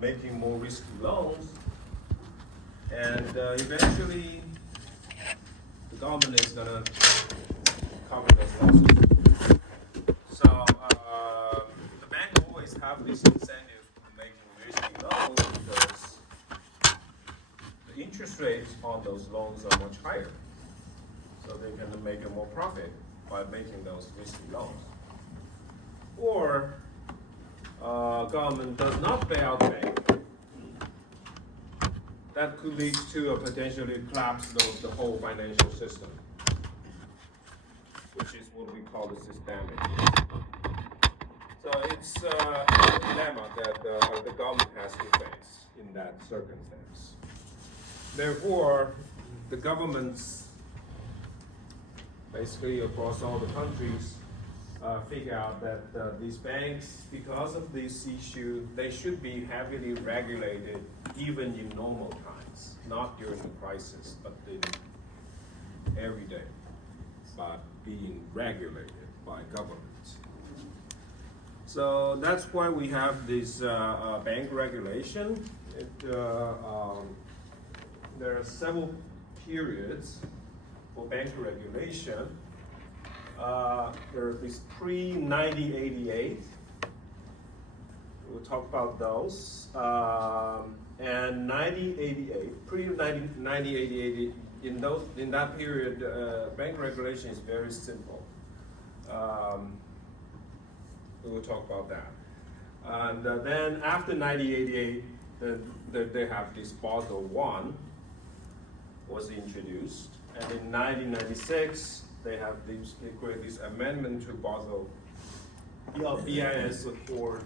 making more risky loans, and eventually the government is gonna cover those losses. So the bank always have this incentive to making risky loans because the interest rates on those loans are much higher. So they can make a more profit by making those risky loans. Or government does not pay out bank. That could lead to a potentially collapse of the whole financial system, which is what we call the systemic. So it's a dilemma that the government has to face in that circumstance. Therefore, the governments, basically across all the countries, figure out that these banks, because of this issue, they should be heavily regulated even in normal times, not during the crisis, but in every day, by being regulated by governments. So that's why we have this bank regulation. There are several periods for bank regulation. There is pre-1988. We'll talk about those. And 1988, pre-1988, in that period, bank regulation is very simple. We will talk about that. And then after 1988, they have this Basel I was introduced, and in 1996 they create this amendment to Basel, BIS Accord,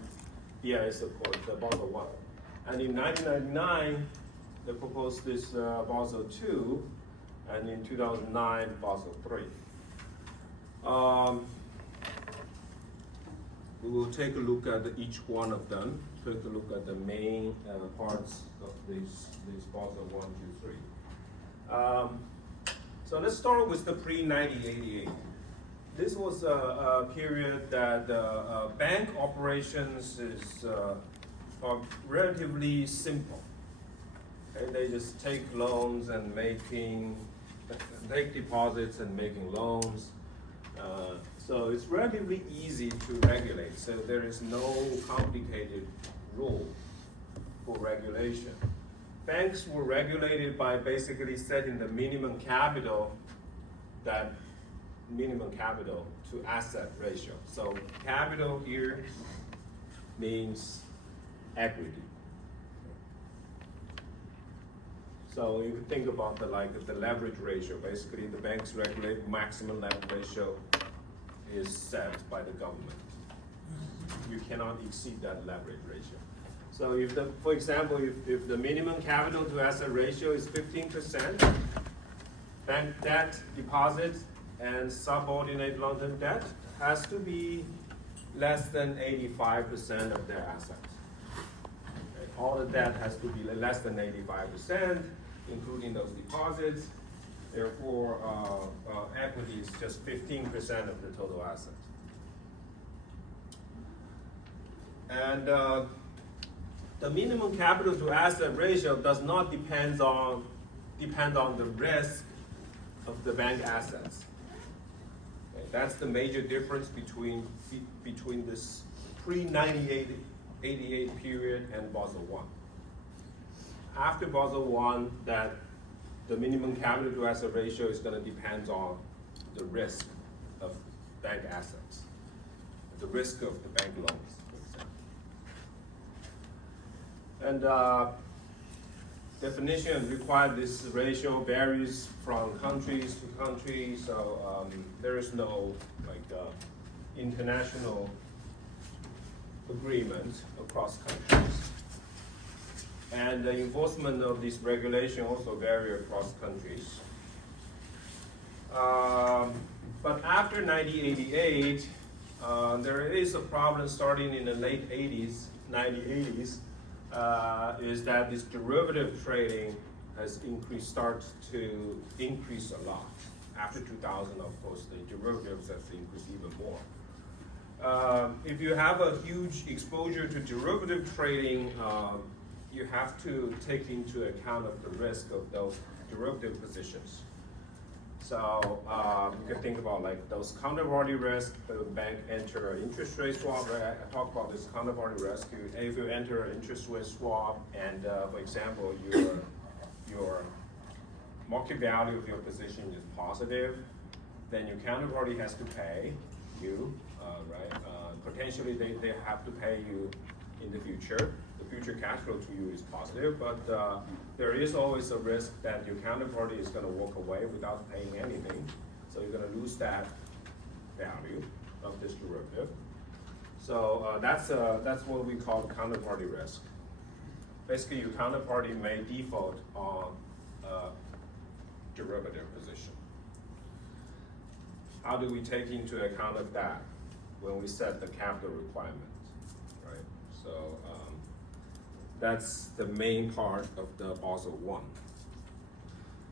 the Basel I. And in 1999 they proposed this Basel II, and in 2009 Basel III. We will take a look at each one of them, take a look at the main parts of these Basel I, II, III. So let's start with the pre-1988. This was a period that bank operations are relatively simple. Okay? They just take loans and take deposits and making loans. So it's relatively easy to regulate. So there is no complicated rule for regulation. Banks were regulated by basically setting the minimum capital to asset ratio. So capital here means equity. So you can think about the leverage ratio. Basically, the banks regulate maximum leverage ratio is set by the government. You cannot exceed that leverage ratio. So for example, if the minimum capital to asset ratio is 15%, bank debt, deposits, and subordinate long-term debt has to be less than 85% of their assets. Okay. All the debt has to be less than 85%, including those deposits. Therefore, equity is just 15% of the total assets. And the minimum capital to asset ratio does not depend on the risk of the bank assets. Okay, that's the major difference between this pre-1988 period and Basel I. After Basel I, that the minimum capital to asset ratio is going to depend on the risk of bank assets, the risk of the bank loans, for example. And definition required this ratio varies from countries to country, so there is no international agreement across countries. And the enforcement of this regulation also vary across countries. But after 1988, there is a problem starting in the late 80s, 1980s, is that this derivative trading has starts to increase a lot. After 2000, of course, the derivatives have increased even more. If you have a huge exposure to derivative trading, you have to take into account of the risk of those derivative positions. So you can think about like those counterparty risk. The bank enter an interest rate swap. Right? I talked about this counterparty risk. If you enter an interest rate swap, and for example, your market value of your position is positive, then your counterparty has to pay you, right? Potentially they have to pay you in the future. The future cash flow to you is positive, but there is always a risk that your counterparty is going to walk away without paying anything. So you're going to lose that value of this derivative. So that's what we call counterparty risk. Basically, your counterparty may default on a derivative position. How do we take into account of that when we set the capital requirements, right? So that's the main part of the Basel I.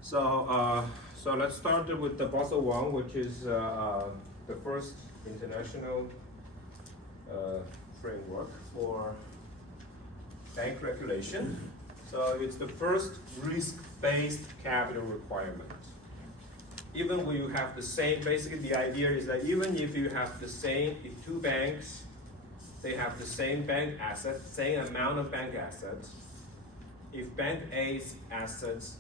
So let's start with the Basel I, which is the first international framework for bank regulation. So it's the first risk-based capital requirement. Even when you have the same, basically the idea is that even if you have the same, if two banks, they have the same bank assets, same amount of bank assets, if bank A's assets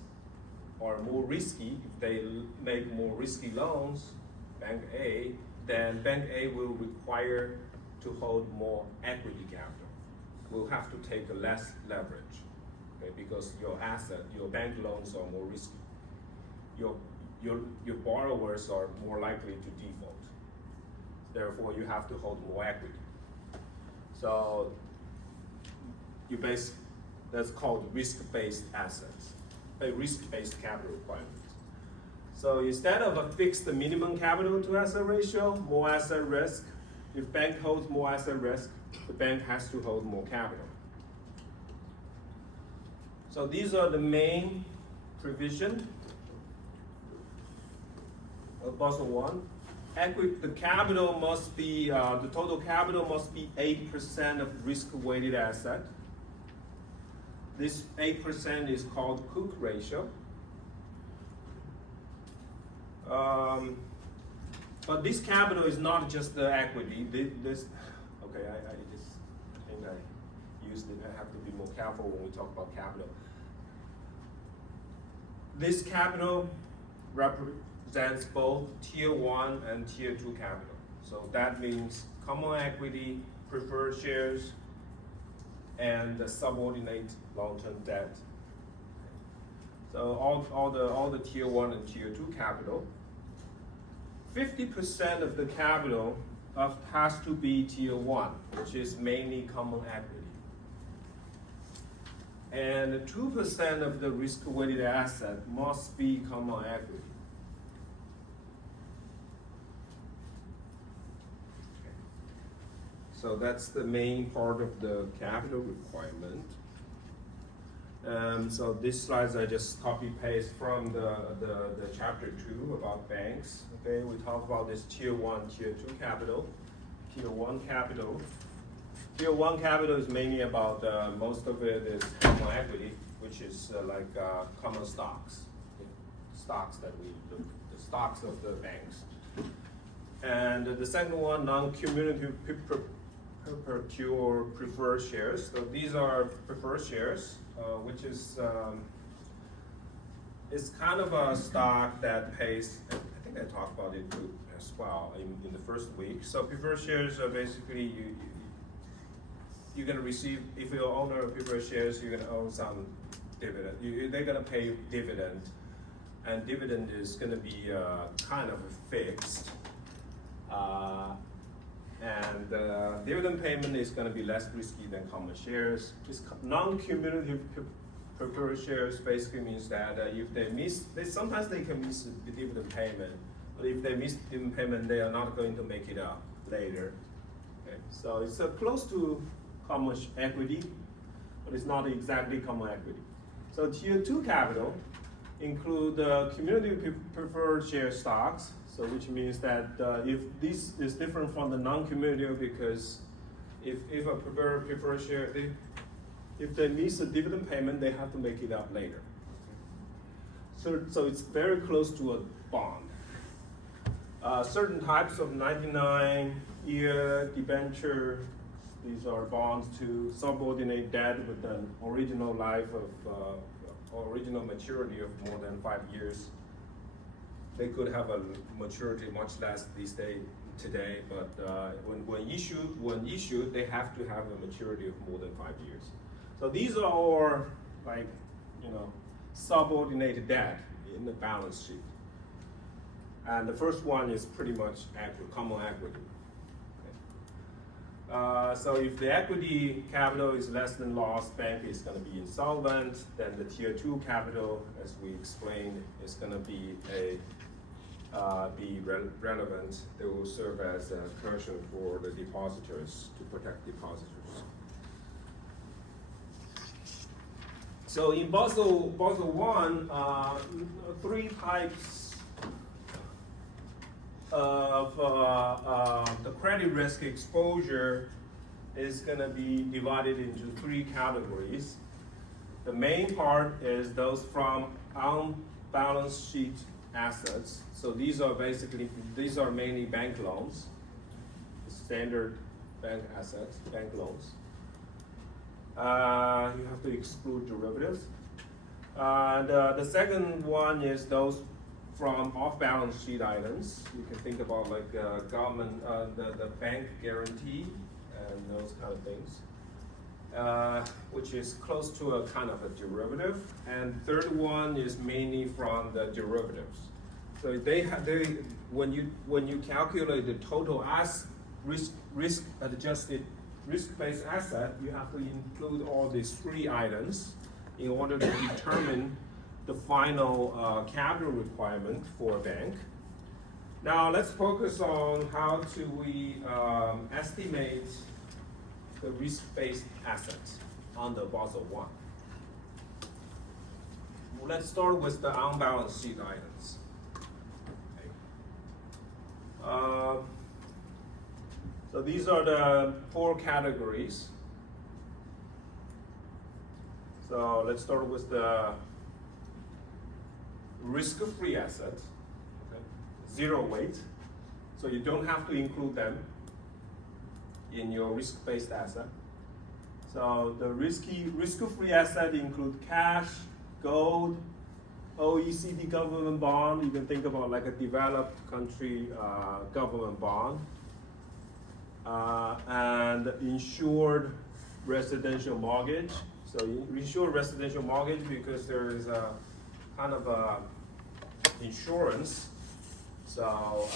are more risky, if they make more risky loans, bank A, then bank A will require to hold more equity capital. Will have to take less leverage, okay, because your bank loans are more risky. Your borrowers are more likely to default. Therefore, you have to hold more equity. So that's called risk-based assets, a risk-based capital requirement. So instead of a fixed minimum capital to asset ratio, more asset risk, if bank holds more asset risk, the bank has to hold more capital. So these are the main provision of Basel I. The capital must be, the total capital must be 8% of risk-weighted asset. This 8% is called Cook ratio. But this capital is not just the equity. Okay, I think I used it. I have to be more careful when we talk about capital. This capital represents both Tier 1 and Tier 2 capital. So that means common equity, preferred shares, and the subordinate long-term debt. So all the Tier 1 and Tier 2 capital. 50% of the capital has to be Tier 1, which is mainly common equity. And 2% of the risk-weighted asset must be common equity. Okay. So that's the main part of the capital requirement. So these slides I just copy-paste from the chapter 2 about banks. Okay, we talk about this Tier 1, Tier 2 capital. Tier 1 capital. Tier 1 capital is mainly about, most of it is common equity, which is like common stocks. Stocks that we look, the stocks of the banks. And the second one, non-cumulative perpetual preferred shares. So these are preferred shares, which is it's kind of a stock that pays, I think I talked about it too as well in the first week. So preferred shares are basically you're gonna receive, if you're owner of preferred shares, you're gonna own some dividend. They're gonna pay dividend, and dividend is gonna be kind of fixed. And dividend payment is going to be less risky than common shares. It's non-cumulative preferred shares basically means that if they miss, sometimes they can miss the dividend payment, but if they miss dividend payment, they are not going to make it up later. Okay, so it's close to common equity, but it's not exactly common equity. So Tier 2 capital include cumulative preferred share stocks. So which means that if this is different from the non-cumulative, because if a preferred share, if they miss a dividend payment, they have to make it up later. So it's very close to a bond. Certain types of 99-year debenture, these are bonds to subordinate debt with an original life of, original maturity of more than 5 years. They could have a maturity much less these days today, but when issued, they have to have a maturity of more than 5 years. So these are all like, subordinated debt in the balance sheet. And the first one is pretty much common equity. Okay. So if the equity capital is less than loss, bank is going to be insolvent. Then the tier 2 capital, as we explained, is going to be relevant. They will serve as a cushion for the depositors to protect depositors. So in Basel I, 3 types of the credit risk exposure is going to be divided into 3 categories. The main part is those from on-balance sheet assets. So these are mainly bank loans, standard bank assets, bank loans. You have to exclude derivatives. The second one is those from off-balance sheet items. You can think about like government, the bank guarantee and those kind of things, which is close to a kind of a derivative. And third one is mainly from the derivatives. So when you calculate the total risk-adjusted risk-based asset, you have to include all these 3 items in order to determine the final capital requirement for a bank. Now let's focus on how we estimate the risk-based assets under Basel I. Let's start with the on-balance sheet items. Okay. So these are the 4 categories. So let's start with the risk-free assets, okay. 0 weight. So you don't have to include them in your risk-based asset. So the risk-free asset include cash, gold, OECD government bond. You can think about like a developed country government bond. And insured residential mortgage. So insured residential mortgage because there is a kind of a insurance. So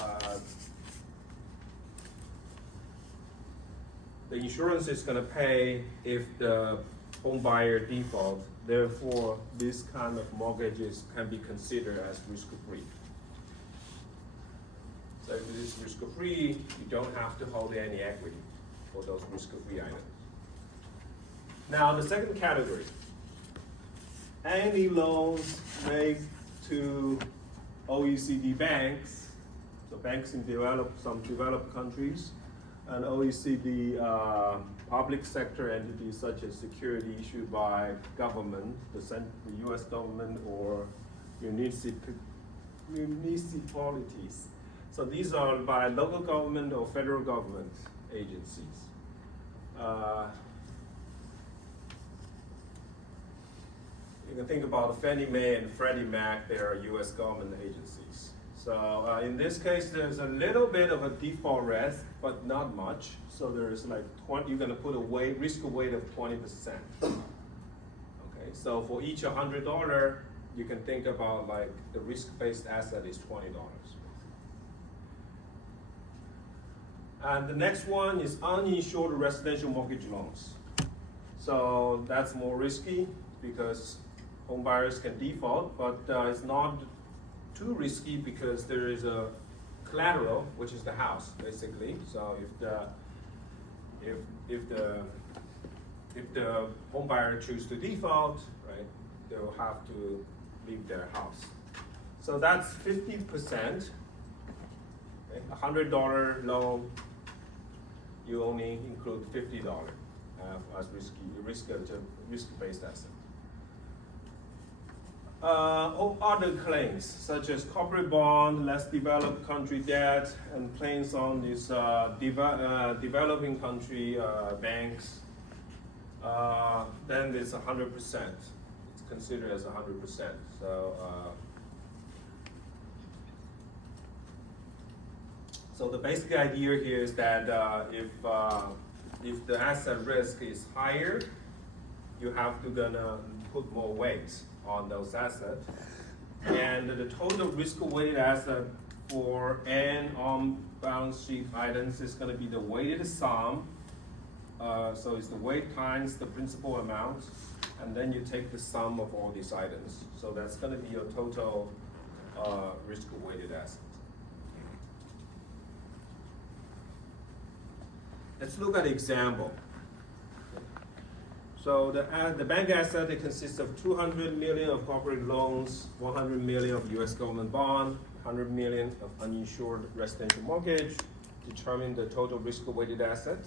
the insurance is going to pay if the home buyer default. Therefore, this kind of mortgages can be considered as risk-free. So if it is risk-free, you don't have to hold any equity for those risk-free items. Now the second category, any loans made to OECD banks, so banks in some developed countries, and OECD public sector entities such as security issued by government, the US government or municipalities. So these are by local government or federal government agencies. You can think about Fannie Mae and Freddie Mac, they are US government agencies. So in this case, there's a little bit of a default risk, but not much. So there's like you're gonna put a risk weight of 20%. Okay, so for each $100, you can think about like the risk-based asset is $20. And the next one is uninsured residential mortgage loans. So that's more risky because home buyers can default, but it's not too risky because there is a collateral, which is the house, basically. So if the home buyer chooses to default, right, they will have to leave their house. So that's 50%. Okay? $100 loan, you only include $50 as risk-based asset. All other claims, such as corporate bond, less developed country debt, and claims on these developing country banks, then it's 100%. It's considered as 100%. So the basic idea here is that if the asset risk is higher, you have to gonna put more weight on those assets, and the total risk-weighted asset for n on-balance sheet items is going to be the weighted sum. So it's the weight times the principal amount, and then you take the sum of all these items. So that's going to be your total risk-weighted asset. Let's look at an example. So the bank asset, it consists of $200 million of corporate loans, $100 million of U.S. government bond, $100 million of uninsured residential mortgage. Determine the total risk-weighted asset.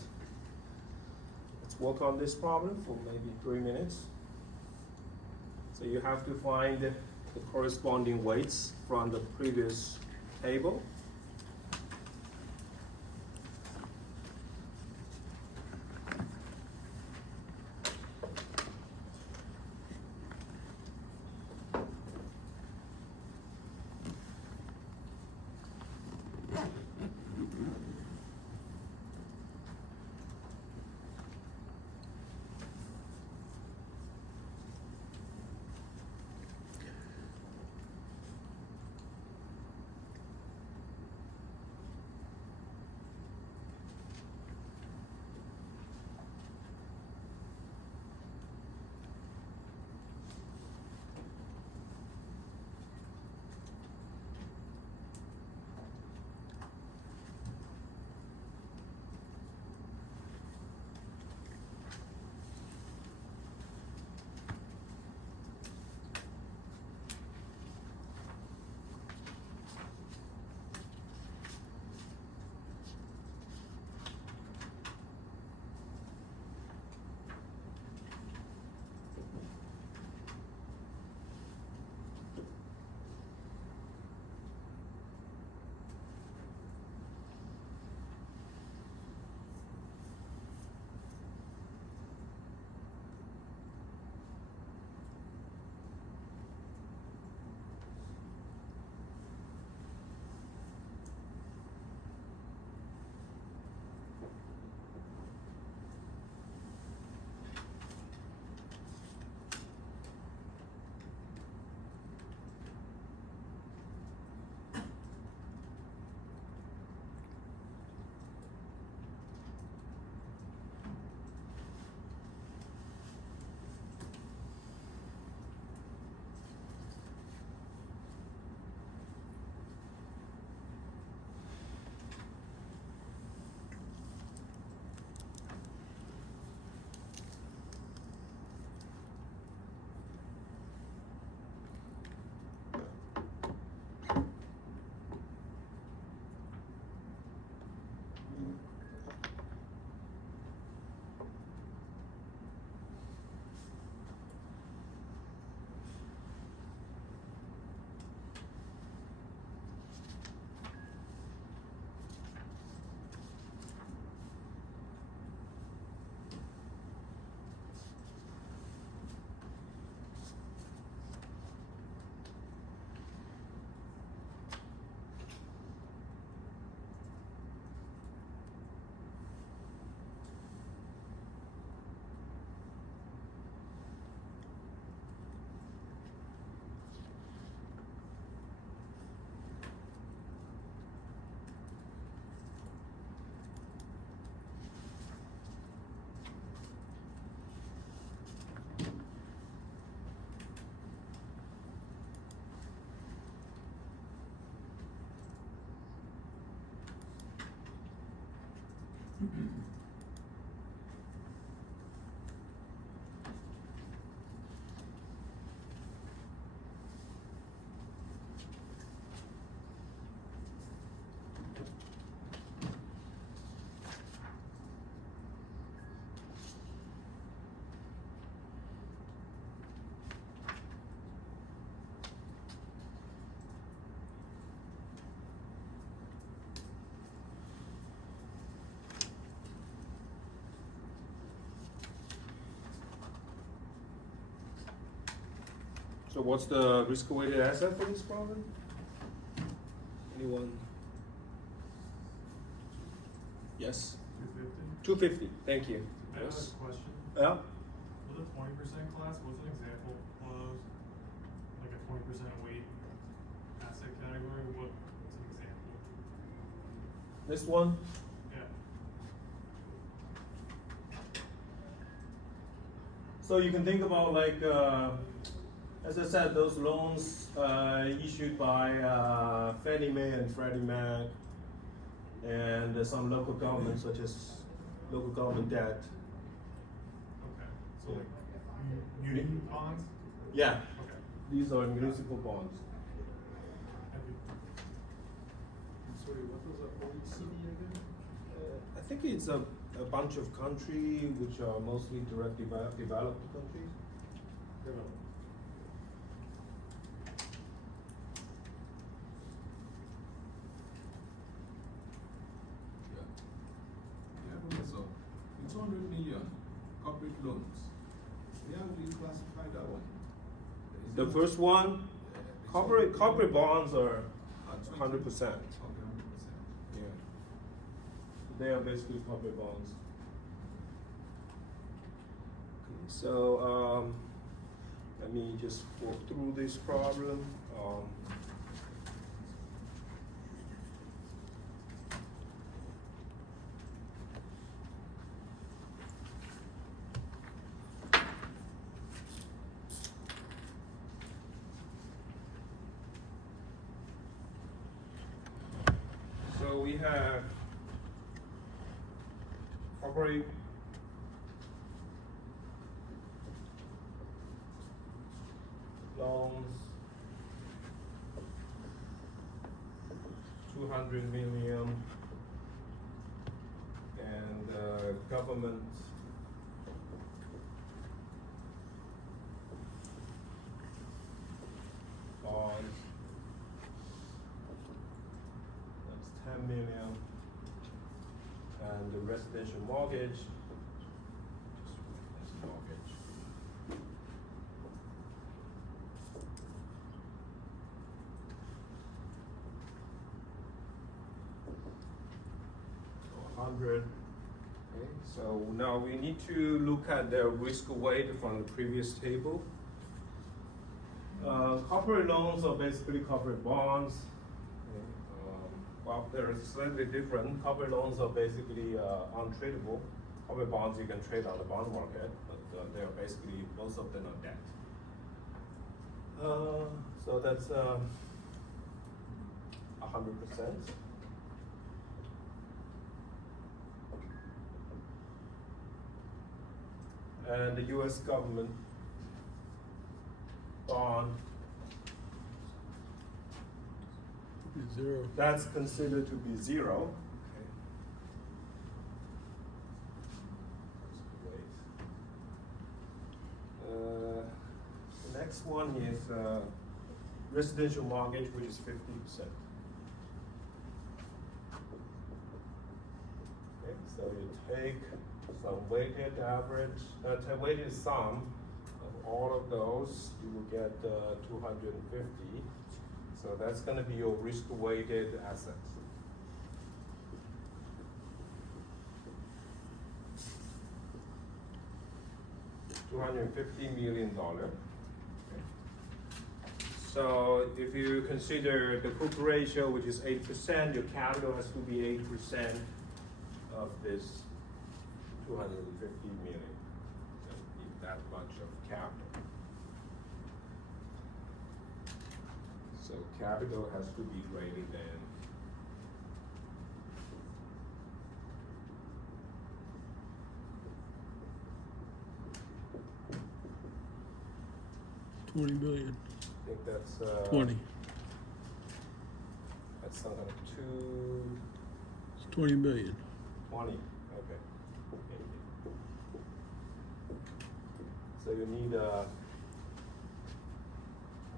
Let's work on this problem for maybe 3 minutes. So you have to find the corresponding weights from the previous table. So what's the risk-weighted asset for this problem? Anyone? Yes? 250. 250, thank you. I have Yes. a question. Yeah? With a 20% class, what's an example of those? Like a 20% weight asset category, what's an example? This one? Yeah. So you can think about like, as I said, those loans issued by Fannie Mae and Freddie Mac, and some local governments such as local government debt. Okay. So like muni bonds? Yeah, Okay. these are municipal bonds. Thank you. Sorry, what was the OECD again? I think it's a bunch of countries which are mostly developed countries. Developed. Yeah, Professor, the 200 million corporate loans, where will you classify that one? Is The it- first one, the corporate bonds are at 20? 100%. Okay, 100%. Yeah. They are basically corporate bonds. So let me just walk through this problem. So we have corporate loans, 200 million, and government bonds, that's 10 million, and the residential mortgage, just mortgage. So 100. Okay, so now we need to look at the risk weight from the previous table. Corporate loans are basically corporate bonds. Okay, well, they're slightly different. Corporate loans are basically untradeable. Corporate bonds you can trade on the bond market, but they're basically, most of them are debt. So that's 100%. And the US government bond, Zero. that's considered to be zero. The next one is residential mortgage, which is 50%. Okay, so you take some weighted average, weighted sum of all of those, you will get 250. So that's going to be your risk-weighted assets. $250 million. Okay. So if you consider the Cook ratio, which is 8%, your capital has to be 8% of this 250 million. You need that much of capital. So capital has to be greater than 20 billion. I think that's 20. That's something like It's 20 billion. 20. Okay. So you need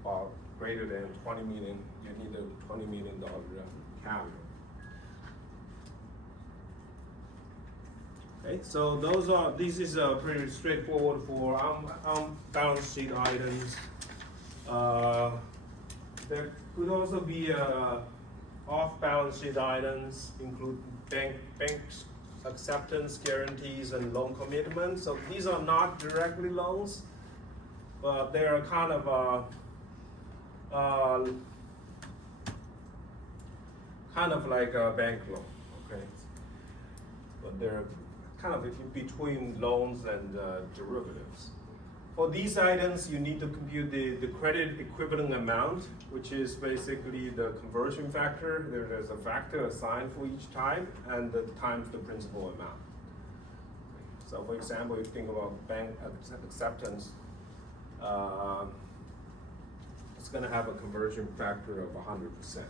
about greater than 20 million. You need a $20 million capital. Okay, so this is pretty straightforward for balance sheet items. There could also be off-balance sheet items, include banks acceptance guarantees and loan commitments. So these are not directly loans, but they are kind of like a bank loan, okay? But they're kind of in between loans and derivatives. For these items, you need to compute the credit equivalent amount, which is basically the conversion factor. There's a factor assigned for each type, and times the principal amount. So for example, if you think about bank acceptance, it's gonna have a conversion factor of 100%.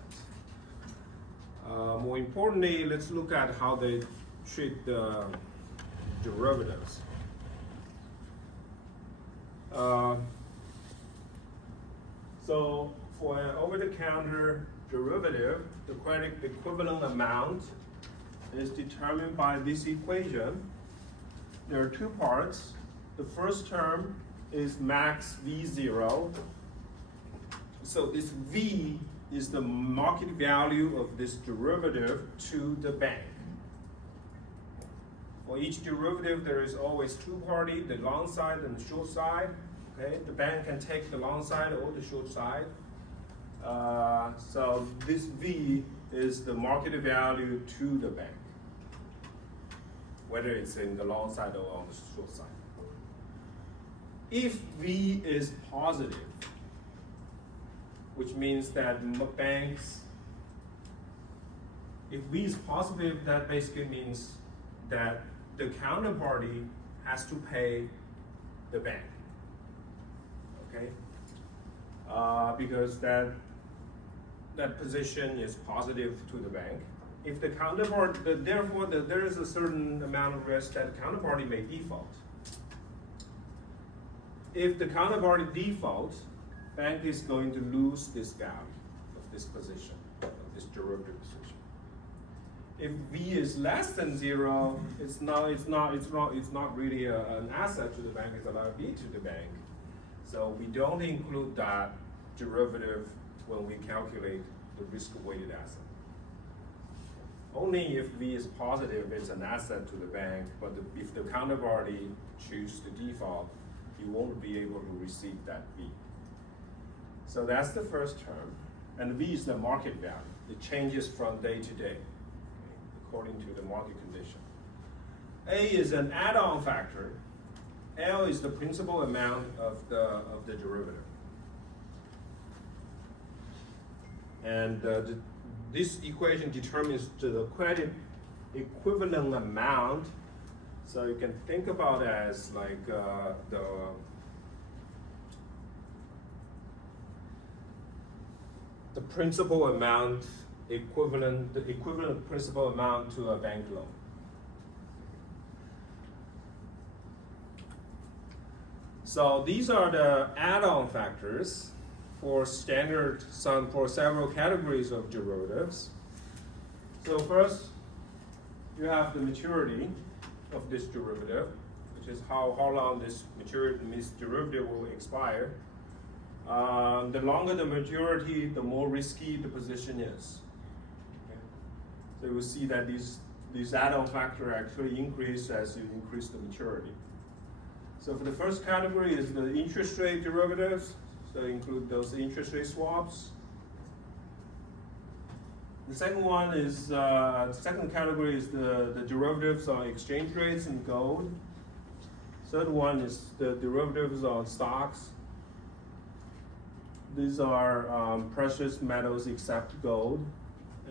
More importantly, let's look at how they treat the derivatives. So for an over-the-counter derivative, the credit equivalent amount is determined by this equation. There are two parts. The first term is max V0. So this V is the market value of this derivative to the bank. For each derivative, there is always two parties, the long side and the short side. Okay, the bank can take the long side or the short side. So this V is the market value to the bank, whether it's in the long side or on the short side. If V is positive, which means that banks, if V is positive, that basically means that the counterparty has to pay the bank, okay? Because that position is positive to the bank. If the counterparty, therefore there is a certain amount of risk that the counterparty may default. If the counterparty defaults, bank is going to lose this value of this position, of this derivative position. If V is less than 0, it's not really an asset to the bank, it's a liability to the bank. So we don't include that derivative when we calculate the risk-weighted asset. Only if V is positive, it's an asset to the bank, but if the counterparty chooses to default, you won't be able to receive that V. So that's the first term, and V is the market value. It changes from day to day, according to the market condition. A is an add-on factor. L is the principal amount of the derivative. And this equation determines the credit equivalent amount. So you can think about it as like the principal amount the equivalent principal amount to a bank loan. So these are the add-on factors for several categories of derivatives. So first, you have the maturity of this derivative, which is how long this derivative will expire. The longer the maturity, the more risky the position is. Okay? So you will see that these add-on factors actually increase as you increase the maturity. So for the first category is the interest rate derivatives. So include those interest rate swaps. The second one is second category is the derivatives on exchange rates and gold. Third one is the derivatives on stocks. These are precious metals except gold.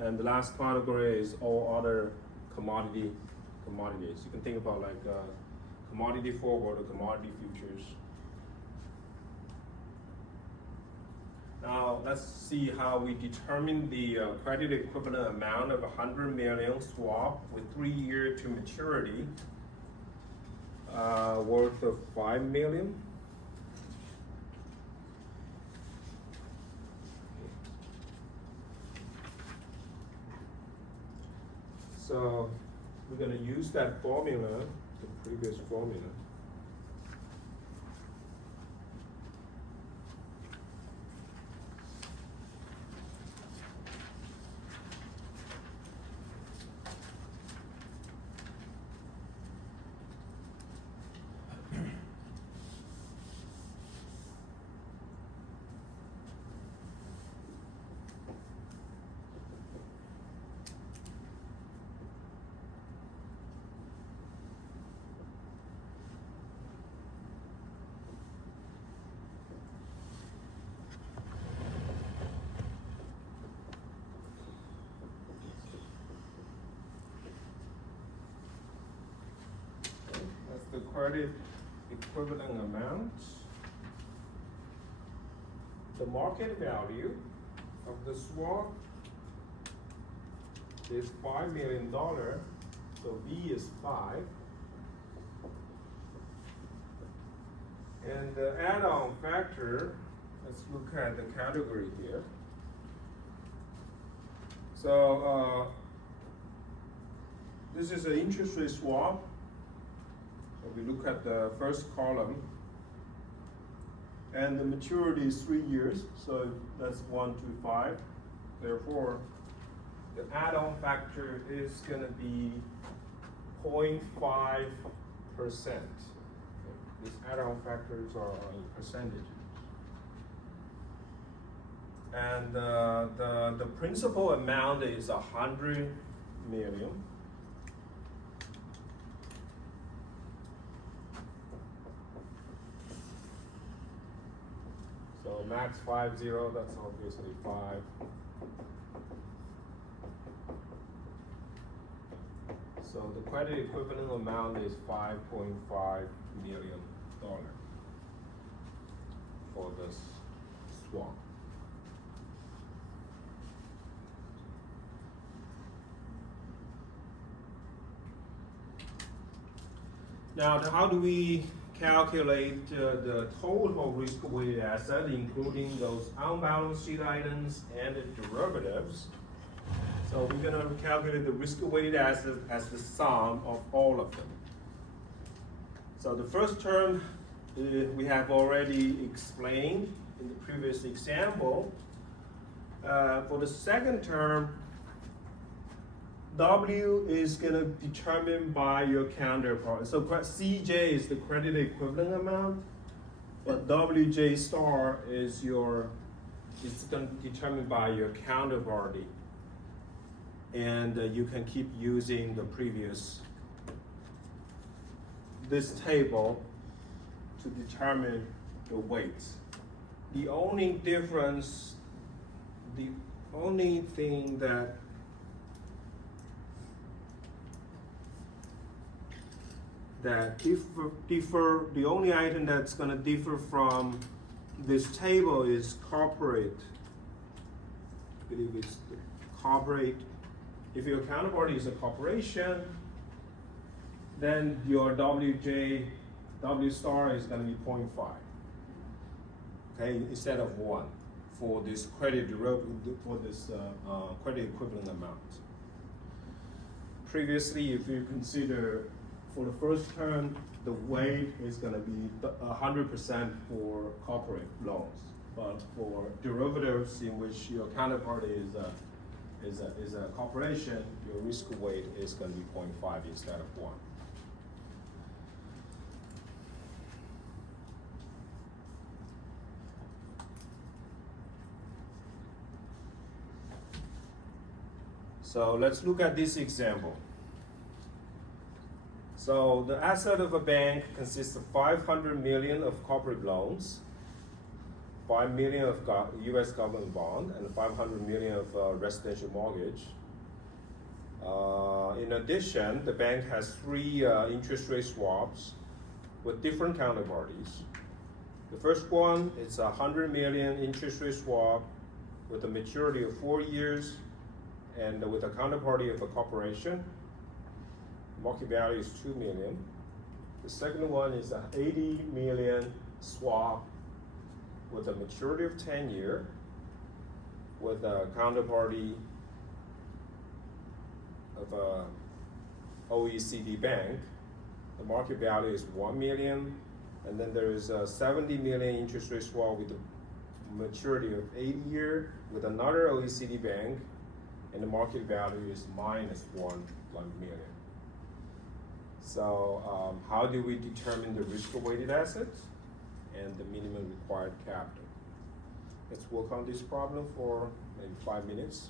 And the last category is all other commodities. You can think about like commodity forward or commodity futures. Now let's see how we determine the credit equivalent amount of 100 million swap with 3 years to maturity, worth of 5 million. So we're going to use that formula, the previous formula. credit equivalent amount. The market value of the swap is $5 million, so V is 5. And the add-on factor, let's look at the category here. So this is an interest rate swap. So we look at the first column. And the maturity is 3 years, so that's 1 to 5. Therefore, the add-on factor is going to be 0.5%. These add-on factors are in percentages. And the principal amount is 100 million. So max 50, that's obviously 5. So the credit equivalent amount is $5.5 million for this swap. Now, how do we calculate the total risk-weighted asset, including those on-balance sheet items and the derivatives? So we're going to calculate the risk-weighted asset as the sum of all of them. So the first term we have already explained in the previous example. For the second term, W is going to be determined by your counterpart. So CJ is the credit equivalent amount, but WJ star is going to be determined by your counterparty. And you can keep using the this table to determine the weights. The only difference, the only thing that differ, the only item that's going to differ from this table is corporate. I believe it's the corporate. If your counterparty is a corporation, then your W star is going to be 0.5. Okay, instead of 1 for this credit derivative, for this credit equivalent amount. Previously, if you consider for the first term, the weight is going to be 100% for corporate loans, but for derivatives in which your counterparty is a corporation, your risk weight is going to be 0.5 instead of 1. So let's look at this example. So the asset of a bank consists of 500 million of corporate loans, 5 million of U.S. government bond, and 500 million of residential mortgage. In addition, the bank has 3 interest rate swaps with different counterparties. The first one is a 100 million interest rate swap with a maturity of 4 years and with a counterparty of a corporation. Market value is 2 million. The second one is an 80 million swap with a maturity of 10 years with a counterparty of a OECD bank. The market value is 1 million. And then there is a 70 million interest rate swap with a maturity of 8 years with another OECD bank, and the market value is minus 1 million. So how do we determine the risk-weighted assets and the minimum required capital? Let's work on this problem for maybe 5 minutes.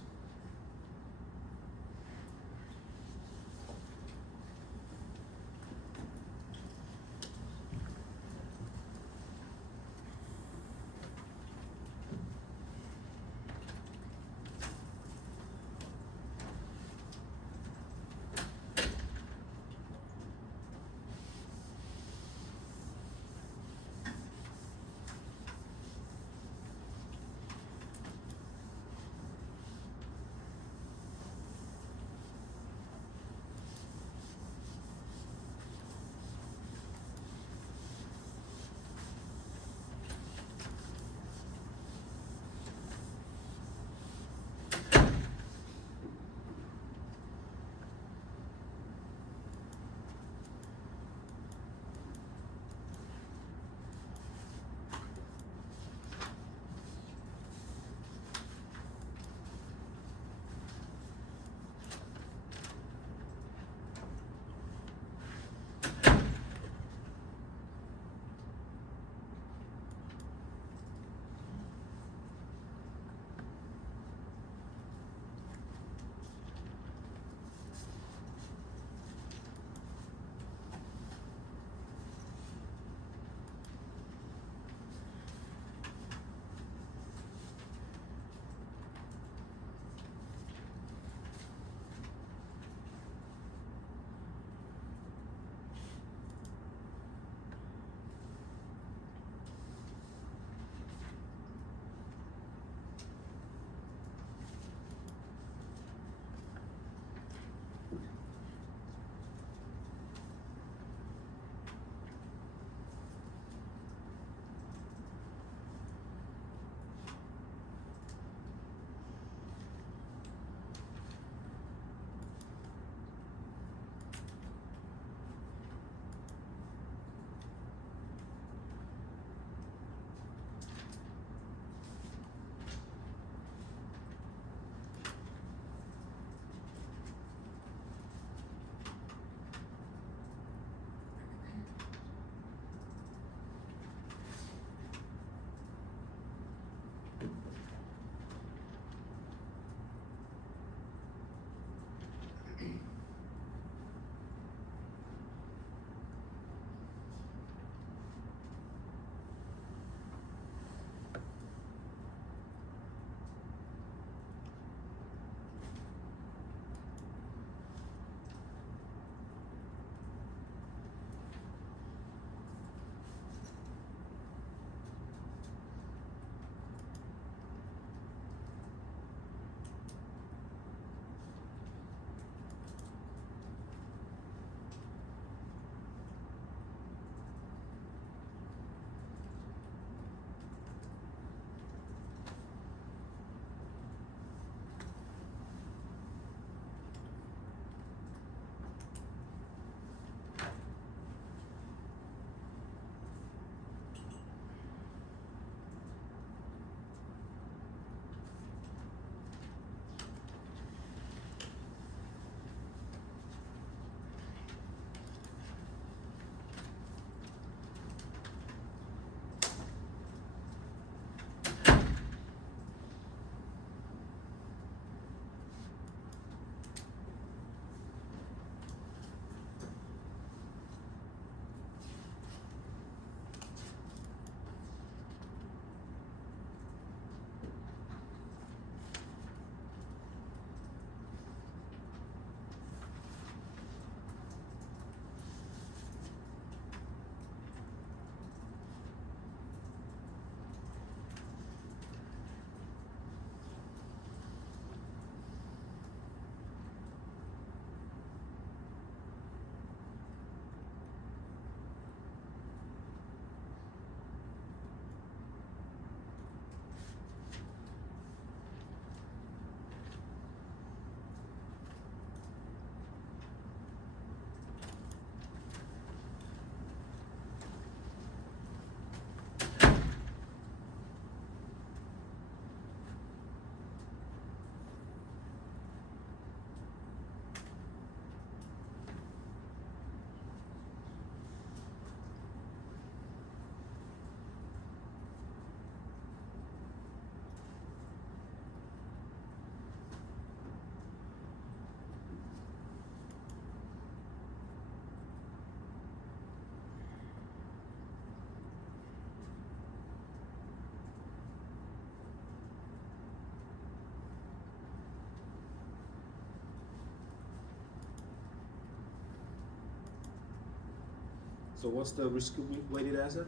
So what's the risk-weighted asset?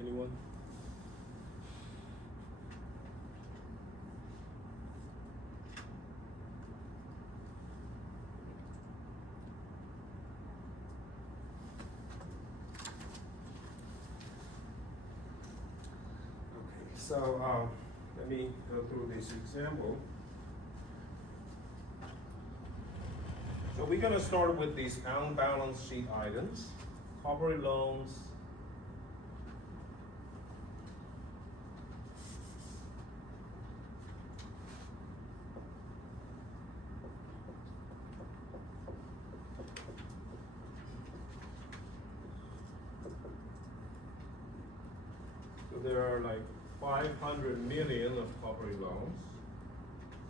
Anyone? Okay, so let me go through this example. So we're gonna start with these on-balance sheet items, corporate loans. So there are like 500 million of corporate loans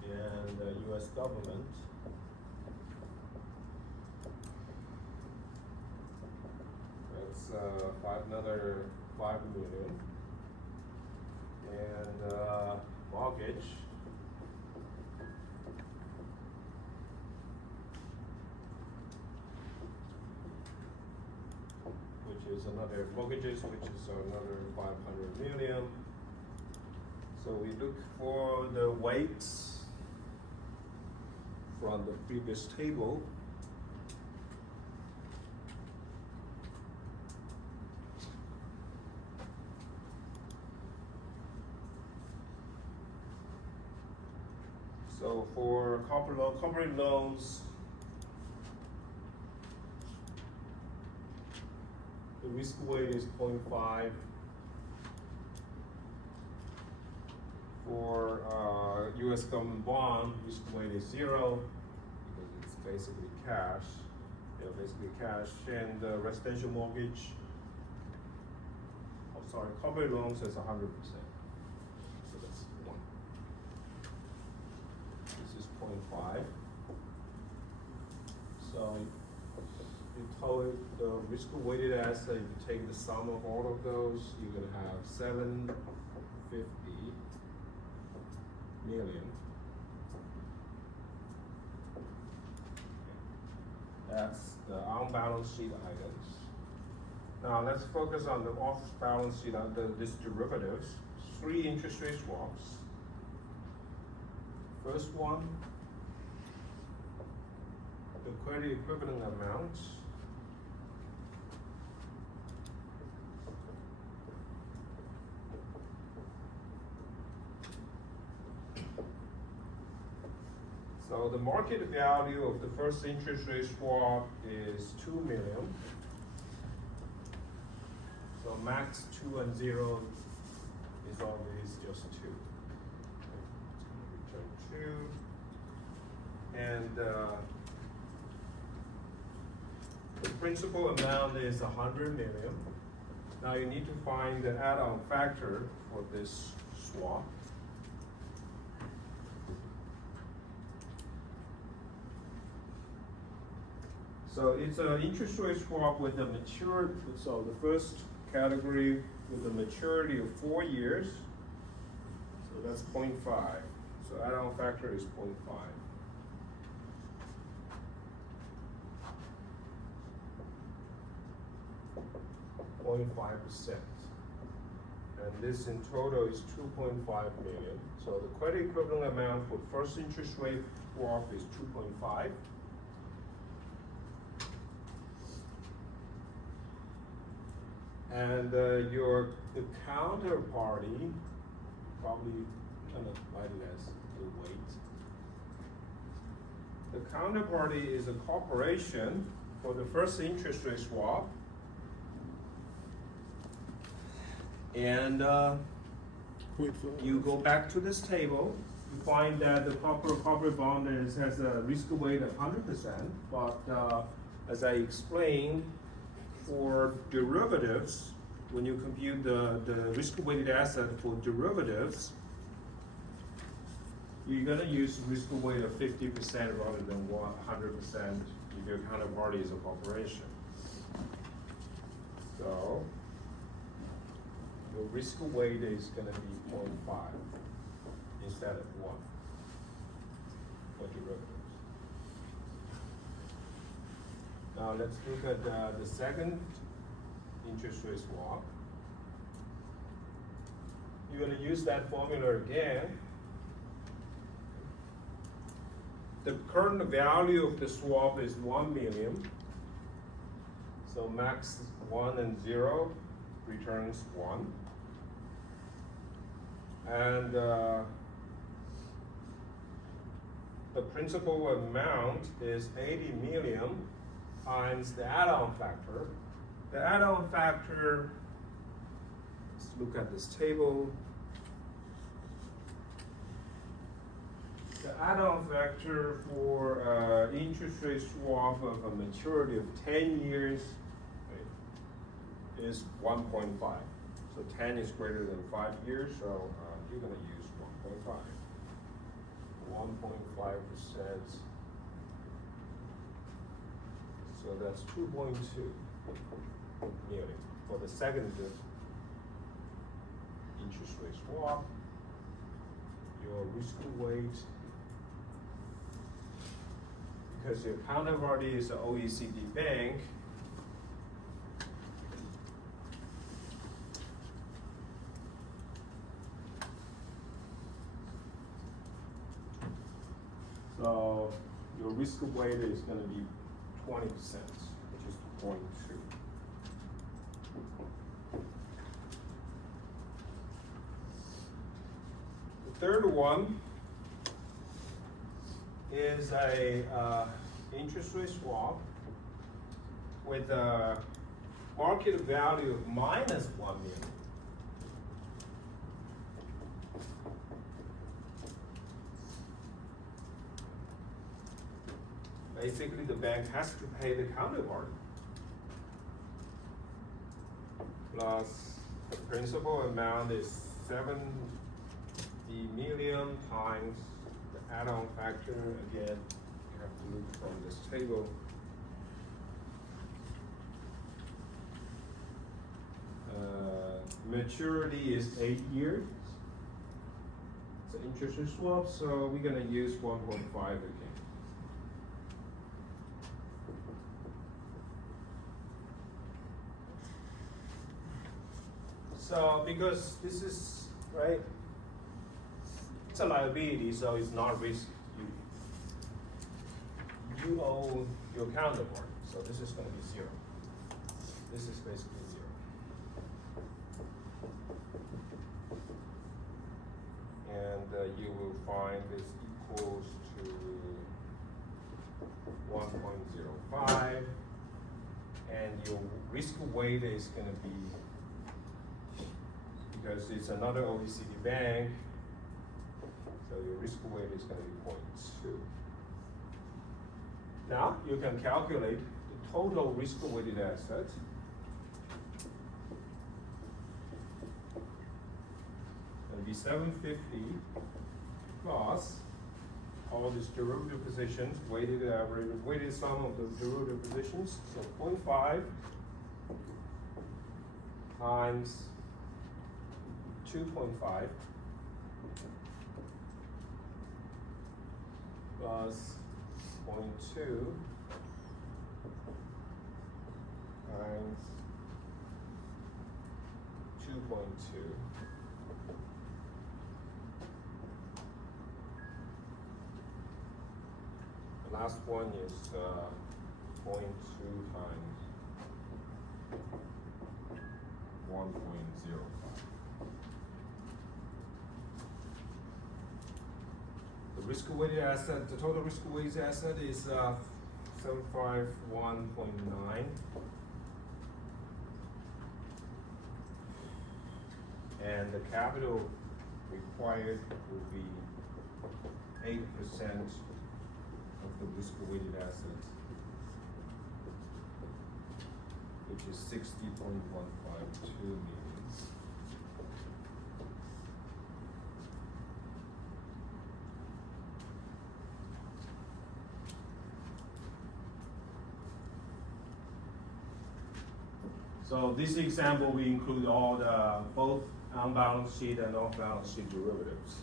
and the US government. That's another 5 million. And mortgage. Which is another mortgages, which is another 500 million. So we look for the weights from the previous table. So for corporate loans, the risk weight is 0.5. For US government bond, risk weight is 0 because it's basically cash. And residential mortgage, corporate loans is 100%. So that's 1. This is 0.5. So you total the risk-weighted asset, if you take the sum of all of those, you're gonna have 750 million. That's the on-balance sheet items. Now let's focus on the off-balance sheet these derivatives. 3 interest rate swaps. First one, the credit equivalent amount. So the market value of the first interest rate swap is 2 million. So max 2 and 0 is always just 2. It's going to return 2. And the principal amount is 100 million. Now you need to find the add-on factor for this swap. So it's an interest rate swap with a maturity. So the first category with a maturity of 4 years. So that's 0.5. So add-on factor is 0.5. 0.5%. And this in total is 2.5 million. So the credit equivalent amount for first interest rate swap is 2.5. And the counterparty, probably kind of write it as the weight. The counterparty is a corporation for the first interest rate swap. And you go back to this table, you find that the corporate bond has a risk weight of 100%, but as I explained, for derivatives, when you compute the risk-weighted asset for derivatives, you're gonna use risk weight of 50% rather than 100% if your counterparty is a corporation. So your risk weight is gonna be 0.5 instead of 1 for derivatives. Now let's look at the second interest rate swap. You're going to use that formula again. The current value of the swap is 1 million. So max 1 and 0 returns 1. And the principal amount is 80 million times the add-on factor. The add-on factor, let's look at this table. The add-on factor for interest rate swap of a maturity of 10 years is 1.5. So 10 is greater than 5 years, so you're going to use 1.5. 1.5%. So that's 2.2 million for the second interest rate swap. Your risk weight, because your counterparty is an OECD bank, so your risk weight is going to be 20%, which is 0.2. The third one is a interest rate swap with a market value of minus 1 million. Basically, the bank has to pay the counterparty plus the principal amount is 70 million times the add-on factor. Again, you have to look from this table. Maturity is 8 years. It's an interest rate swap, so we're going to use 1.5 again. So because this is, right, it's a liability, so it's not risk. You owe your counterparty, so this is going to be 0. This is basically 0. And you will find this equals to 1.05, and your risk weight is going to be, because it's another OECD bank, so your risk weight is going to be 0.2. Now you can calculate the total risk-weighted asset. It'll be 750 plus all these derivative positions, weighted average, weighted sum of the derivative positions. So 0.5 times 2.5 plus 0.2 times 2.2. The last one is 0.2 times 1.05. The risk-weighted asset, the total risk-weighted asset is 751.9. And the capital required will be 8% of the risk-weighted assets, which is 60.152 million. So this example, we include all the both on-balance sheet and off-balance sheet derivatives.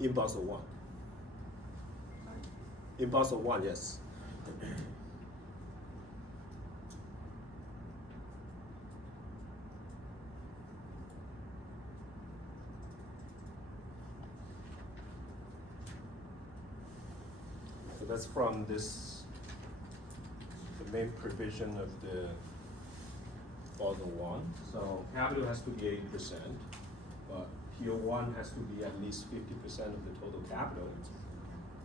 In Basel one. In Basel one, yes. So that's from this, the main provision of the Basel one. So capital has to be 8%, but Tier 1 has to be at least 50% of the total capital,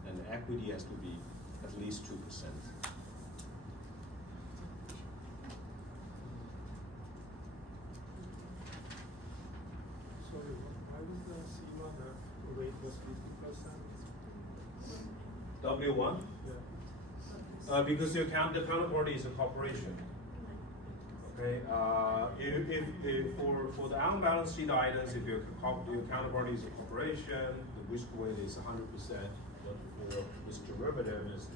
and equity has to be at least 2%. Sorry, why was the SEMA that rate was 50%? W1, Yeah. because the counterparty is a corporation. Okay, if for the on-balance sheet items, if your counterparty is a corporation, the risk weight is 100%, but for this derivative is 50%.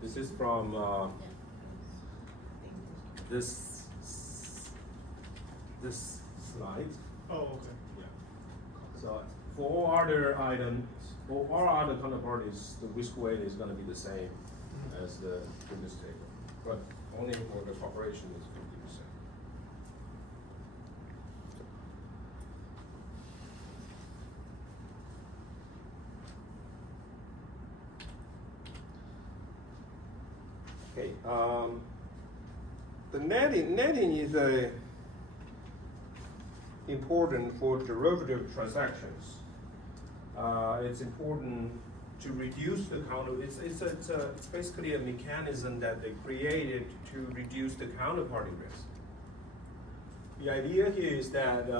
This is from this slide. Oh, okay. Yeah. So for all other items, for all other counterparties, the risk weight is going to be the same as the previous table, but only for the corporation is 50%. Okay, the netting is important for derivative transactions. It's important to reduce the counter. It's basically a mechanism that they created to reduce the counterparty risk. The idea here is that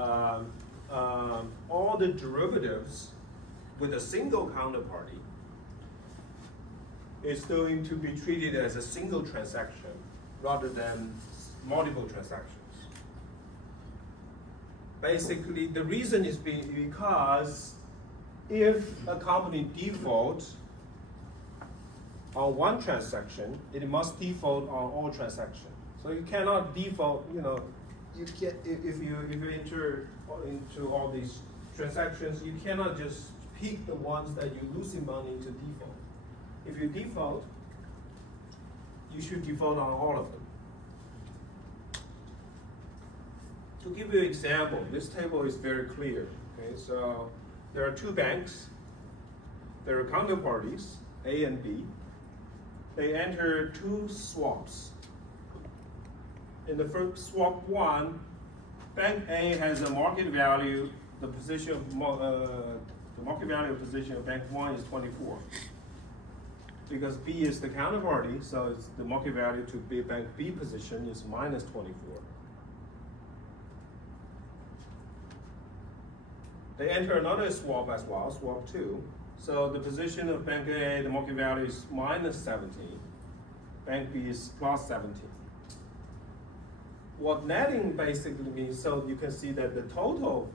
all the derivatives with a single counterparty is going to be treated as a single transaction rather than multiple transactions. Basically, the reason is because if a company defaults on one transaction, it must default on all transactions. So you cannot default, you can if you enter into all these transactions, you cannot just pick the ones that you're losing money to default. If you default, you should default on all of them. To give you an example, this table is very clear. Okay, so there are two banks. There are counterparties, A and B. They enter two swaps. In the first swap one, Bank A has a market value. The position of the market value of position of Bank 1 is 24. Because B is the counterparty, so it's the market value to Bank B position is minus 24. They enter another swap as well, swap 2. So the position of Bank A, the market value is minus 17. Bank B is plus 17. What netting basically means, so you can see that the total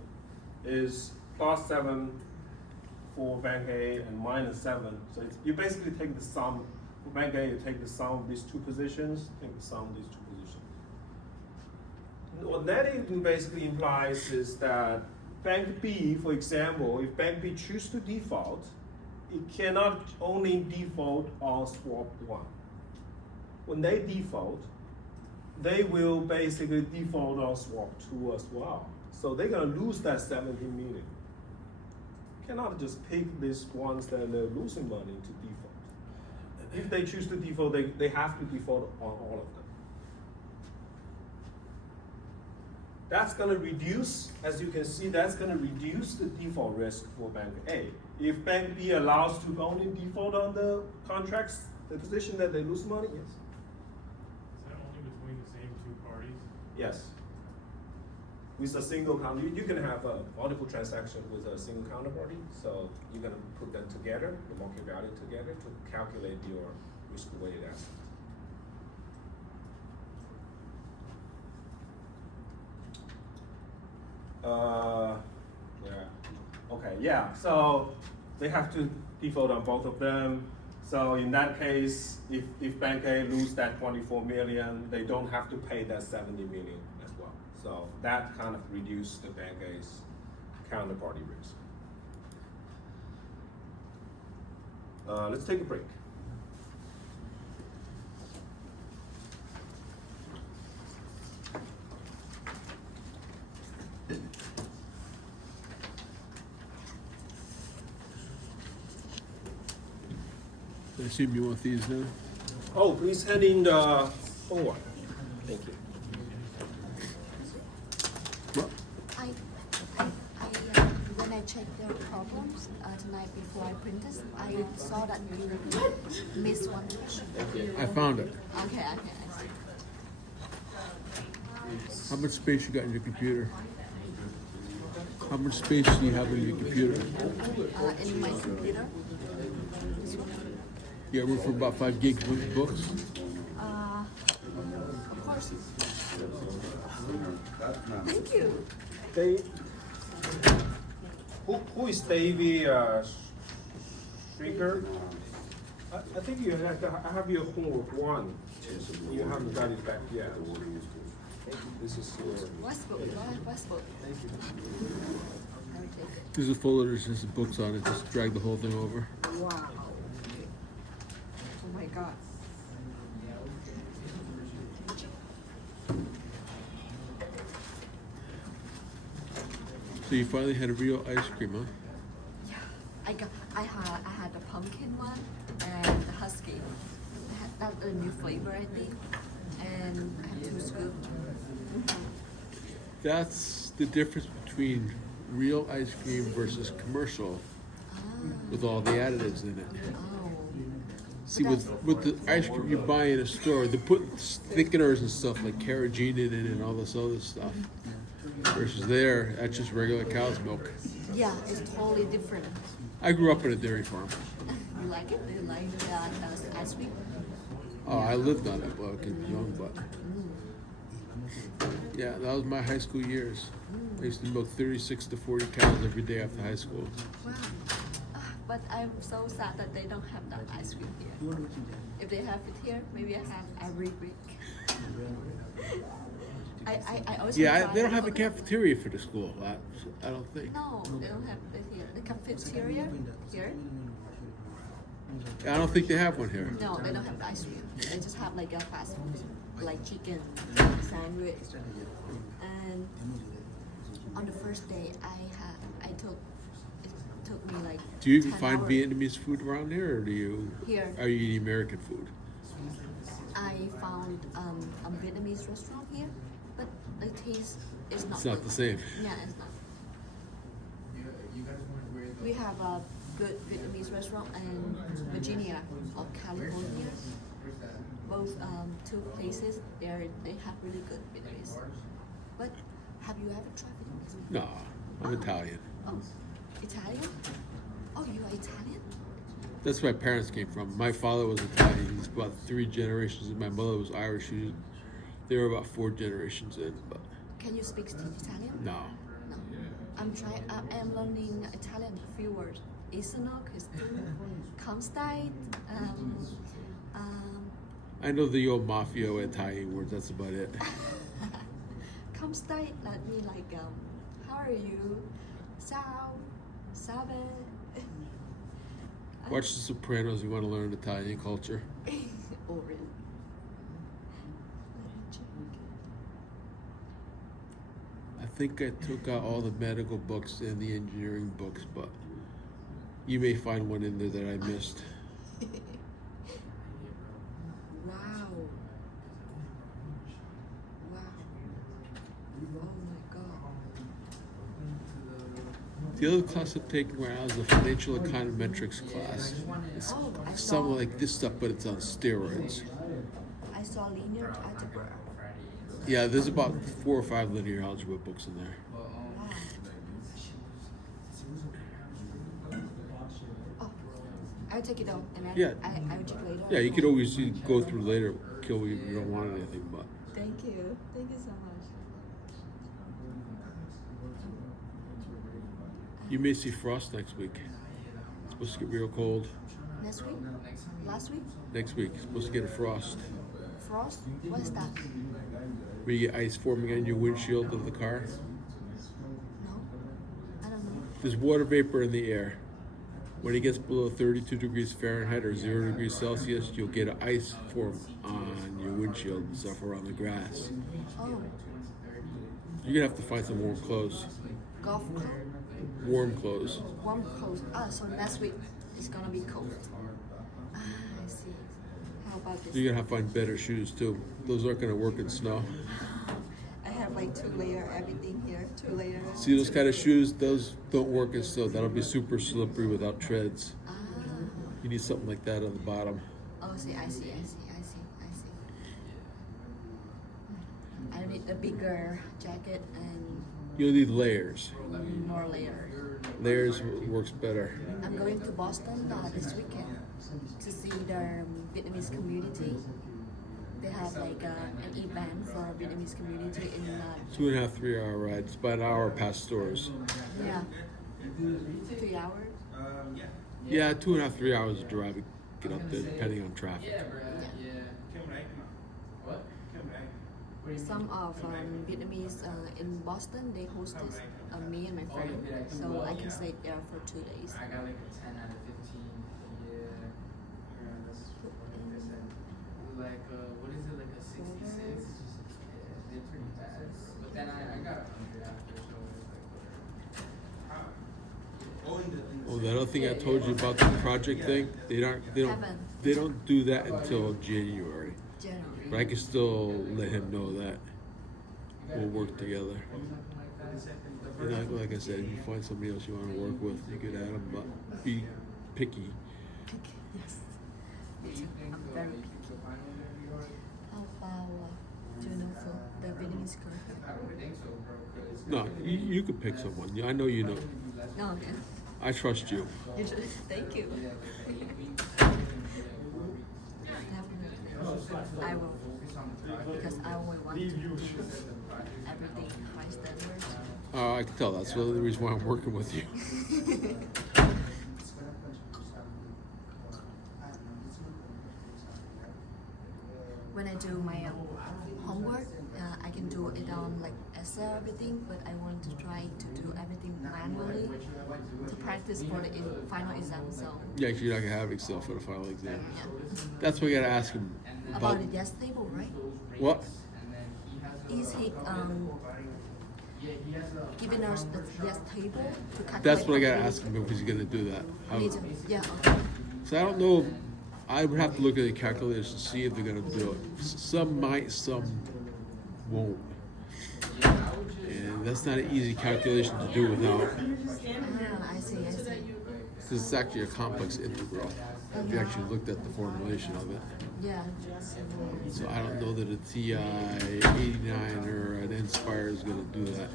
is plus 7 for Bank A and minus 7. So you basically take the sum. For Bank A, you take the sum of these two positions, take the sum of these two positions. What netting basically implies is that Bank B, for example, if Bank B chooses to default, it cannot only default on swap 1. When they default, they will basically default on swap 2 as well. So they're going to lose that 17 million. Cannot just pick these ones that they're losing money to default. If they choose to default, they have to default on all of them. That's going to reduce, as you can see, that's going to reduce the default risk for Bank A. If Bank B allows to only default on the contracts, the position that they lose money, yes. Is that only between the same two parties? Yes. With a single counter, you can have a multiple transaction with a single counterparty. So you're going to put them together, the market value together, to calculate your risk-weighted asset. So they have to default on both of them. So in that case, if Bank A lose that 24 million, they don't have to pay that 70 million as well. So that kind of reduced the bank A's counterparty risk. Let's take a break. I assume you want these now? Oh, please hand in the homework. Thank you. Well, When I checked their problems tonight before I printed, I saw that you missed one question. I found it. Okay, I see. How much space you got in your computer? How much space do you have in your computer? In my computer, You got room for about 5 gigs worth of books? of course. Thank you. Who is Davey Stricker? I think you have. I have your homework one. You haven't got it back yet. This is your. Westbrook. Westbrook. I will take it. There's a folder that says the books on it. Just drag the whole thing over. Wow. Oh my God. So you finally had a real ice cream, huh? Yeah, I had the pumpkin one and the husky. That's a new flavor, I think. And I had 2 scoops. That's the difference between real ice cream versus commercial with all the additives in it. Oh. See, with the ice cream you buy in a store, they put thickeners and stuff like carrageenan in it and all this other stuff. Versus there, that's just regular cow's milk. Yeah, it's totally different. I grew up in a dairy farm. You like it? Do you like ice cream? Oh, I lived on it when I was young, but yeah, that was my high school years. I used to milk 36 to 40 cows every day after high school. Wow. But I'm so sad that they don't have that ice cream here. If they have it here, maybe I have every week. I always Yeah, try they don't to have a cook. cafeteria for the school. I don't think. No, they don't have it here. The cafeteria here? I don't think they have one here. No, they don't have the ice cream. They just have like a fast food, like chicken sandwich. And on the first day, it took me like. Do you even 10 find hours. Vietnamese food around here, or do you? Here. Are you eating American food? I found a Vietnamese restaurant here, but the taste is not. It's not good. the same. Yeah, it's not. We have a good Vietnamese restaurant in Virginia or California. Both 2 places they have really good Vietnamese. But have you ever tried Vietnamese? No, I'm Italian. Oh, Italian? Oh, you are Italian? That's where my parents came from. My father was Italian. He's about 3 generations, and my mother was Irish. They were about 4 generations in, but Can you speak Italian? no. No. I am learning Italian a few words. Isono, Cristo, Comstate, I know the old mafia Italian words. That's about it. Comstate, that mean like, how are you? Ciao, salve. Watch The Sopranos. You want to learn Italian culture. Oh, really? I think I took out all the medical books and the engineering books, but you may find one in there that I missed. Wow. Wow. Oh my God. The other class I'm taking right now is the financial econometrics class. It's Oh, I saw. something like this stuff, but it's on steroids. I saw linear algebra. Yeah, there's about 4 or 5 linear algebra books in there. Wow. Oh, I'll take it out and Yeah. I'll check later. Yeah, you could always go through later, kill you if you don't want anything, but Thank you. Thank you so much. you may see frost next week. It's supposed to get real cold. Next week? Last week? Next week, it's supposed to get a frost. Frost? What is that? where you get ice forming on your windshield of the car. No, I don't know. There's water vapor in the air. When it gets below 32 degrees Fahrenheit or 0 degrees Celsius, you'll get an ice form on your windshield and stuff around the grass. Oh, You're gonna have to find some warm clothes. golf club, Warm clothes. warm clothes. Ah, so next week it's gonna be cold. Ah, I see. How about this? You're gonna have to find better shoes too. Those aren't gonna work in snow. I have like 2 layer everything here, 2 layers. See those kind of shoes? Those don't work in snow. That'll be super slippery without treads. Ah, You need something like that on the bottom. oh, see, I see. I need a bigger jacket and You'll need layers. more layers. Layers works better. I'm going to Boston this weekend to see the Vietnamese community. They have like an event for Vietnamese community in 2.5, 3 hour ride. It's about an hour past stores. yeah, 3 hours. Yeah, 2.5, 3 hours of drive to get up there, depending on traffic. Some of Vietnamese in Boston, they hosted me and my friend, so I can stay there for 2 days. I got like a 10 out of 15. Yeah. Like, what is it, like a 66? Yeah, they're pretty bad. But then I got a 100 after, so it's like, Oh, that other thing I told you about the project thing, they don't do that until January. January. But I can still let him know that we'll work together. And like I said, if you find somebody else you want to work with, you could add them, but be picky. Yes. I'm very picky. How about do you know the Vietnamese girl? I don't think so, bro. 'Cause No, you could pick someone. I know you know. No, okay. I trust you. You should, thank you. Definitely. I will. Because I only want to do everything high standards. I can tell. That's the reason why I'm working with you. When I do my homework, I can do it on like Excel everything, but I want to try to do everything manually to practice for the final exam. So Yeah, you're not gonna have Excel for the final exam. yeah. That's what we gotta ask him About the yes table, right? What? Is he giving us the yes table to calculate? That's what I gotta how ask him if he's gonna do that. many- Me too. Yeah. Okay. So I don't know. I would have to look at the calculators to see if they're gonna do it. Some might, some won't. And that's not an easy calculation to do without, I see. because it's actually a complex integral. If you actually looked at the formulation of it. Yeah. So I don't know that a TI 89 or an Inspire is gonna do that.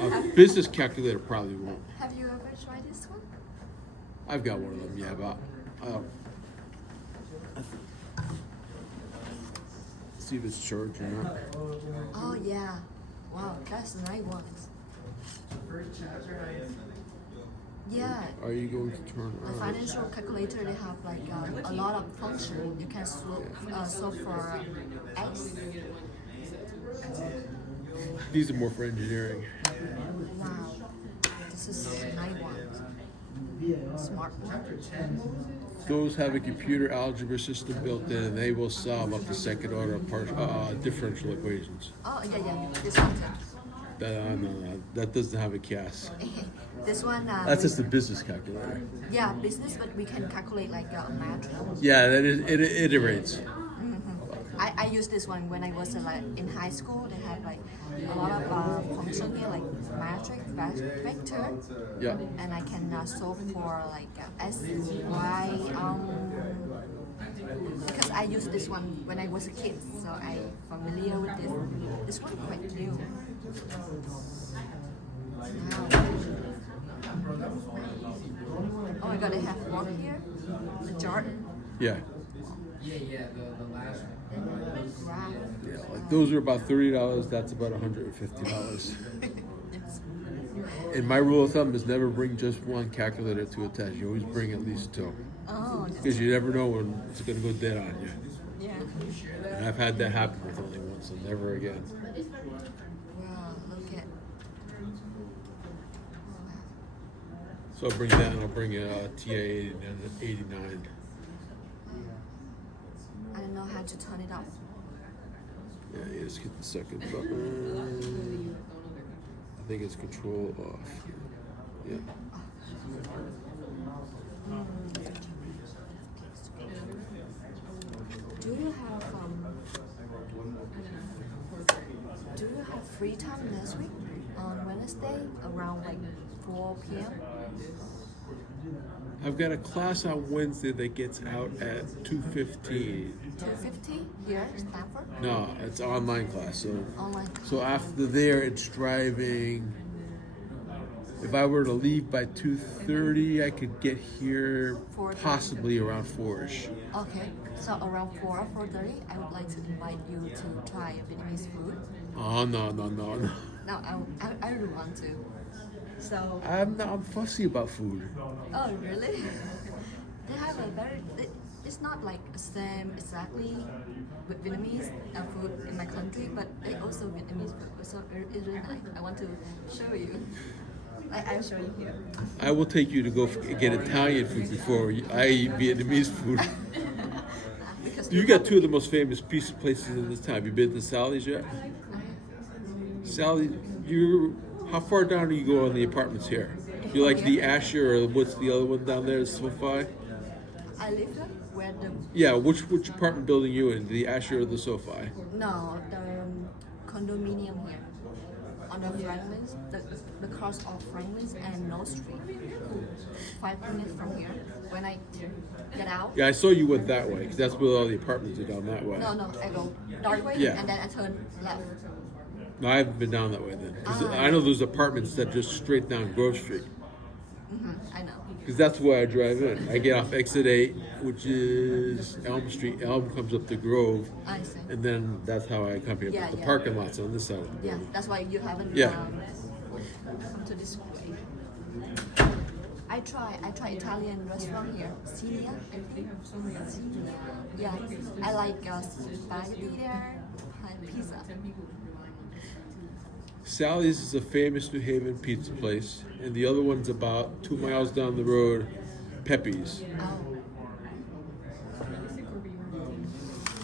A business calculator probably won't. Have you ever tried this one? I've got one of them, yeah, but see if it's charged or not. Oh yeah. Wow, that's a nice one. Yeah. Are you going to turn The on? financial calculator, they have like a lot of function. You can solve for X. These are more for engineering. Wow, this is a nice one. Smart one. Those have a computer algebra system built in, and they will solve up to second order differential equations. Oh yeah. This one too. No, that doesn't have a CAS. This one. That's just a business calculator. Yeah, business, but we can calculate like a matrix. Yeah, that is, it iterates. I used this one when I was in high school. They have like a lot of function here, like matrix, vector, Yeah. and I can solve for like S, Y. Because I used this one when I was a kid, so I'm familiar with this. This one quite new. Wow. Oh my god, they have one here. The Jordan. Yeah. the last one. Graph. Yeah, like those are about $30. That's about $150. Yes. And my rule of thumb is never bring just one calculator to a test. You always bring at least two, Oh, that's- because you never know when it's going to go dead on you. yeah. And I've had that happen with only one so never again. Wow, look at. So I'll bring that and I'll bring a TA 89. I don't know how to turn it off. Yeah, you just hit the second button. I think it's control off. Yeah. Do you have free time next week on Wednesday around like 4 p.m.? I've got a class on Wednesday that gets out at 2:15. 2:50 here in Stanford? No, it's an online class. So Online. so after there, it's driving. If I were to leave by 2:30, I could get here 4:30. possibly around 4ish. Okay, so around 4 or 4:30, I would like to invite you to try Vietnamese food. Oh no. No, I really want to. So. I'm fussy about food. Oh, really? They have a very. It's not like the same exactly with Vietnamese food in my country, but they also Vietnamese food. So it's really nice. I want to show you. I'll show you here. I will take you to go get Italian food before I eat Vietnamese food. Because You got two of the most famous pizza places in this town. Have you been to Sally's yet? Sally, how far down do you go on the apartments here? You like the Asher or what's the other one down there, SoFi? I live here where the Yeah, which apartment building you in? The Asher or the SoFi? no the condominium here on the Franklin's the cross of Franklin's and North Street. 5 minutes from here. When I get out. Yeah, I saw you went that way because that's where all the apartments are down that way. No, I go dark way Yeah. and then I turn left. No, I haven't been down that way then. 'Cause Ah. I know there's apartments that just straight down Grove Street. I know. Because that's where I drive in. I get off exit 8, which is Elm Street. Elm comes up to Grove, I see. and then that's how I come here. Yeah, But the yeah. parking lot's on this side of the Yeah, building. that's why you haven't Yeah. come to this way. I try Italian restaurant here. Cilia, I think. Cilia. Yeah, I like spaghetti there and pizza. Sally's is a famous New Haven pizza place, and the other one's about 2 miles down the road, Pepe's. Oh.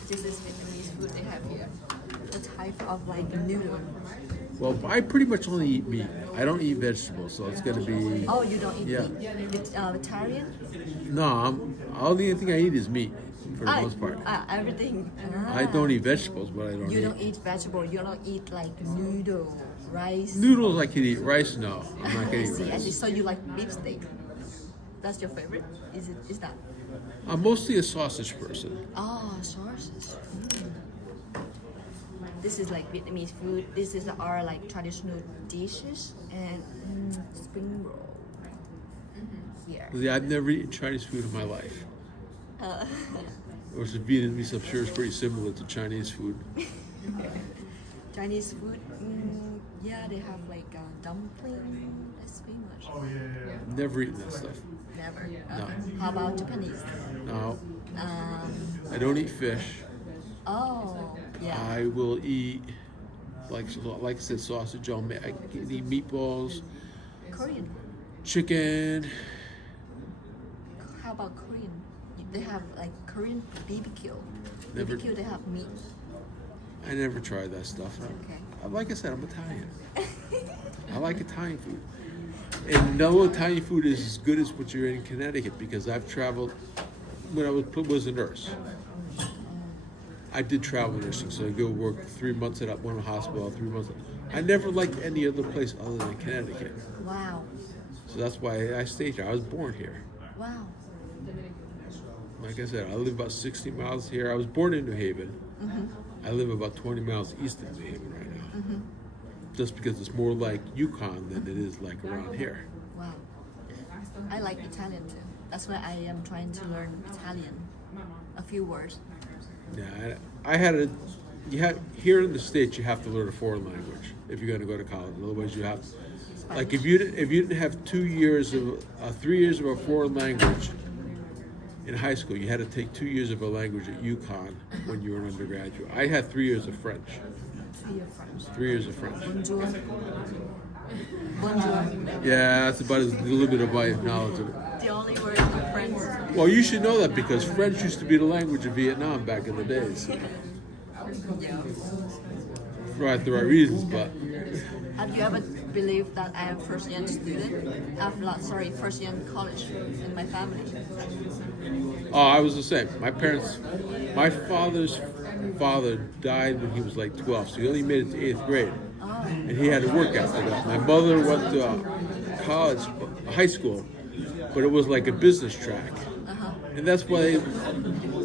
This is Vietnamese food they have here. The type of like noodle. Well, I pretty much only eat meat. I don't eat vegetables, so it's gonna be. Oh, you don't eat Yeah. meat? Vegetarian? No, all the only thing I eat is meat for the most part. Everything. I don't eat vegetables, but I don't You eat. don't eat vegetable. You don't eat like noodle, rice. Noodles I can eat. Rice, no. I'm not gonna I eat see. rice. So you like beef steak? That's your favorite? Is that? I'm mostly a sausage person. Oh, sausage. This is like Vietnamese food. This is our like traditional dishes and spring roll. Here. Yeah, I've never eaten Chinese food in my life. Which is Vietnamese, I'm sure, is pretty similar to Chinese food. Chinese food. Yeah, they have like dumpling. That's famous. Oh, yeah. Never eaten that stuff. Never. No. How about Japanese? No, Um, I don't eat fish. oh, yeah. I will eat, like I said, sausage. I can eat meatballs, Korean. chicken. How about Korean? They have like Korean BBQ. Never- BBQ, they have meat. I never tried that stuff. Okay. Like I said, I'm Italian. I like Italian food. And no Italian food is as good as what you're in Connecticut because I've traveled when I was a nurse. I did travel nursing, so I go work 3 months at one hospital, 3 months. I never liked any other place other than Connecticut. Wow. So that's why I stayed here. I was born here. Wow. Like I said, I live about 60 miles here. I was born in New Haven. I live about 20 miles east of New Haven right now. Just because it's more like Yukon than it is like around here. Wow. I like Italian too. That's why I am trying to learn Italian. A few words. Yeah, here in the States, you have to learn a foreign language if you're going to go to college. Otherwise, you have, like if you didn't have 3 years of a foreign language, in high school, you had to take 2 years of a language at UConn when you were an undergraduate. I had 3 years of French. 3 year French. 3 years of French. Bonjour. Bonjour. Yeah, that's about as a little bit of my knowledge of it. The only word in French. Well, you should know that because French used to be the language of Vietnam back in the days. Yeah. For the right reasons, but Have you ever believed that I am first year student? First year in college in my family. oh, I was the same. My father's father died when he was like 12, so he only made it to 8th grade. Oh. And he had to work after that. My mother went to college, high school, but it was like a business track. Uh-huh. And that's why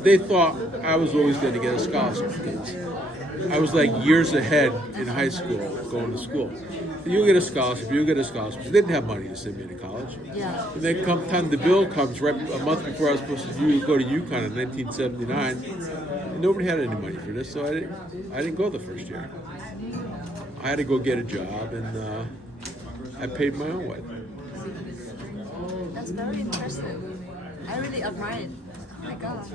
they thought I was always going to get a scholarship because I was like years ahead in high school going to school. You'll get a scholarship, you'll get a scholarship. They didn't have money to send me to college. Yeah. And then come time the bill comes right a month before I was supposed to go to UConn in 1979, and nobody had any money for this, so I didn't go the first year. I had to go get a job, and I paid my own way. That's very interesting. I really admire it. Oh my God.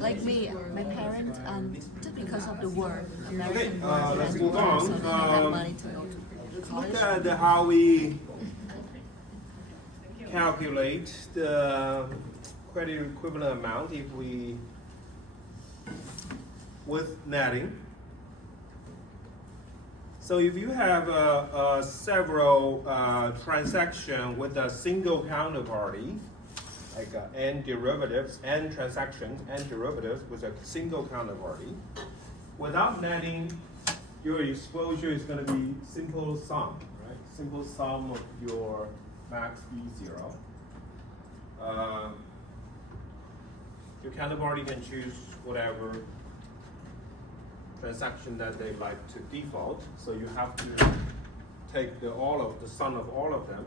Like me, my parents, just because of the war, American war, let's and move on. so they didn't have money to go to Let's college. look at how we calculate the credit equivalent amount if we with netting. So if you have several transactions with a single counterparty, like n derivatives, n transactions, n derivatives with a single counterparty, without netting, your exposure is going to be simple sum, right? Simple sum of your max B0. Your counterparty can choose whatever transaction that they like to default, so you have to take the sum of all of them.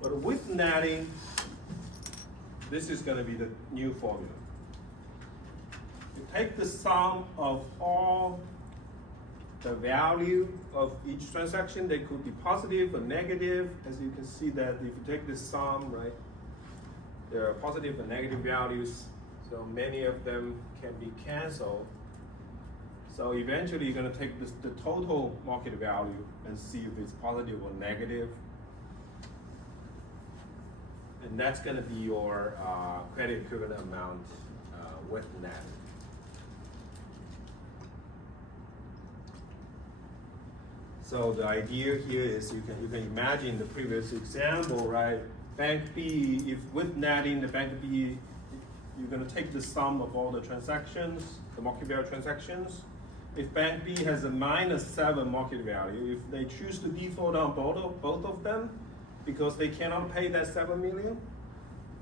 But with netting, this is going to be the new formula. You take the sum of all the value of each transaction. They could be positive or negative. As you can see that if you take the sum, right, there are positive and negative values. So many of them can be canceled. So eventually you're going to take the total market value and see if it's positive or negative. And that's going to be your credit equivalent amount with net. So the idea here is you can imagine the previous example, right? Bank B, if with netting the bank B, you're going to take the sum of all the transactions, the market value transactions. If bank B has a -7 market value, if they choose to default on both of them, because they cannot pay that 7 million,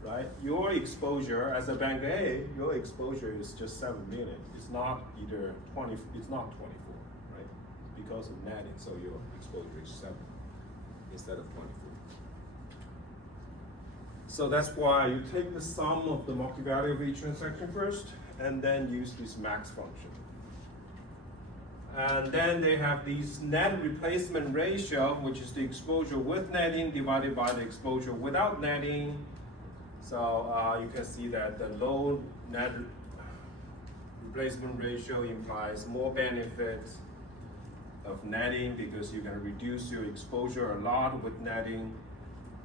right? Your exposure as a bank A, your exposure is just 7 million. It's not either 20, it's not 24, right? Because of netting, so your exposure is 7 instead of 24. So that's why you take the sum of the market value of each transaction first, and then use this max function. And then they have these net replacement ratio, which is the exposure with netting divided by the exposure without netting. So you can see that the low net replacement ratio implies more benefits of netting because you're going to reduce your exposure a lot with netting,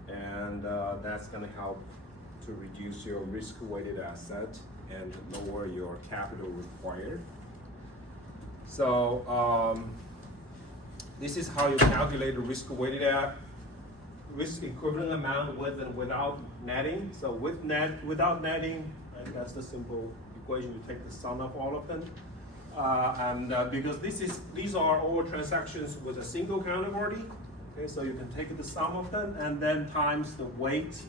and that's going to help to reduce your risk-weighted asset and lower your capital required. So this is how you calculate the risk-weighted risk equivalent amount with and without netting. So without netting, right, that's the simple equation. You take the sum of all of them, because these are all transactions with a single counterparty. Okay, so you can take the sum of them and then times the weight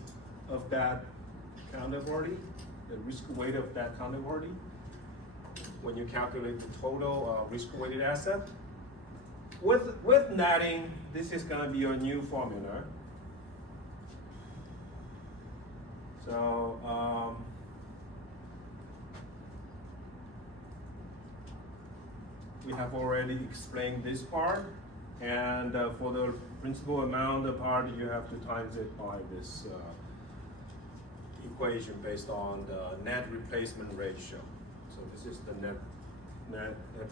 of that counterparty, the risk weight of that counterparty, when you calculate the total risk-weighted asset. With netting, this is going to be your new formula. So we have already explained this part, and for the principal amount part, you have to times it by this equation based on the net replacement ratio. So this is the net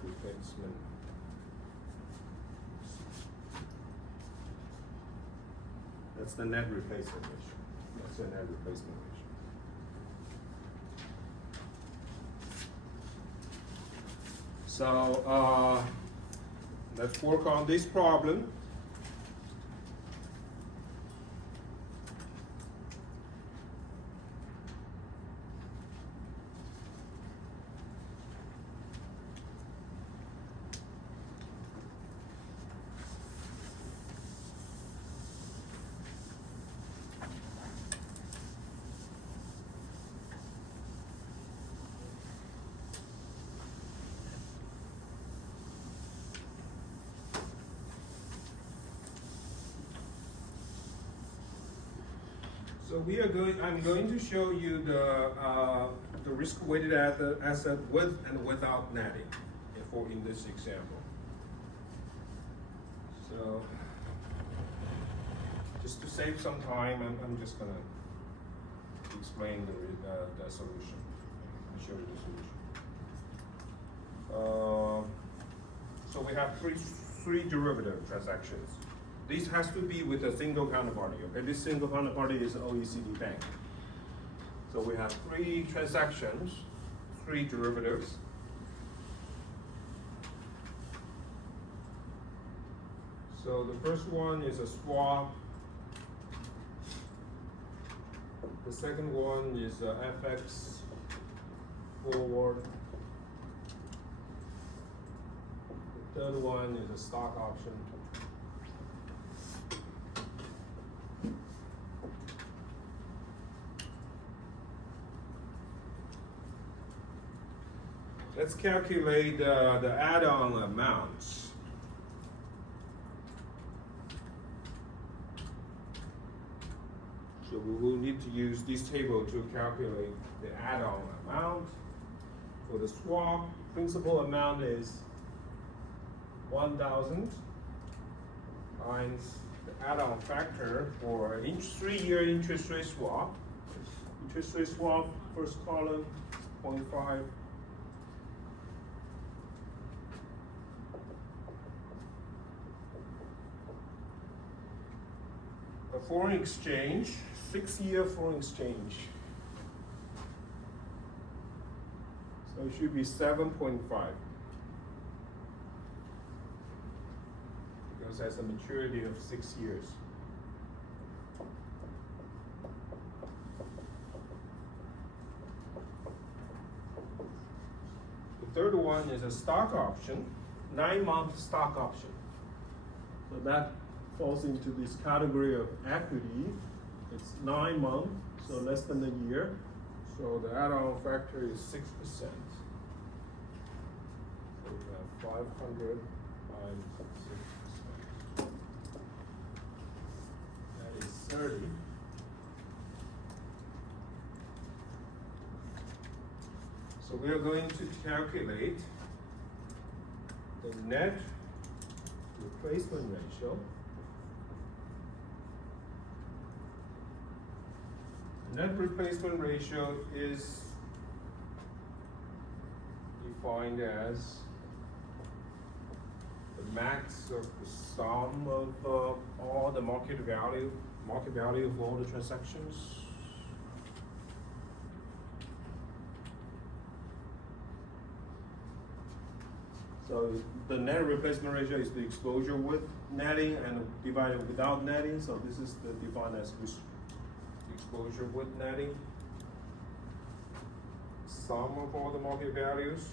replacement. That's the net replacement ratio. That's the net replacement ratio. So let's work on this problem. So I'm going to show you the risk-weighted asset with and without netting in this example. So just to save some time, I'm just gonna explain the solution. I'll show you the solution. So we have three derivative transactions. This has to be with a single counterparty, okay? This single counterparty is OECD Bank. So we have three transactions, three derivatives. So the first one is a swap. The second one is a FX forward. The third one is a stock option. Let's calculate the add-on amounts. So we will need to use this table to calculate the add-on amount. For the swap, principal amount is 1,000 times the add-on factor for a 3-year interest rate swap. Interest rate swap, first column, 0.5. A foreign exchange, 6-year foreign exchange. So it should be 7.5. Because it has a maturity of 6 years. The third one is a stock option, 9-month stock option. So that falls into this category of equity. It's 9 months, so less than a year. So the add-on factor is 6%. So we have 500 times 6%. That is 30. So we are going to calculate the net replacement ratio. Net replacement ratio is defined as the max of the sum of all the market value of all the transactions. So the net replacement ratio is the exposure with netting and divided without netting. So this is the defined as exposure with netting, sum of all the market values,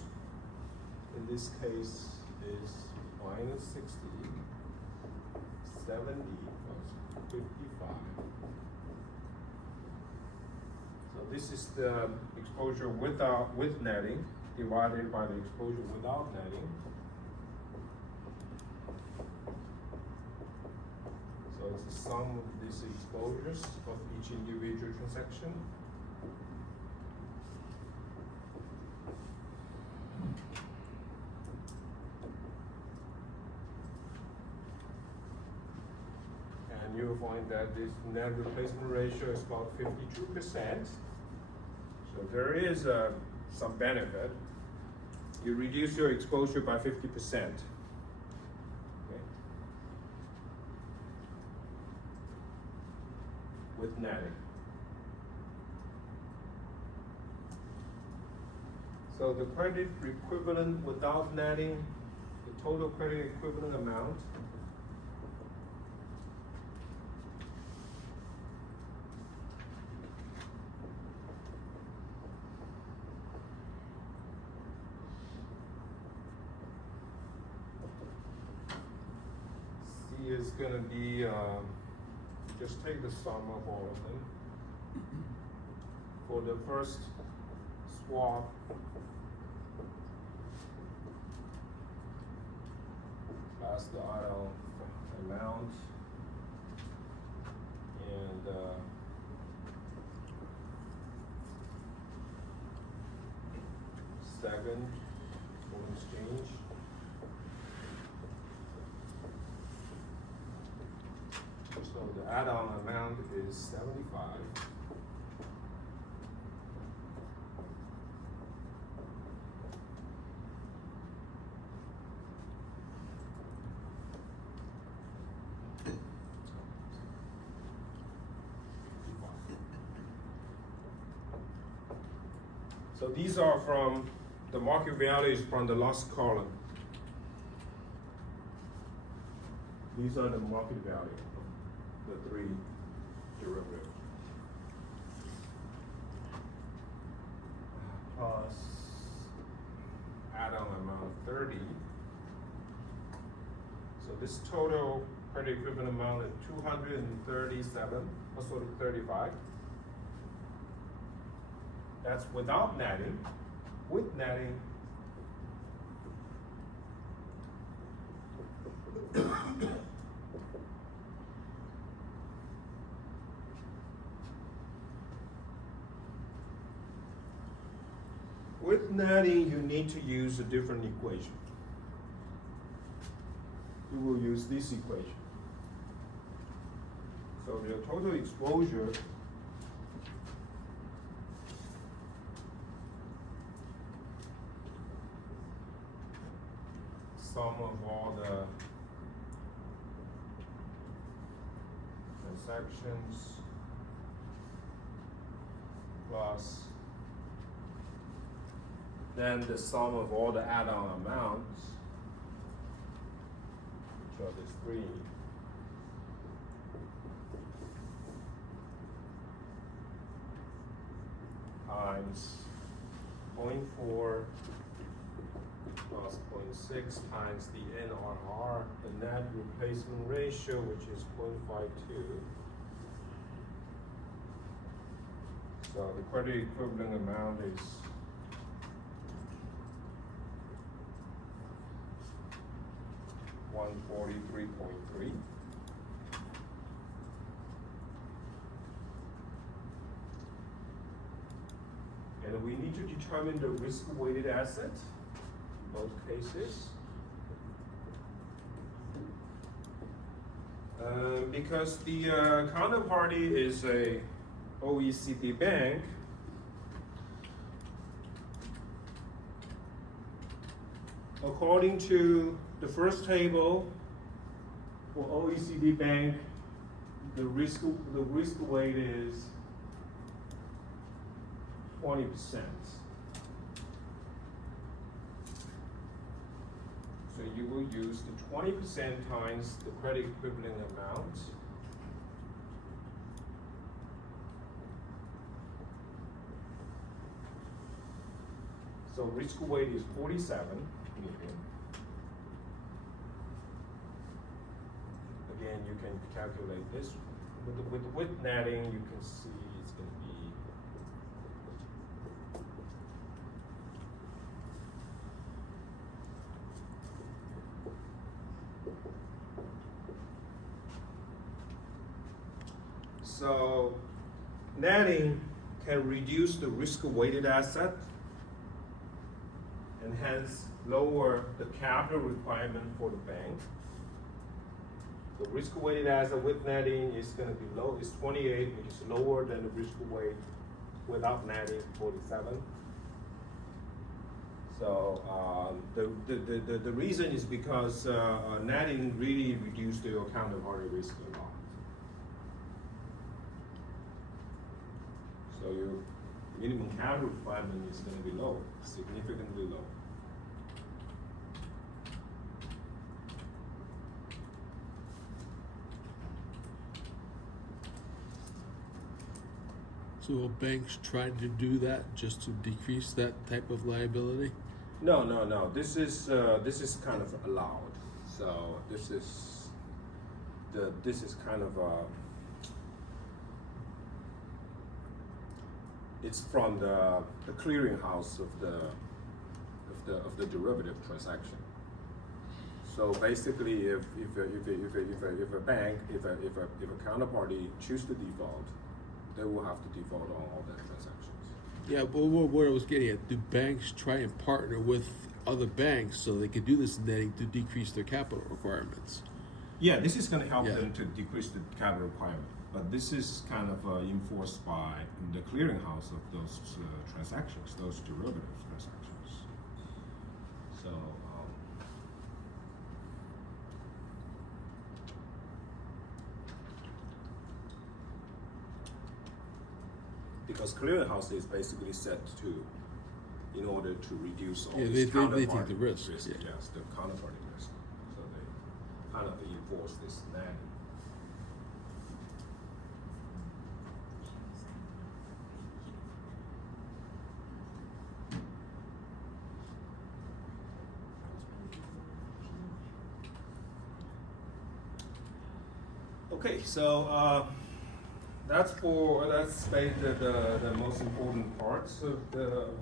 in this case is minus 60, 70 plus 55. So this is the exposure with netting divided by the exposure without netting. So it's the sum of these exposures of each individual transaction. And you'll find that this net replacement ratio is about 52%. So there is some benefit. You reduce your exposure by 50%. Okay. With netting. So the credit equivalent without netting, the total credit equivalent amount C is gonna be, just take the sum of all of them. For the first swap, that's the add-on amount. And second, foreign exchange. So the add-on amount is 75. So these are from the market values from the last column. These are the market value of the three derivatives. Plus add-on amount of 30. So this total credit equivalent amount is 237, also 35. That's without netting. With netting, you need to use a different equation. You will use this equation. So the total exposure sum of all the transactions plus then the sum of all the add-on amounts, which are these three, times 0.4 plus 0.6 times the NRR, the net replacement ratio, which is 0.52. So the credit equivalent amount is $143.3. And we need to determine the risk-weighted asset in both cases. Because the counterparty is a OECD bank, according to the first table for OECD bank, the risk weight is 20%. So you will use the 20% times the credit equivalent amount. So risk weight is 47 million. Again, you can calculate this. With netting, you can see it's going to be so netting can reduce the risk-weighted asset and hence lower the capital requirement for the bank. The risk-weighted asset with netting is going to be low. It's 28, which is lower than the risk weight without netting 47. So the reason is because netting really reduced your counterparty risk a lot. So your minimum capital requirement is going to be low, significantly low. So are banks trying to do that just to decrease that type of liability? No, no, no. This is kind of allowed. So this is kind of it's from the clearinghouse of the derivative transaction. So basically, if a bank, if a counterparty choose to default, they will have to default on all their transactions. Yeah, but what I was getting at, do banks try and partner with other banks so they can do this netting to decrease their capital requirements? Yeah, this is going to help Yeah. them to decrease the capital requirement, but this is kind of enforced by the clearinghouse of those transactions, those derivative transactions. So. Because clearinghouse is basically set to, in order to reduce all Yeah, this they take counterparty the risk, yeah. yes, the counterparty risk. So they kind of enforce this net. Okay, so that's the most important parts of Basel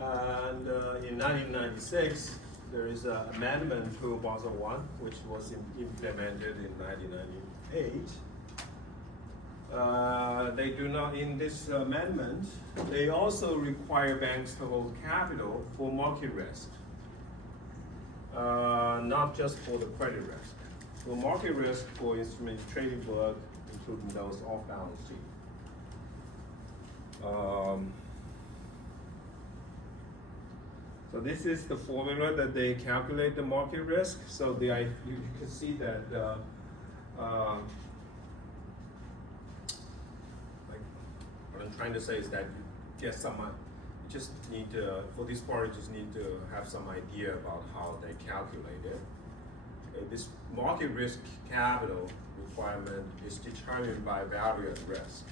I. And in 1996, there is an amendment to Basel I, which was implemented in 1998. They do not, in this amendment, they also require banks to hold capital for market risk, not just for the credit risk. For market risk for instrument trading book, including those off-balance sheet. So this is the formula that they calculate the market risk. So you can see that like what I'm trying to say is that you get some. You just need to, for this part, you just need to have some idea about how they calculate it. This market risk capital requirement is determined by value at risk.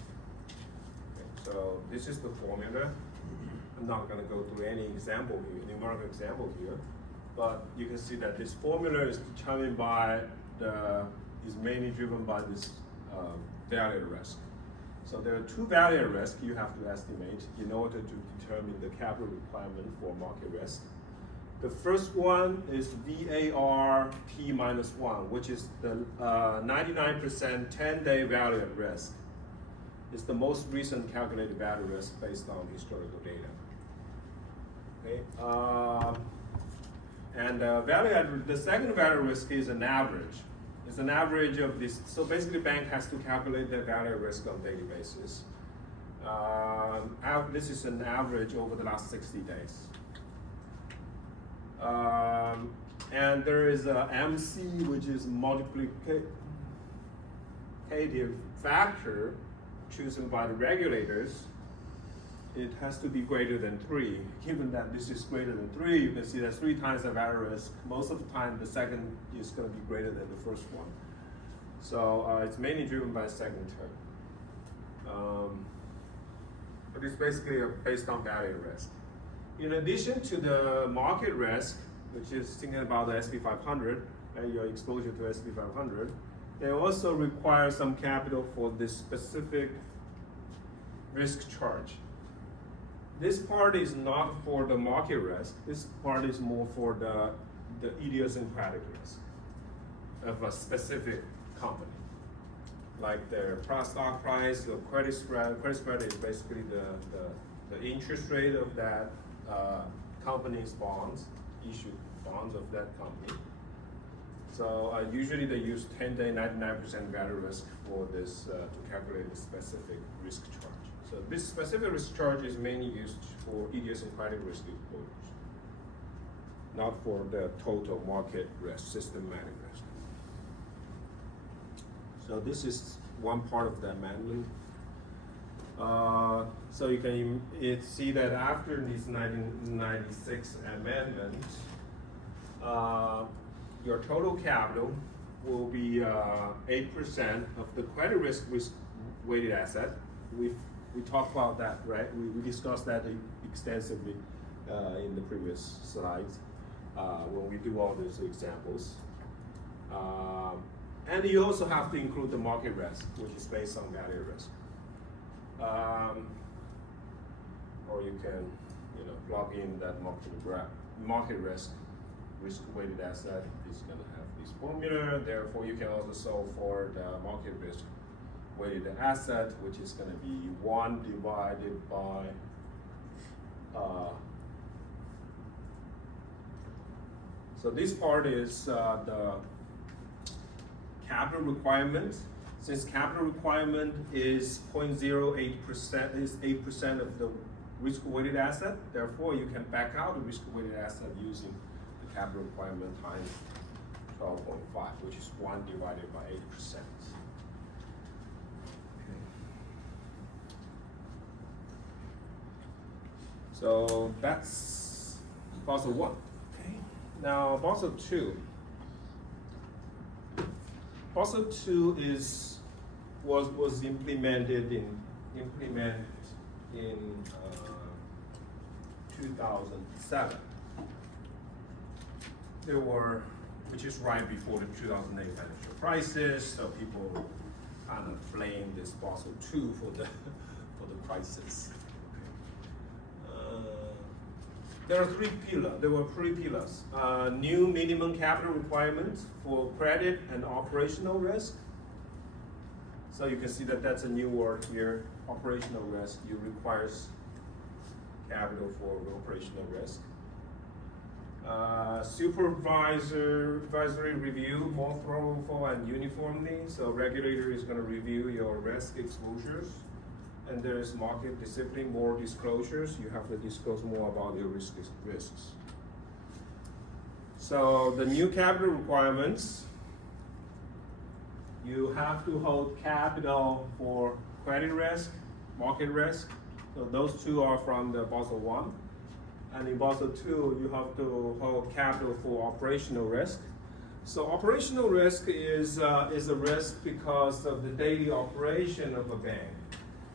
Okay, so this is the formula. I'm not going to go through any example here, numerical example here, but you can see that this formula is determined by is mainly driven by this value at risk. So there are two value at risk you have to estimate in order to determine the capital requirement for market risk. The first one is VAR P minus 1, which is the 99% 10-day value at risk. It's the most recent calculated value risk based on historical data. Okay, and the second value risk is an average. It's an average of this. So basically, bank has to calculate their value risk on a daily basis. This is an average over the last 60 days. And there is a MC, which is multiplicative factor chosen by the regulators. It has to be greater than 3. Given that this is greater than 3, you can see that's 3 times the value risk. Most of the time, the second is going to be greater than the first one. So it's mainly driven by second term. But it's basically based on value risk. In addition to the market risk, which is thinking about the SP 500 and your exposure to SP 500, they also require some capital for this specific risk charge. This part is not for the market risk. This part is more for the idiosyncratic risk of a specific company, like their stock price or credit spread. Credit spread is basically the interest rate of that company's bonds, issued bonds of that company. So usually they use 10-day 99% value risk for this to calculate the specific risk charge. So this specific risk charge is mainly used for idiosyncratic risk exposures, not for the total market risk, systematic risk. So this is one part of the amendment. So you can see that after this 1996 amendment, your total capital will be 8% of the credit risk weighted asset. We talked about that, right? We discussed that extensively in the previous slides when we do all these examples. And you also have to include the market risk, which is based on value risk. Or you can, plug in that market risk weighted asset is going to have this formula. Therefore, you can also solve for the market risk weighted asset, which is going to be 1 divided by so this part is the capital requirement. Since capital requirement is 0.08%, is 8% of the risk-weighted asset, therefore you can back out the risk-weighted asset using the capital requirement times 12.5, which is 1 divided by 8%. So that's Basel 1. Okay. Now Basel 2. Basel 2 was implemented in 2007. Which is right before the 2008 financial crisis. So people kind of blame this Basel 2 for the crisis. There were three pillars. New minimum capital requirements for credit and operational risk. So you can see that that's a new word here. Operational risk. It requires capital for operational risk. Supervisory review, more thorough and uniformly. So regulator is going to review your risk exposures. And there is market discipline, more disclosures. You have to disclose more about your risks. So the new capital requirements, you have to hold capital for credit risk, market risk. So those two are from the Basel 1. And in Basel 2, you have to hold capital for operational risk. So operational risk is a risk because of the daily operation of a bank.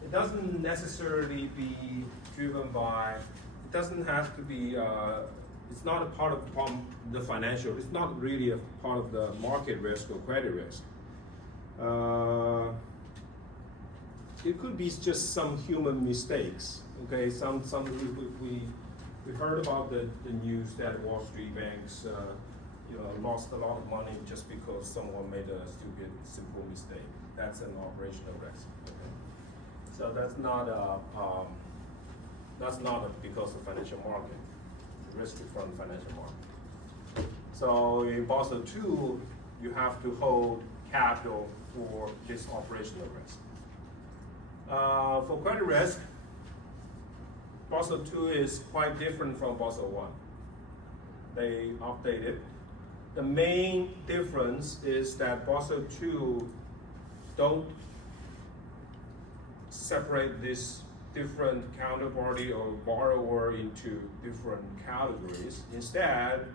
It doesn't necessarily be driven by, it doesn't have to be, it's not a part of the financial, it's not really a part of the market risk or credit risk. It could be just some human mistakes, okay? We heard about the news that Wall Street banks lost a lot of money just because someone made a stupid, simple mistake. That's an operational risk, okay? So that's not because of financial market. The risk is from the financial market. So in Basel 2, you have to hold capital for this operational risk. For credit risk, Basel 2 is quite different from Basel 1. They updated. The main difference is that Basel 2 don't separate this different counterparty or borrower into different categories. Instead,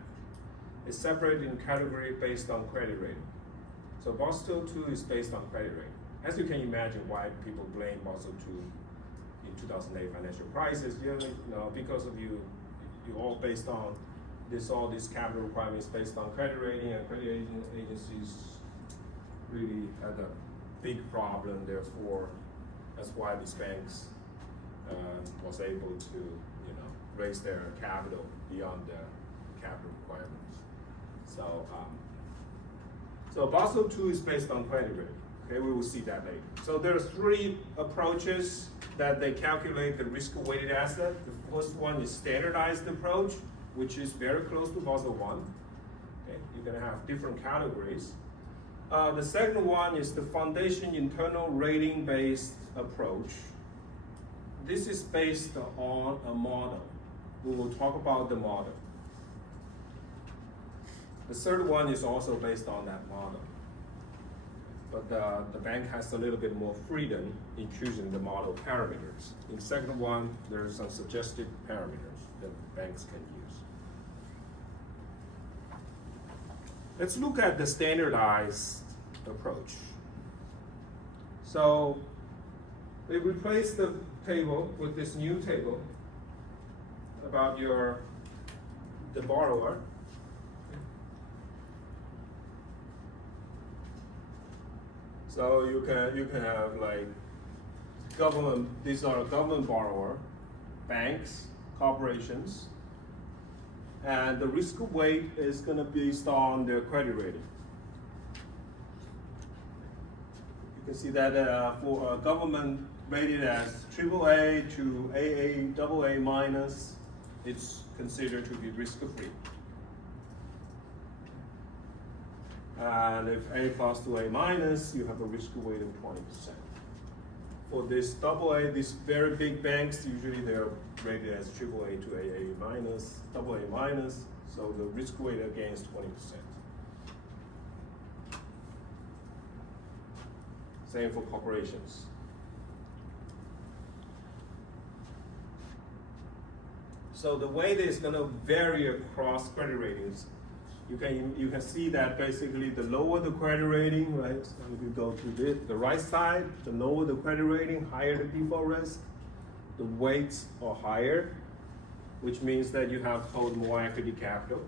it's separated in category based on credit rating. So Basel 2 is based on credit rating. As you can imagine why people blame Basel 2 in 2008 financial crisis, because of you all based on all these capital requirements based on credit rating, and credit agencies really had a big problem. Therefore, that's why these banks was able to, raise their capital beyond the capital requirements. So Basel 2 is based on credit rating. Okay, we will see that later. So there are three approaches that they calculate the risk-weighted asset. The first one is standardized approach, which is very close to Basel 1. Okay, you can have different categories. The second one is the foundation internal rating based approach. This is based on a model. We will talk about the model. The third one is also based on that model. But the bank has a little bit more freedom in choosing the model parameters. In the second one, there are some suggested parameters that banks can use. Let's look at the standardized approach. So we replace the table with this new table about the borrower. So you can have like government, these are government borrower, banks, corporations, and the risk weight is gonna be based on their credit rating. You can see that for a government rated as AAA to AA, AA minus, it's considered to be risk-free. And if A plus to A minus, you have a risk weight of 20%. For this AA, these very big banks, usually they're rated as AAA to AA minus, AA minus, so the risk weight again is 20%. Same for corporations. So the weight is going to vary across credit ratings. You can see that basically the lower the credit rating, right? So if you go to the right side, the lower the credit rating, higher the default risk. The weights are higher, which means that you have to hold more equity capital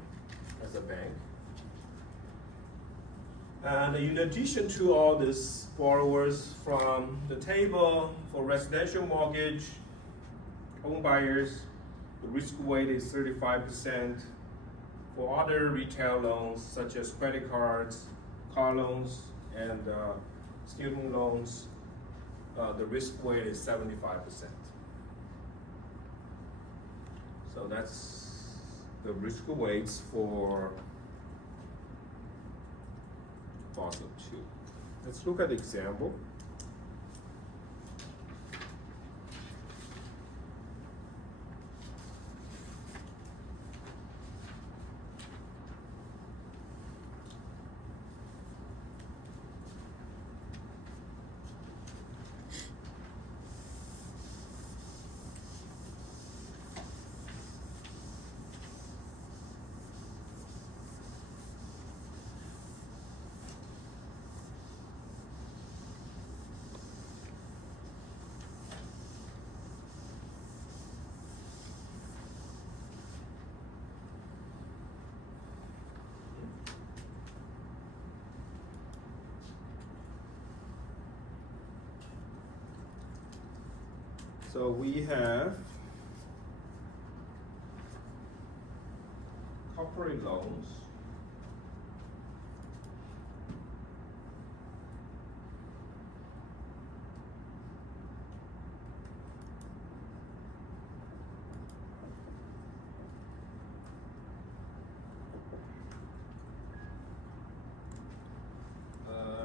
as a bank. And in addition to all this, borrowers from the table for residential mortgage, home buyers, the risk weight is 35%. For other retail loans, such as credit cards, car loans, and student loans, the risk weight is 75%. So that's the risk weights for Basel II. Let's look at the example. So we have corporate loans.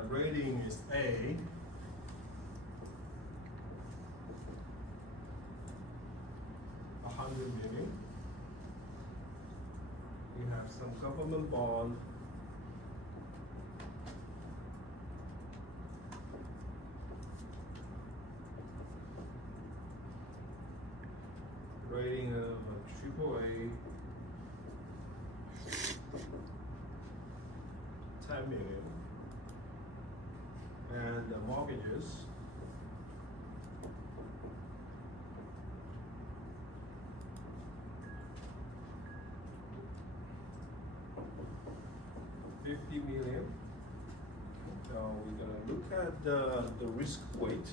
Rating is A. $100 million. We have some government bond. Rating of AAA. 10 million. And the mortgages. $50 million. So we're gonna look at the risk weight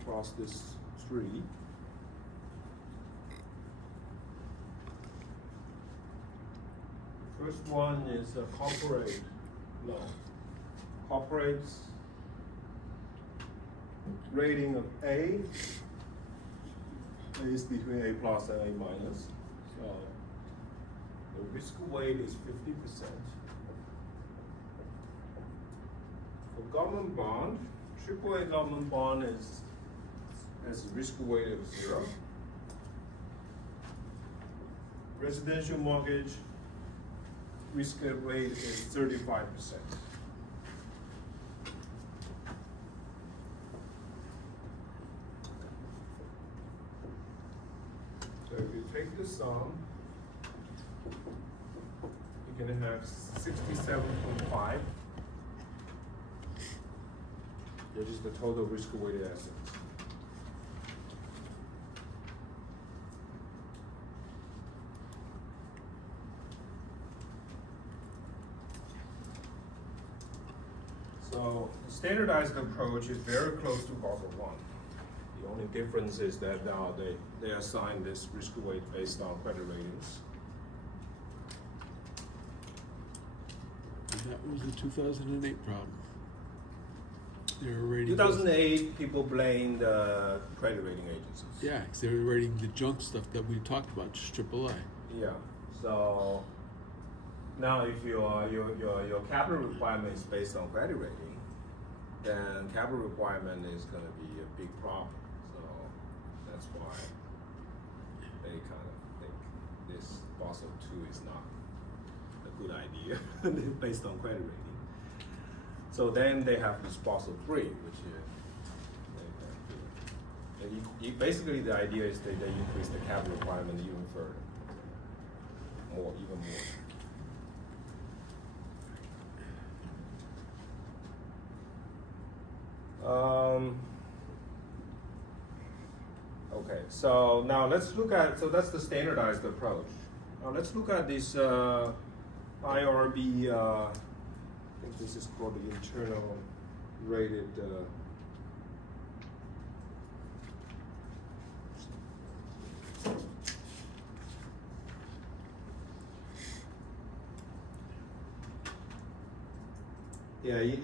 across this three. First one is a corporate loan. Corporates rating of A is between A plus and A minus. So The risk weight is 50%. For government bond, AAA government bond has a risk weight of 0. Residential mortgage risk weight is 35%. So if you take the sum, you're gonna have 67.5. That is the total risk-weighted assets. So the standardized approach is very close to Basel I. The only difference is that now they assign this risk weight based on credit ratings. And that was the 2008 problem. They were rating 2008, people blamed the credit rating agencies. Yeah, because they were rating the junk stuff that we talked about, just AAA. Yeah. So now, if your capital requirement is based on credit rating, then capital requirement is going to be a big problem. So that's why they kind of think this Basel II is not a good idea based on credit rating. So then they have this Basel III, which is basically the idea is that they increase the capital requirement even further, even more. Okay, so now let's look at, so that's the standardized approach. Now let's look at this IRB, I think this is called the internal rated,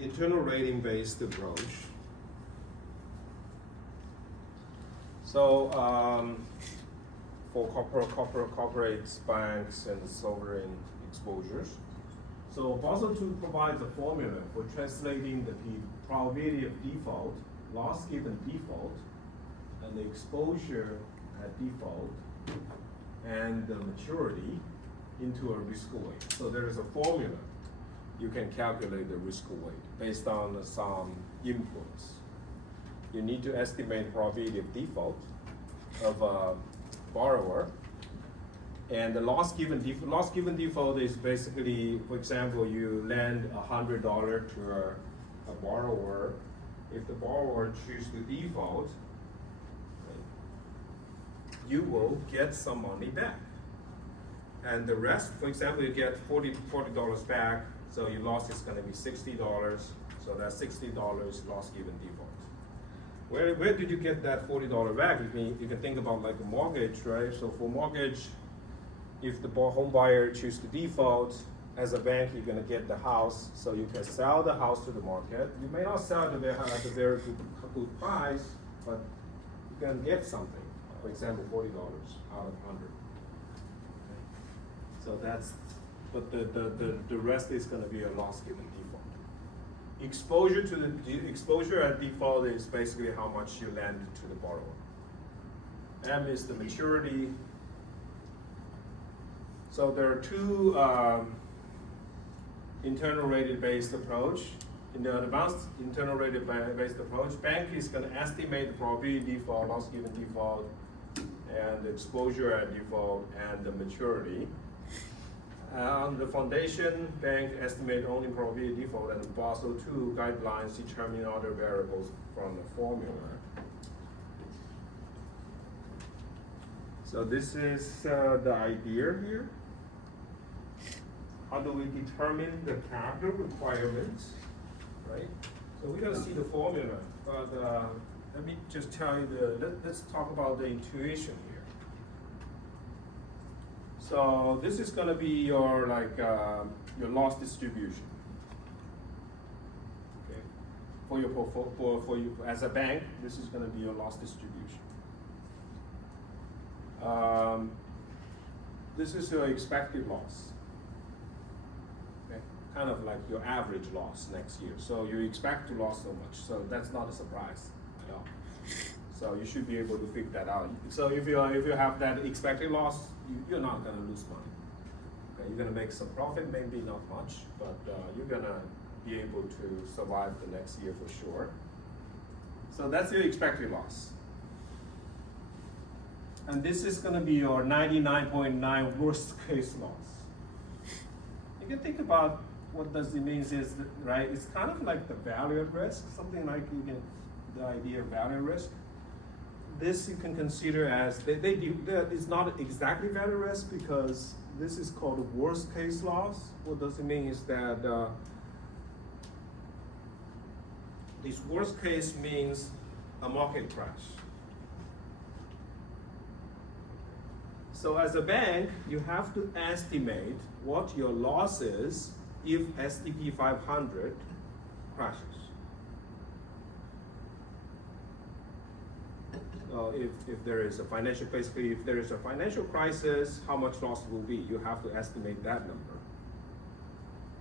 internal rating based approach. So for corporates, banks, and sovereign exposures. So Basel II provides a formula for translating the probability of default, loss given default, and the exposure at default, and the maturity into a risk weight. So there is a formula. You can calculate the risk weight based on some inputs. You need to estimate probability of default of a borrower. And the loss given default is basically, for example, you lend $100 to a borrower. If the borrower chooses to default, you will get some money back. And the rest, for example, you get $40 back, so your loss is going to be $60. So that's $60 loss given default. Where did you get that $40 back? You can think about like a mortgage, right? So for mortgage, if the home buyer chooses to default, as a bank, you're going to get the house, so you can sell the house to the market. You may not sell it at a very good price, but you can get something. For example, $40 out of 100. So that's, but the rest is going to be a loss given default. Exposure to the exposure at default is basically how much you lend to the borrower. M is the maturity. So there are two internal rated based approach. In the advanced internal rated based approach, bank is going to estimate the probability default, loss given default, and the exposure at default, and the maturity. On the foundation, bank estimate only probability default, and the Basel II guidelines determine other variables from the formula. So this is the idea here. How do we determine the capital requirements, right? So we're gonna see the formula, but let me just tell you let's talk about the intuition here. So this is gonna be your your loss distribution. Okay, for your portfolio, for you as a bank, this is gonna be your loss distribution. this is your expected loss. Okay? Kind of like your average loss next year. So you expect to lose so much, so that's not a surprise at all. So you should be able to figure that out. So if you have that expected loss, you're not gonna lose money. Okay? You're gonna make some profit, maybe not much, but you're gonna be able to survive the next year for sure. So that's your expected loss. And this is gonna be your 99.9 worst case loss. You can think about what does it mean is, right? It's kind of like the value at risk, something like the idea of value at risk. This you can consider as, it's not exactly value at risk because this is called a worst case loss. What does it mean is that this worst case means a market crash. So as a bank, you have to estimate what your loss is if S&P 500 crashes. If there is a financial, basically if there is a financial crisis, how much loss will be? You have to estimate that number.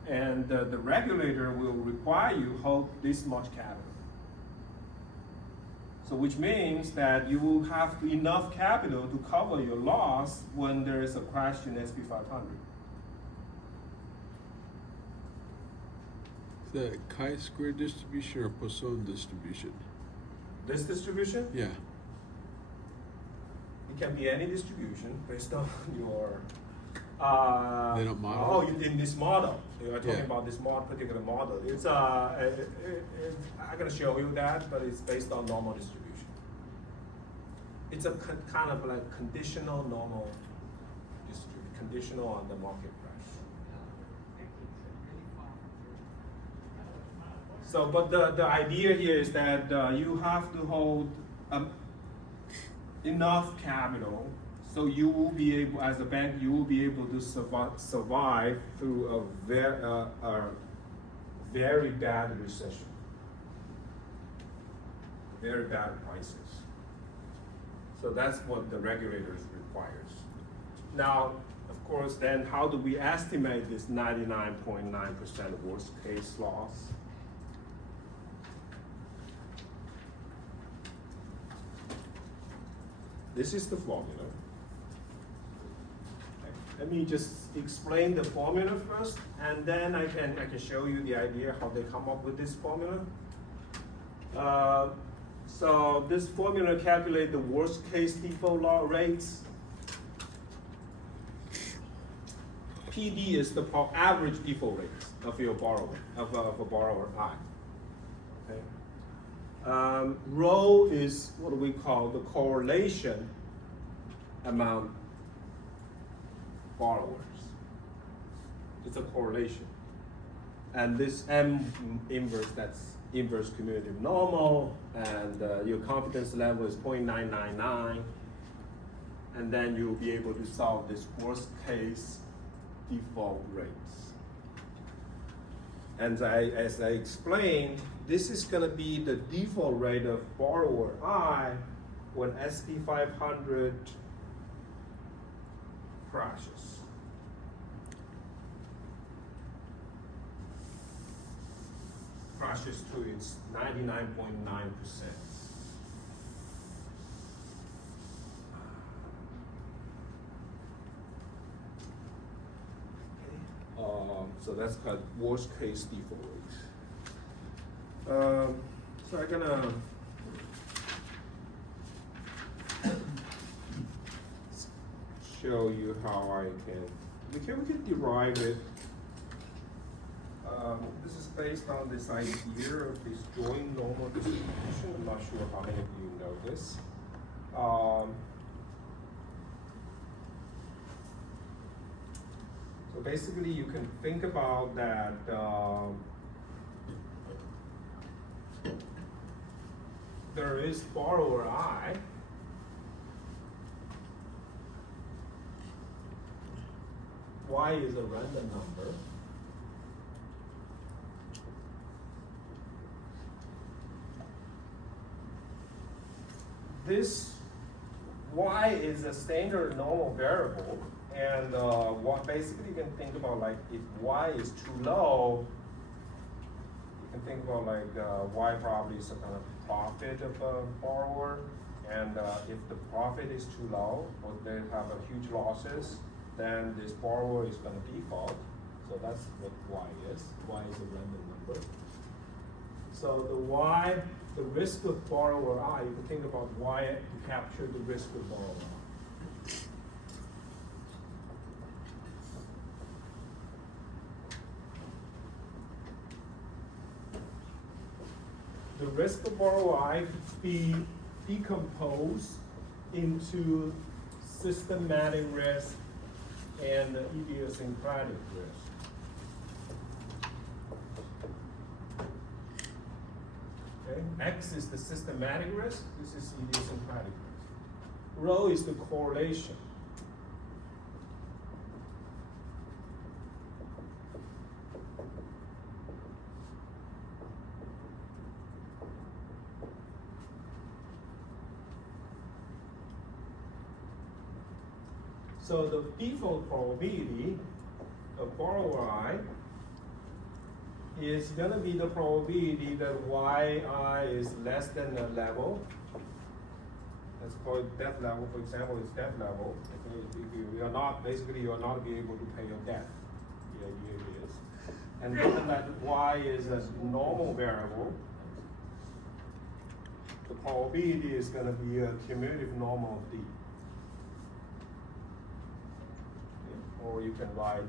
And the regulator will require you hold this much capital. So which means that you will have enough capital to cover your loss when there is a crash in S&P 500. The chi-square distribution or Poisson distribution? This distribution, Yeah. it can be any distribution based on your. They don't model it? In this model, you are talking Yeah. about this particular model. It's I'm gonna show you that, but it's based on normal distribution. It's a kind of like conditional normal distribution, conditional on the market price. So, but the idea here is that you have to hold enough capital so you will be able, as a bank, you will be able to survive through a very bad recession, very bad crisis. So that's what the regulators requires. Now, of course, then how do we estimate this 99.9% worst case loss? This is the formula. Let me just explain the formula first, and then I can show you the idea how they come up with this formula. So this formula calculates the worst case default rates. PD is the average default rate of your borrower, of a borrower I. Okay. Rho is what we call the correlation among borrowers. It's a correlation. And this M inverse, that's inverse cumulative normal, and your confidence level is 0.999, and then you'll be able to solve this worst case default rates. And as I explained, this is gonna be the default rate of borrower I when S&P 500 crashes. Crashes to its 99.9%. So that's called worst case default rate. So I'm gonna show you how I we can derive it. This is based on this idea of this joint normal distribution. I'm not sure how many of you know this. So basically you can think about that there is borrower I, Y is a random number. This Y is a standard normal variable, And what basically you can think about like if y is too low, you can think about like y probably is a kind of profit of a borrower. And if the profit is too low or they have a huge losses, then this borrower is going to default. So that's what y is. Y is a random number. So the y, the risk of borrower I, you can think about y to capture the risk of borrower I. The risk of borrower I could be decomposed into systematic risk and idiosyncratic risk. Okay, X is the systematic risk, this is idiosyncratic risk. Rho is the correlation. So the default probability of borrower I is going to be the probability that yi is less than the level. Let's call it debt level. For example, it's debt level. If you are not, basically you are not be able to pay your debt. The idea is. And given that y is a normal variable, the probability is going to be a cumulative normal of d. Or you can write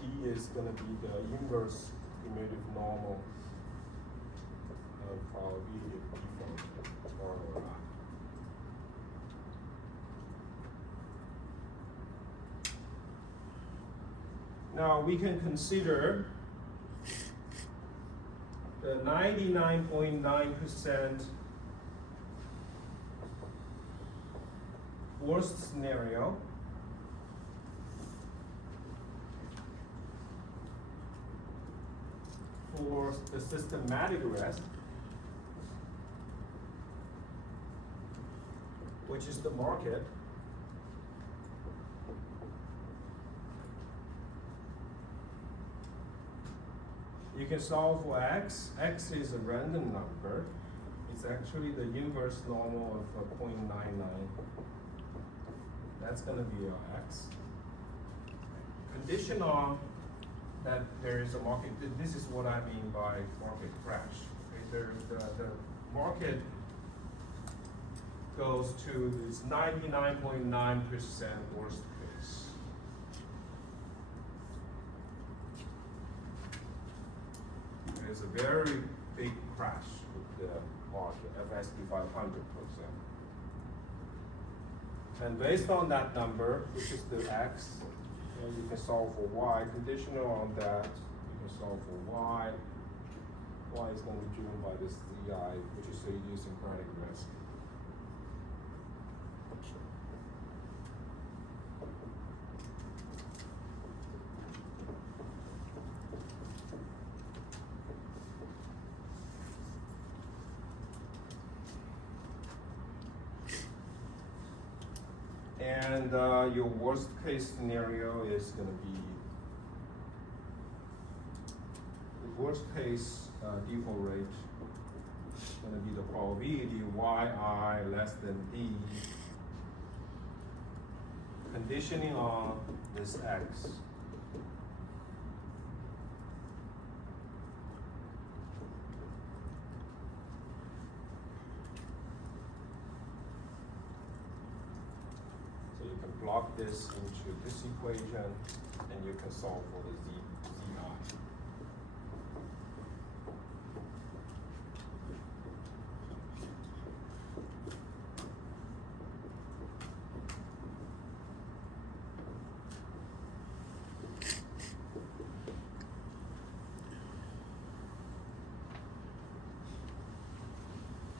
D is going to be the inverse cumulative normal of probability of default borrower I. Now we can consider the 99.9% worst scenario. For the systematic risk, which is the market, you can solve for x. X is a random number. It's actually the inverse normal of 0.99. That's going to be your x. Condition on that there is a market. This is what I mean by market crash. Okay? The market goes to this 99.9% worst case. There's a very big crash with the market, FSD 500, for example. And based on that number, which is the x, you can solve for y. Conditional on that, you can solve for y. Y is going to be driven by this zi, which is the idiosyncratic risk. And your worst case scenario is going to be the worst case default rate is going to be the probability yi less than d, conditioning on this x. Plug this into this equation, and you can solve for the zi.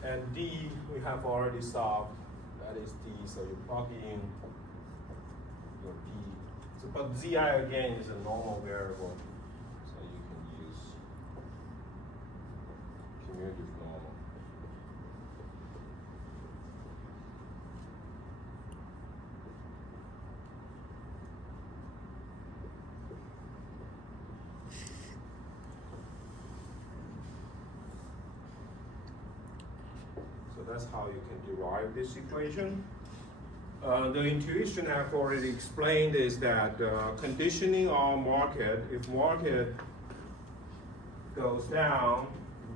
And d we have already solved. That is d. So you plug in your d. So, but zi again is a normal variable, so you can use cumulative normal. that's how you can derive this equation. The intuition I've already explained is that conditioning on market, if market goes down,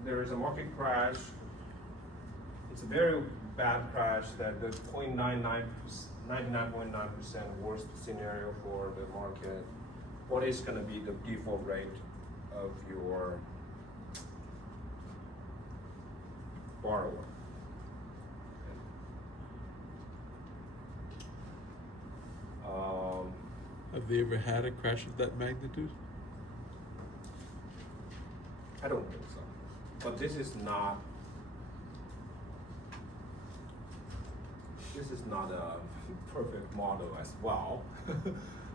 there is a market crash. It's a very bad crash that the 99.9% worst scenario for the market. What is going to be the default rate of your borrower? Have they ever had a crash of that magnitude? I don't think so. But this is not a perfect model as well.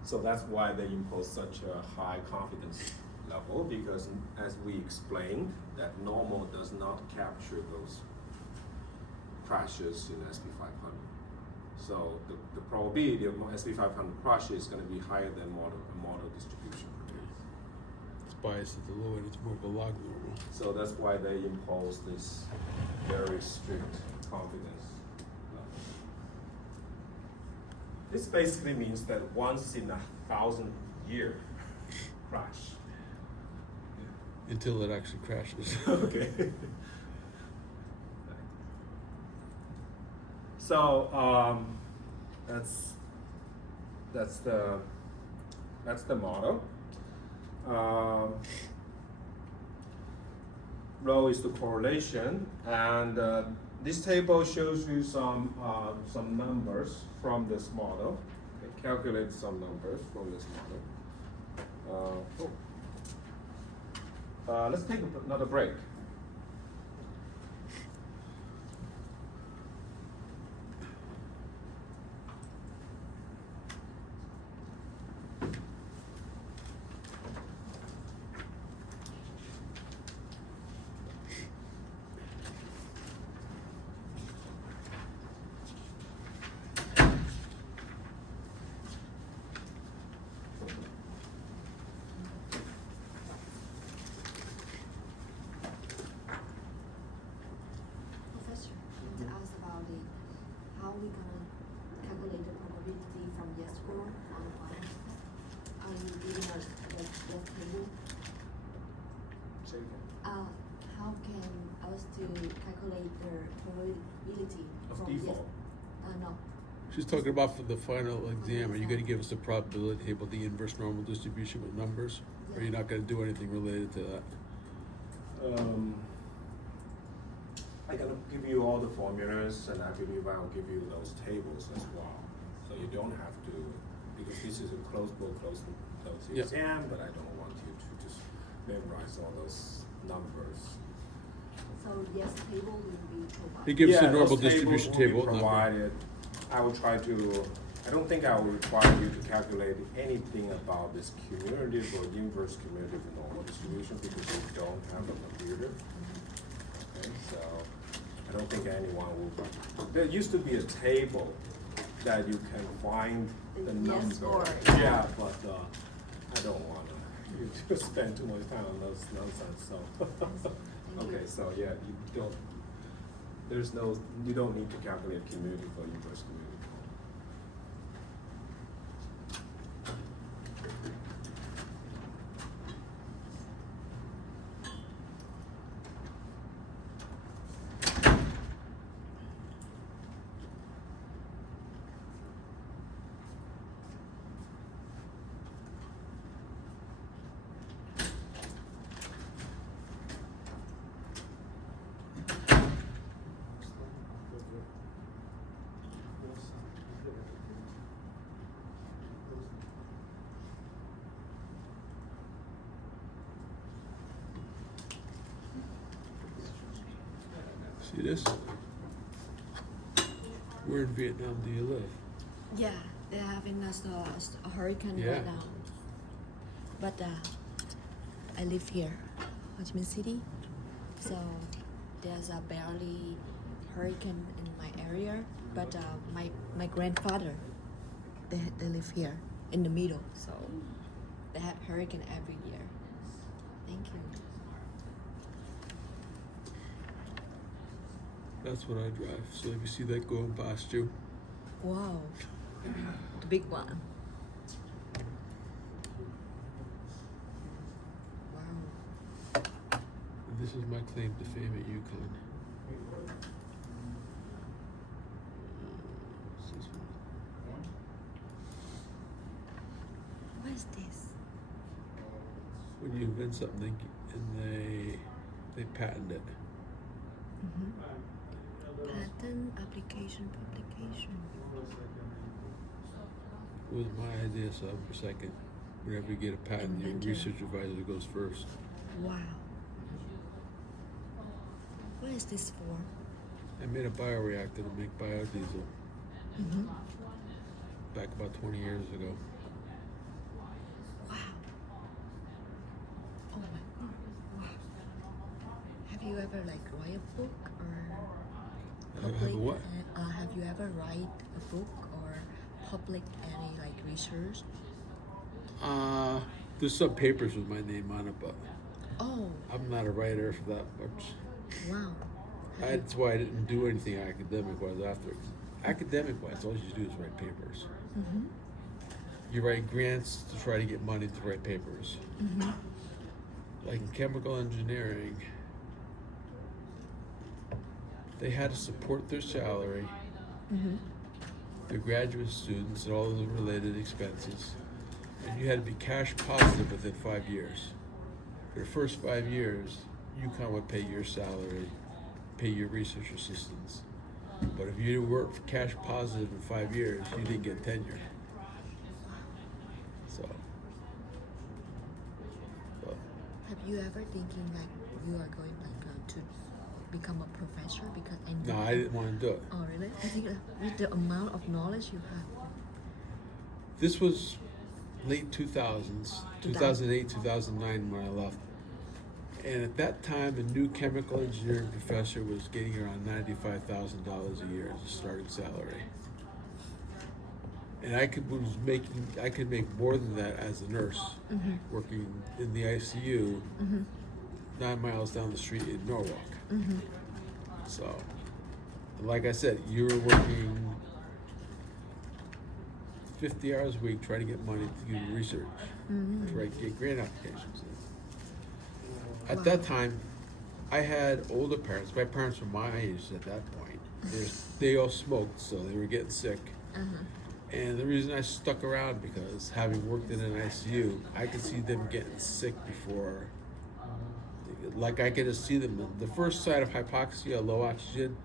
So that's why they impose such a high confidence level, because as we explained, that normal does not capture those crashes in SP 500. So the probability of SP 500 crash is going to be higher than model distribution. It's biased at the low end, it's more of a log normal. So that's why they impose this very strict confidence level. This basically means that once in 1,000-year crash. Until it actually crashes. Okay. So that's the model. Rho is the correlation, and this table shows you some numbers from this model. It calculates some numbers from this model. Let's take another break. Professor, to ask about it, how we gonna calculate the probability from yes score on the file? Are you giving us the table? Say again. How can us to calculate the probability Of from default? yes? No. She's talking about for the final exam. Are you going to give us the probability table, the inverse normal distribution with numbers? Or are you not going to do anything related to that? I'm gonna give you all the formulas, and I believe I'll give you those tables as well. So you don't have to, because this is a closed book, closed Yep. exam, but I don't want you to just memorize all those numbers. So yes table will be provided. He gives the Yeah, normal those tables distribution will be table. number. provided. I will try to, I don't think I will require you to calculate anything about this cumulative or inverse cumulative normal distribution, because we don't have a computer. Okay, so I don't think anyone will. There used to be a table that you can find the Yes number. score. Yeah, but I don't want to spend too much time on those nonsense. So Thank you. okay, so yeah, you don't. You don't need to calculate cumulative or inverse cumulative. See this? Where in Vietnam do you live? Yeah, they're having a hurricane Yeah. right now. But I live here, Ho Chi Minh City. So there's a barely hurricane in my area. But my grandfather, they live here in the middle. So they have hurricane every year. Thank you. That's what I drive. So if you see that going past you, Wow. The big one. Wow. this is my claim to fame at UConn. What's this one? What is this? When you invent something and they patent it. Patent application publication. It was my idea, so for a second, whenever you get a patent, your Inventor. research advisor goes first. Wow. What is this for? I made a bioreactor to make biodiesel back about 20 years ago. Wow. Oh my god. Wow. Have you ever like write a book or Have public? a what? Have you ever write a book or public any like research? There's some papers with my name on it, but Oh, I'm not a writer for that much. wow. That's why I didn't do anything academic-wise afterwards. Academic-wise, all you do is write papers. You write grants to try to get money to write papers. Like in chemical engineering, they had to support their salary, their graduate students, and all of the related expenses. And you had to be cash positive within 5 years. For the first 5 years, UConn would pay your salary, pay your research assistants. But if you didn't work for cash positive in 5 years, you didn't get tenure. So, but Have you ever thinking like you are going like to become a professor because no, I didn't want to do it. Oh really? I think with the amount of knowledge you have. This was late 2000s, 2008, 2009 when I left. And at that time, the new chemical engineering professor was getting around $95,000 a year as a starting salary. And I could make more than that as a nurse, working in the ICU 9 miles down the street in Norwalk. So, like I said, you were working 50 hours a week trying to get money to do research, to get grant applications. At that time, I had older parents. My parents were my age at that point. They all smoked, so they were getting sick. And the reason I stuck around because having worked in an ICU, I could see them getting sick before. Like I could just see them. The first sign of hypoxia, low oxygen,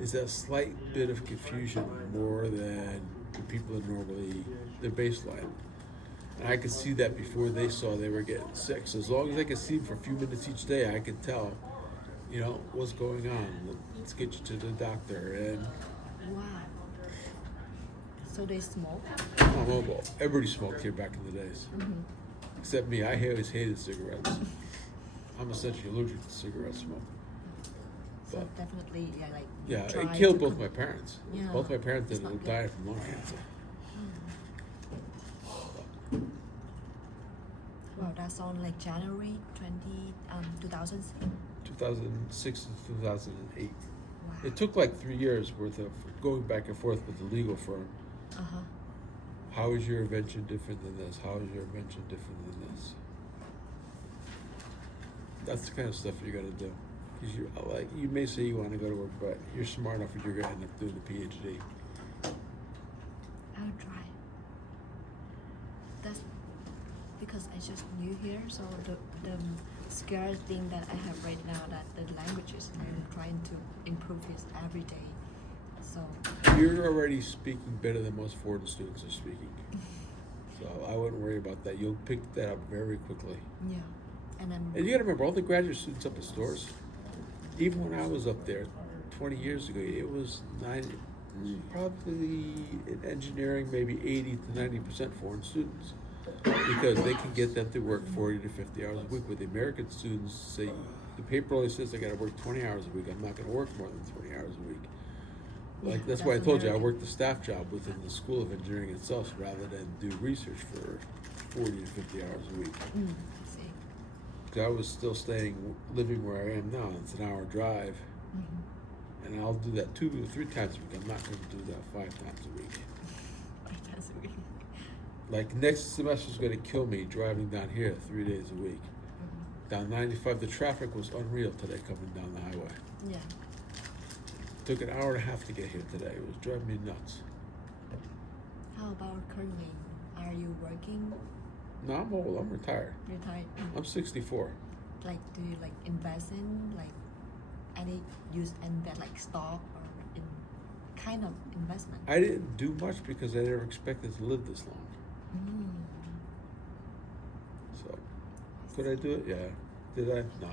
is that slight bit of confusion more than the people that normally their baseline. And I could see that before they saw they were getting sick. So as long as I could see them for a few minutes each day, I could tell, what's going on. Let's get you to the doctor. And Wow. So they smoke? well, everybody smoked here back in the days, except me. I always hated cigarettes. I'm essentially allergic to cigarette smoke. So But definitely, yeah, like yeah, try it killed to both my parents. Yeah. Both my parents It's ended not up good. dying from lung cancer. Wow, that's on like January 2006. 2006 to 2008. Wow. It took like 3 years worth of going back and forth with the legal firm. How is your invention different than this? How is your invention different than this? That's the kind of stuff you got to do. Because you may say you want to go to work, but you're smart enough that you're going to end up doing the PhD. I'll try. That's because I just new here, so the scary thing that I have right now that the languages I'm trying to improve it every day. So You're already speaking better than most foreign students are speaking. So I wouldn't worry about that. You'll pick that up very quickly. yeah, and I'm And you gotta remember, all the graduate students up at Stores, even when I was up there 20 years ago, it was probably in engineering, maybe 80 to 90% foreign students. Because they can get them to work 40 to 50 hours a week. With the American students, say, the paper only says I gotta work 20 hours a week. I'm not gonna work more than 20 hours a week. Like, that's why I told you I worked a staff job within the School of Engineering itself rather than do research for 40 to 50 hours a week. I see. Because I was still living where I am now. It's an hour drive. And I'll do that 2 or 3 times a week. I'm not going to do that 5 times a week. 5 times a week. Like next semester's going to kill me driving down here 3 days a week. Down 95, the traffic was unreal today coming down the highway. Yeah. Took an hour and a half to get here today. It was driving me nuts. How about currently? Are you working? No, I'm old. I'm retired. Retired? I'm 64. Like, do you like invest in like any use invest like stock or in kind of investment? I didn't do much because I never expected to live this long. Mm. So, could I do it? Yeah. Did I? No.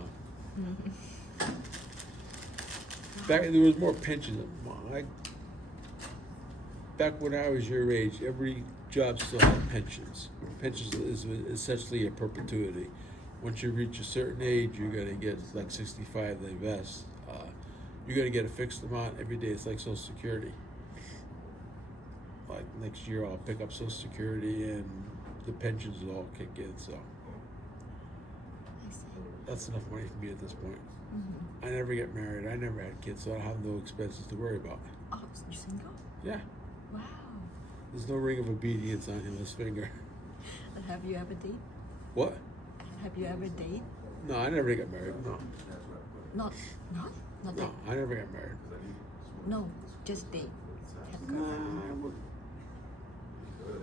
Back there was more pensions. Back when I was your age, every job still had pensions. Pensions is essentially a perpetuity. Once you reach a certain age, you're gonna get like 65. They vest. You're gonna get a fixed amount every day. It's like Social Security. Like next year, I'll pick up Social Security and the pensions will all kick in. So I see. that's enough money for me at this point. Mm-hmm. I never get married. I never had kids, so I have no expenses to worry about. Oh, you're single? Yeah, Wow. there's no ring of obedience on his finger. And have you ever date? What? Have you ever date? No, I never got married. No, Not no, date. I never got married. No, just date. Have Nah, girlfriend.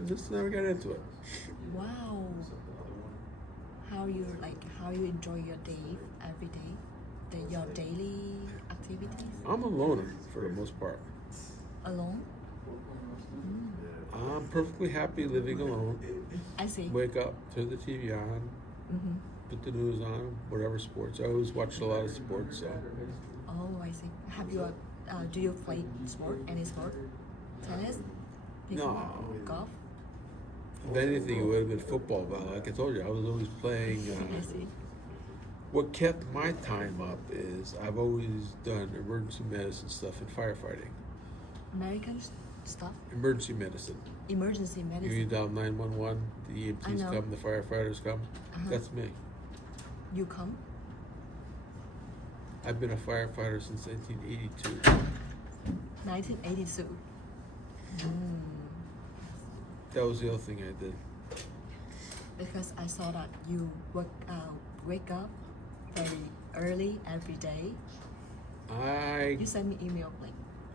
just never got into it. Wow. How you enjoy your day every day? Your daily activities? I'm a loner for the most part. Alone? I'm perfectly happy living alone. I see. Wake up, turn the TV on, Mm-hmm. put the news on, whatever sports. I always watched a lot of sports. So Oh, I see. Have you do you play sport? Any sport? Tennis? No. Pickleball? Golf? if anything, it would have been football. But like I told you, I was always playing. I see. What kept my time up is I've always done emergency medicine stuff and firefighting. American stuff? Emergency medicine. Emergency You medicine. dial 911, the I EMTs know. come, the firefighters come. Uh-huh. That's me. You come? I've been a firefighter since 1982. 1982. That was the other thing I did. Because I saw that you wake up very early every day. You send me email like.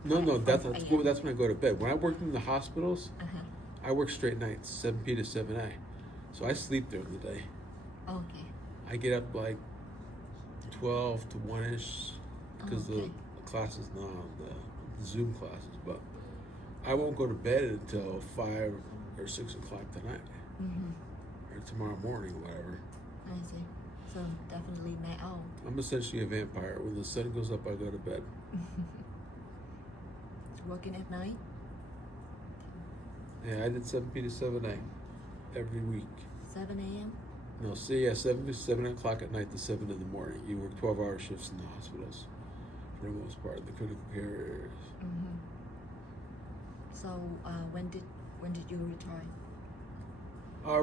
No, at that's 5 a.m. that's when I go to bed. When I worked in the hospitals, Uh-huh. I work straight nights, 7 p to 7 a. So I sleep during the day. Okay. I get up like 12 to 1-ish because Okay. the classes now, the Zoom classes, but I won't go to bed until 5 or 6 o'clock tonight Mm-hmm. or tomorrow morning or whatever. I see. So definitely night owl. I'm essentially a vampire. When the sun goes up, I go to bed. Working at night? Yeah, I did 7 p to 7 a every week. 7 a.m.? No, see, yeah, 7 o'clock at night to 7 in the morning. You work 12-hour shifts in the hospitals for the most part, the critical care areas. Mm-hmm. So when did you retire?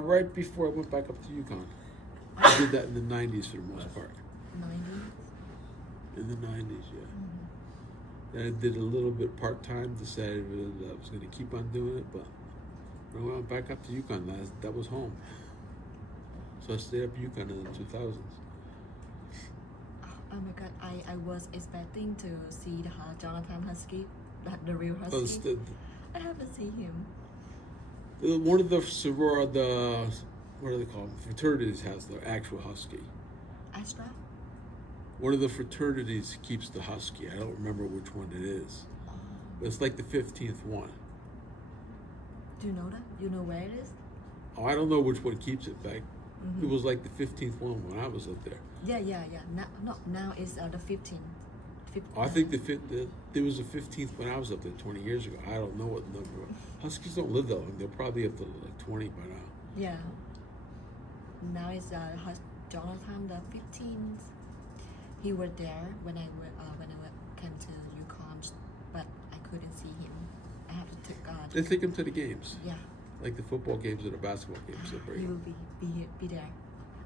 Right before I went back up to Yukon. I did that in the 90s for the most part. 90s? In the 90s, yeah. Mm-hmm. Then I did a little bit part-time, decided that I was going to keep on doing it, but when I went back up to Yukon, that was home. So I stayed up Yukon in the 2000s. Oh my god, I was expecting to see the Jonathan Husky, the real Husky. I haven't seen him. One of the soror, what do they call them? Fraternities has the actual Husky. Astra? One of the fraternities keeps the Husky. I don't remember which one it is. But it's like the 15th one. Do you know that? You know where it is? Oh, I don't know which one keeps it back. Mm-hmm. It was like the 15th one when I was up there. Yeah. Now it's the 15th. Oh, I think there was a 15th when I was up there 20 years ago. I don't know what number. Huskies don't live that long. They're probably up to like 20 by now. Yeah. Now it's Jonathan the 15th. He was there when I came to Yukon, but I couldn't see him. I have to take. They take him to the games, Yeah. like the football games or the basketball games. They bring He will him. be there.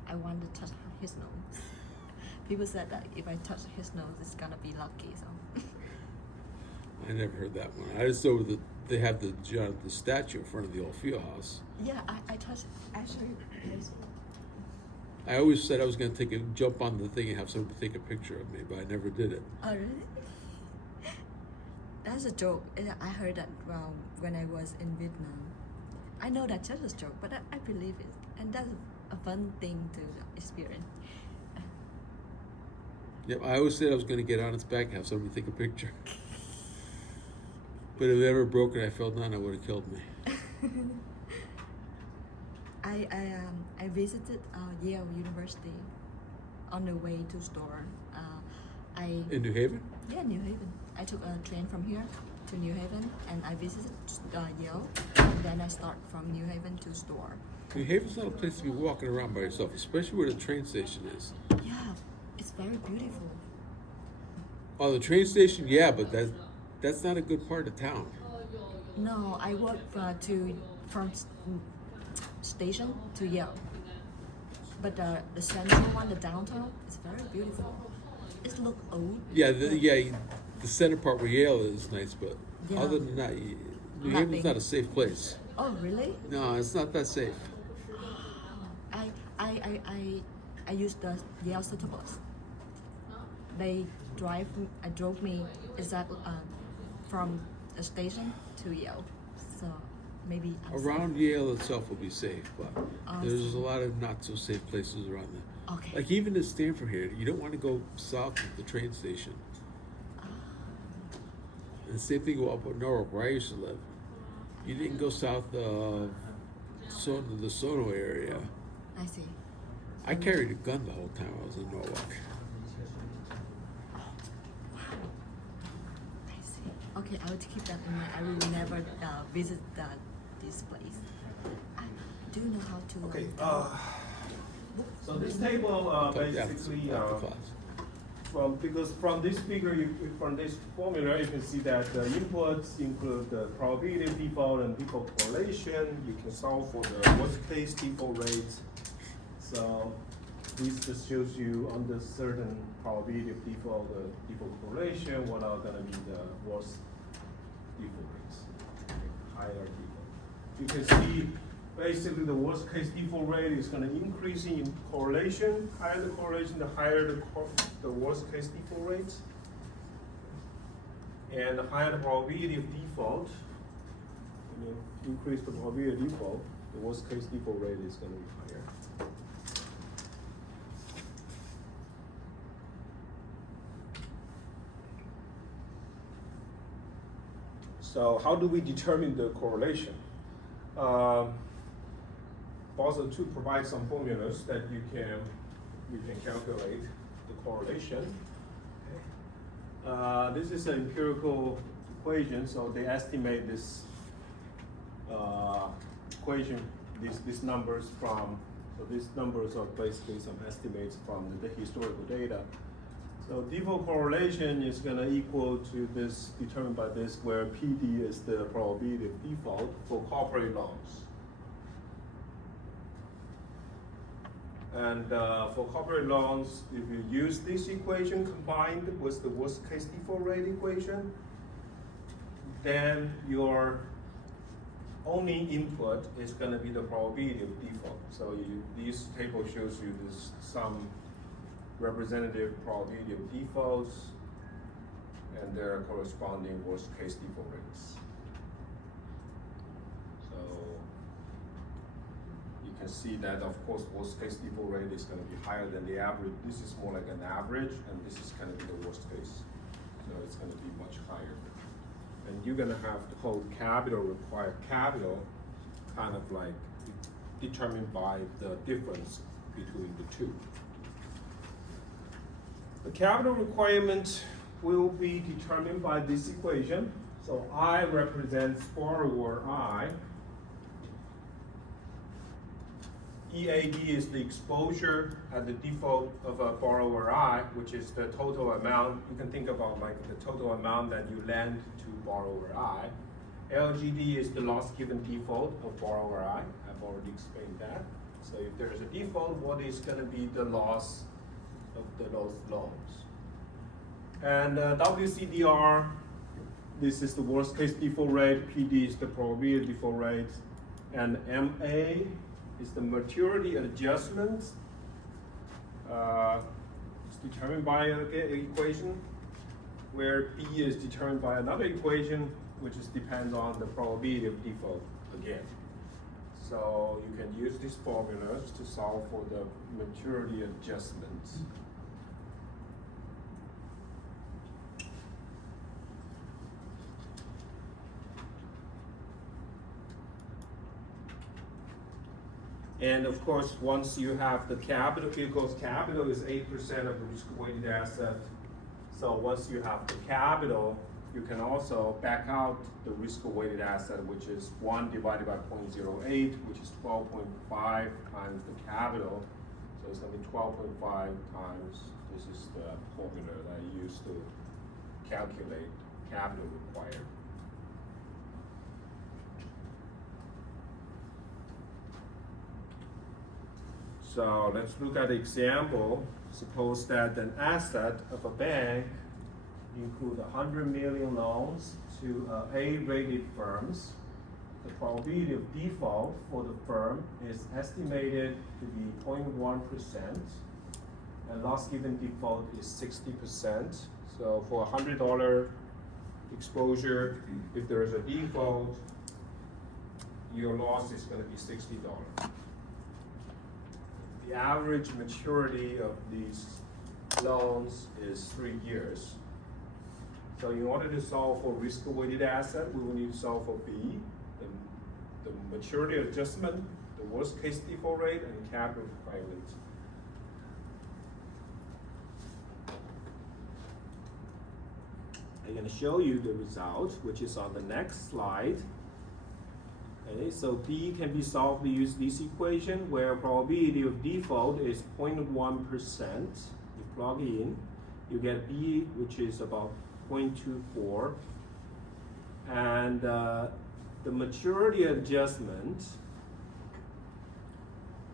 I want to touch his nose. People said that if I touch his nose, it's gonna be lucky. So I never heard that one. I just know that they have the statue in front of the old field house. Yeah, I touched actually. I always said I was going to jump on the thing and have someone take a picture of me, but I never did it. Oh really? That's a joke. I heard that when I was in Vietnam. I know that's just a joke, but I believe it, and that's a fun thing to experience. Yep, I always said I was going to get on its back and have somebody take a picture. But if it ever broke and I fell down, it would have killed me. I visited Yale University on the way to store. In New Haven? Yeah, New Haven. I took a train from here to New Haven, and I visited Yale, and then I start from New Haven to store. New Haven's not a place to be walking around by yourself, especially where the train station is. Yeah, it's very beautiful. Oh, the train station, yeah, but that's not a good part of town. No, I walk from station to Yale, but the central one, the downtown, is very beautiful. It look old. Yeah, the center part where Yale is nice, but Yeah. other than that, New Haven's Nothing. not a safe place. Oh, really? No, it's not that safe. I used the Yale City bus. They drove me exactly from the station to Yale. So maybe I'm Around safe. Yale itself will be safe, but there's a lot of not so safe places around there. Okay. Like even in Stanford here, you don't want to go south of the train station. And the same thing up at Norwalk, where I used to live. You didn't go south of the Sono area. I see. I carried a gun the whole time I was in Norwalk. I see. Okay, I will keep that in mind. I will never visit this place. Do you know how to? Okay. So this table basically because from this figure, from this formula, you can see that the inputs include the probability of default and default correlation. You can solve for the worst case default rates. So this just shows you under certain probability of default, the default correlation, what are going to be the worst default rates, higher default. You can see basically the worst case default rate is going to increase in correlation. Higher the correlation, the higher the worst case default rates. And the higher the probability of default, when you increase the probability of default, the worst case default rate is going to be higher. So how do we determine the correlation? Basel II provides some formulas that you can calculate the correlation. This is an empirical equation, so they estimate this equation, these numbers from, so these numbers are basically some estimates from the historical data. So default correlation is going to equal to this, determined by this, where PD is the probability of default for corporate loans. And for corporate loans, if you use this equation combined with the worst case default rate equation, then your only input is going to be the probability of default. So this table shows you this some representative probability of defaults and their corresponding worst case default rates. So you can see that, of course, worst case default rate is going to be higher than the average. This is more like an average, and this is going to be the worst case. So it's going to be much higher. And you're going to have to hold capital, require capital, kind of like determined by the difference between the two. The capital requirement will be determined by this equation. So I represents borrower I. EAD is the exposure at the default of a borrower I, which is the total amount. You can think about like the total amount that you lend to borrower I. LGD is the loss given default of borrower I. I've already explained that. So if there's a default, what is going to be the loss of those loans? And WCDR this is the worst case default rate, PD is the probability default rate, and MA is the maturity adjustment. It's determined by an equation, where B is determined by another equation, which is depends on the probability of default again. So you can use these formulas to solve for the maturity adjustments. And of course, once you have the capital, because capital is 8% of the risk-weighted asset. So once you have the capital, you can also back out the risk-weighted asset, which is 1 divided by 0.08, which is 12.5 times the capital. So it's going to be 12.5 times, this is the formula that I use to calculate capital required. So let's look at the example. Suppose that an asset of a bank include 100 million loans to A-rated firms. The probability of default for the firm is estimated to be 0.1%, and loss given default is 60%. So for $100 exposure, if there is a default, your loss is going to be $60. The average maturity of these loans is 3 years. So in order to solve for risk-weighted asset, we will need to solve for B, the maturity adjustment, the worst case default rate, and capital requirements. I'm going to show you the result, which is on the next slide. Okay, so B can be solved using this equation where probability of default is 0.1%. You plug in, you get B, which is about 0.24. And the maturity adjustment,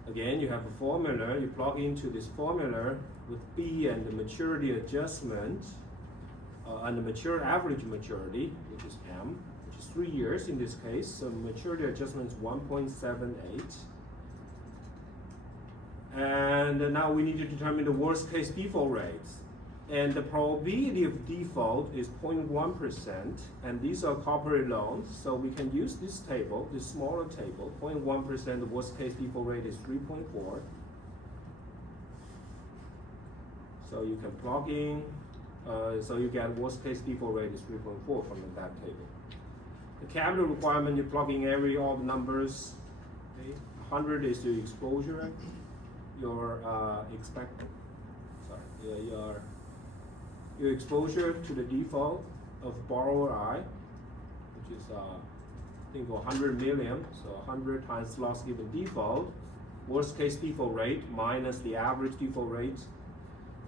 again, you have a formula, you plug into this formula with B and the maturity adjustment, and the average maturity, which is M, which is 3 years in this case, so maturity adjustment is 1.78. And now we need to determine the worst case default rates. And the probability of default is 0.1%, and these are corporate loans, so we can use this table, this smaller table, 0.1%, the worst case default rate is 3.4. So you can plug in, so you get worst case default rate is 3.4 from that table. The capital requirement, you plug in all the numbers. Okay? 100 is the exposure, your your exposure to the default of borrower I, which is I think 100 million, so 100 times loss given default, worst case default rate minus the average default rate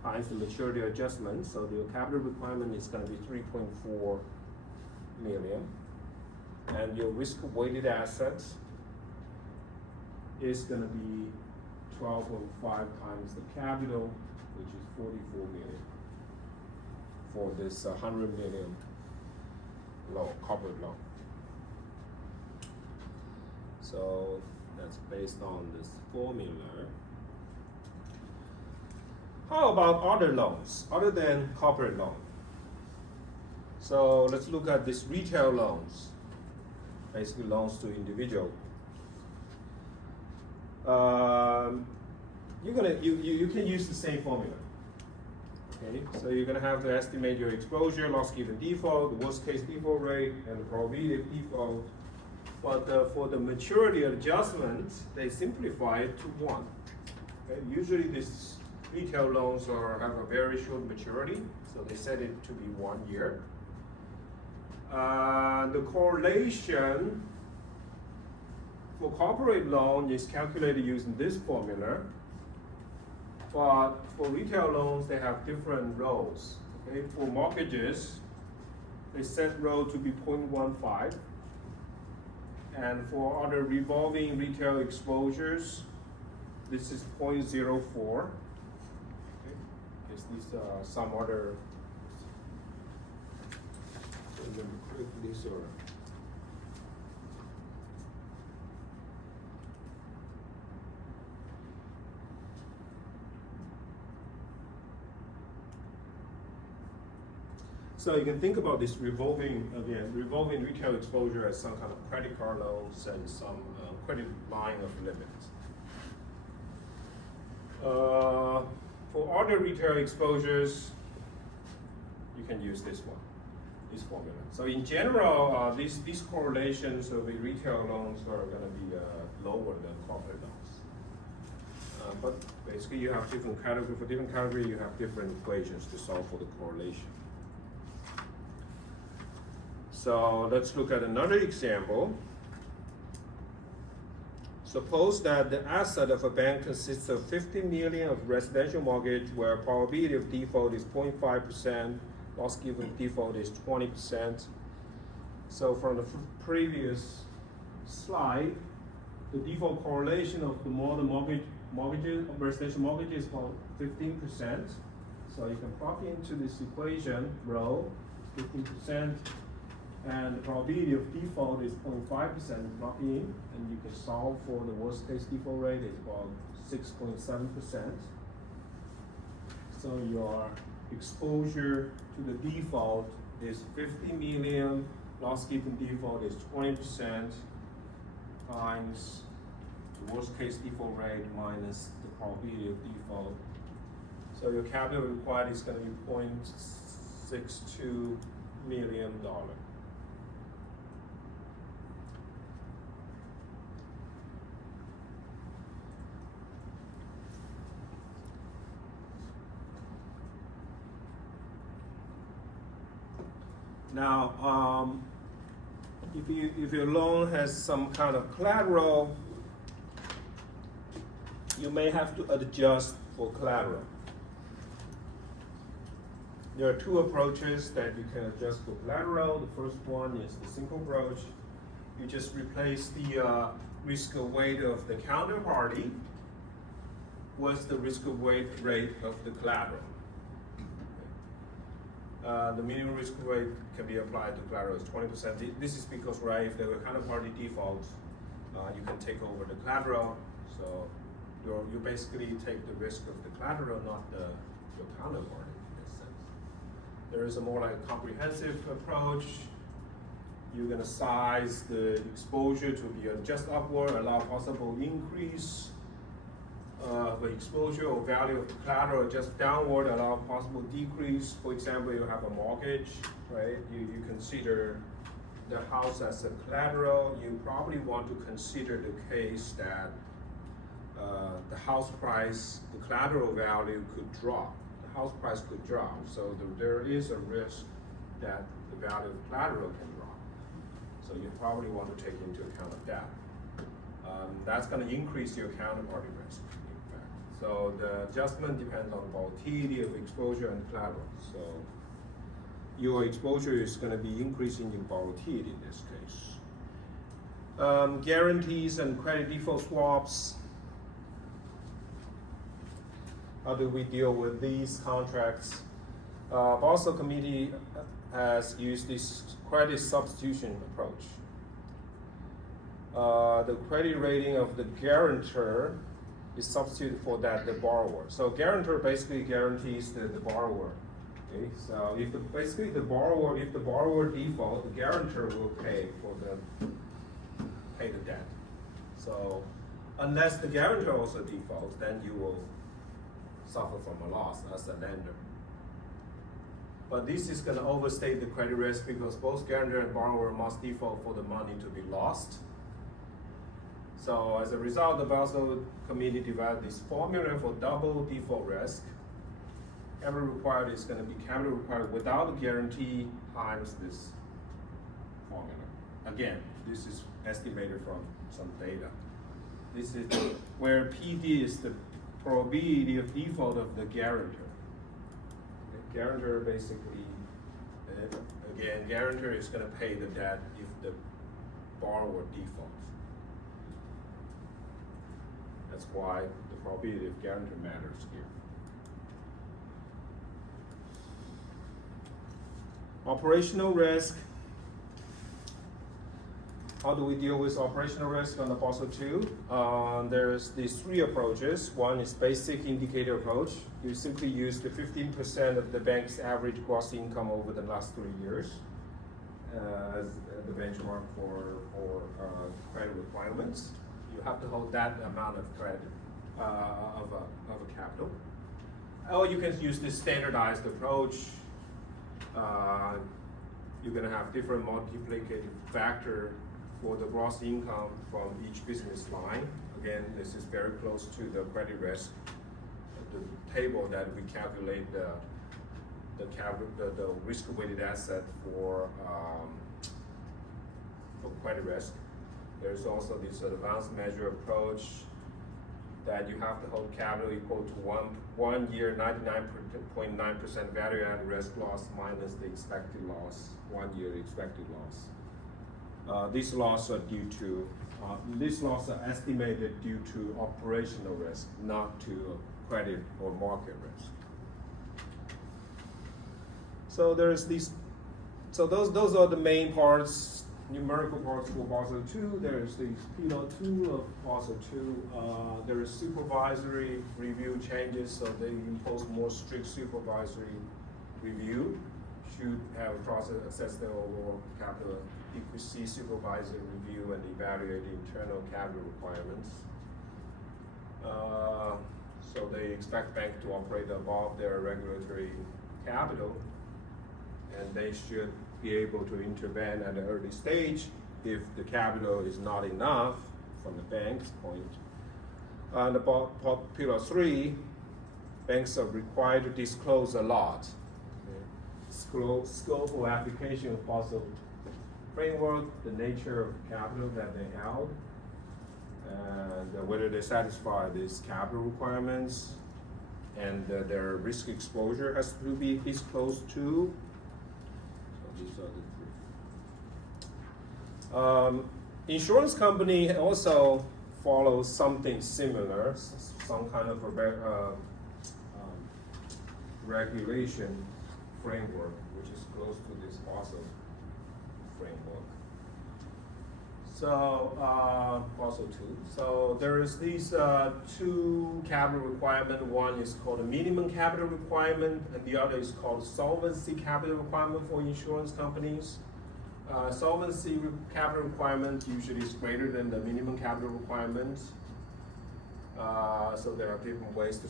times the maturity adjustment. So the capital requirement is going to be 3.4 million. And your risk-weighted assets is going to be 12.5 times the capital, which is 44 million for this 100 million loan, corporate loan. So that's based on this formula. How about other loans, other than corporate loan? So let's look at this retail loans, basically loans to individual. You can use the same formula. Okay, so you're gonna have to estimate your exposure, loss given default, the worst case default rate, and the probability of default. But for the maturity adjustment, they simplify it to 1. Okay? Usually these retail loans have a very short maturity, so they set it to be 1 year. The correlation for corporate loan is calculated using this formula. But for retail loans, they have different rows. Okay? For mortgages, they set rho to be 0.15. And for other revolving retail exposures, this is 0.04. Okay? Because these are some other remember quickly, sorry. So you can think about this revolving retail exposure as some kind of credit card loans and some credit line of limits. For other retail exposures, you can use this formula. So in general, these correlations of the retail loans are going to be lower than corporate loans. But basically, you have different category. For different category, you have different equations to solve for the correlation. So let's look at another example. Suppose that the asset of a bank consists of 50 million of residential mortgage where probability of default is 0.5%, loss given default is 20%. So from the previous slide, the default correlation of the residential mortgage is about 15%. So you can plug into this equation, rho, 15%. And the probability of default is 0.5% plug in, and you can solve for the worst case default rate is about 6.7%. So your exposure to the default is 50 million, loss given default is 20% times the worst case default rate minus the probability of default. So your capital required is going to be $0.62 million. Now, if your loan has some kind of collateral, you may have to adjust for collateral. There are two approaches that you can adjust for collateral. The first one is the simple approach. You just replace the risk weight of the counterparty with the risk weight rate of the collateral. The minimum risk weight can be applied to collateral is 20%. This is because, right, if the counterparty defaults, you can take over the collateral. So you basically take the risk of the collateral, not your counterparty in this sense. There is a more like comprehensive approach. You're going to size the exposure to be just upward, allow possible increase of exposure or value of the collateral, just downward, allow possible decrease. For example, you have a mortgage, right? You consider the house as a collateral. You probably want to consider the case that the house price, the collateral value could drop. The house price could drop. So there is a risk that the value of collateral can drop. So you probably want to take into account of that. That's going to increase your counterparty risk. So the adjustment depends on the volatility of exposure and collateral. So your exposure is going to be increasing in volatility in this case. Guarantees and credit default swaps. How do we deal with these contracts? Basel Committee has used this credit substitution approach. The credit rating of the guarantor is substituted for that the borrower. So guarantor basically guarantees the borrower. Okay, so if the borrower default, the guarantor will pay the debt. So unless the guarantor also defaults, then you will suffer from a loss as a lender. But this is going to overstate the credit risk because both guarantor and borrower must default for the money to be lost. So as a result, the Basel Committee developed this formula for double default risk. Capital required is going to be capital required without a guarantee times this formula. Again, this is estimated from some data. This is where PD is the probability of default of the guarantor. The guarantor basically, again, guarantor is going to pay the debt if the borrower defaults. That's why the probability of guarantor matters here. Operational risk. how do we deal with operational risk on the Basel II? There's these three approaches. One is basic indicator approach. You simply use the 15% of the bank's average gross income over the last 3 years as the benchmark for credit requirements. You have to hold that amount of credit of a capital. Or you can use this standardized approach. You're going to have different multiplicative factor for the gross income from each business line. Again, this is very close to the credit risk, the table that we calculate the risk-weighted asset for credit risk. There's also this advanced measure approach that you have to hold capital equal to one year 99.9% value-added risk loss minus the expected loss, 1 year expected loss. These losses are estimated due to operational risk, not to credit or market risk. So there's these. So those are the main parts, numerical parts for Basel II. There's the Pillar 2 of Basel II. There is supervisory review changes, so they impose more strict supervisory review. Should have a process assess the overall capital adequacy, supervisory review, and evaluate the internal capital requirements. So they expect banks to operate above their regulatory capital, and they should be able to intervene at an early stage if the capital is not enough from the bank's point. And about Pillar 3, banks are required to disclose a lot. Scope of application of Basel framework, the nature of capital that they held, and whether they satisfy these capital requirements, and their risk exposure has to be disclosed too. So these are the three. Insurance company also follows something similar, some kind of a regulation framework, which is close to this Basel framework. So Basel II. So there is these two capital requirements. One is called a minimum capital requirement, and the other is called solvency capital requirement for insurance companies. Solvency capital requirement usually is greater than the minimum capital requirement. So there are different ways to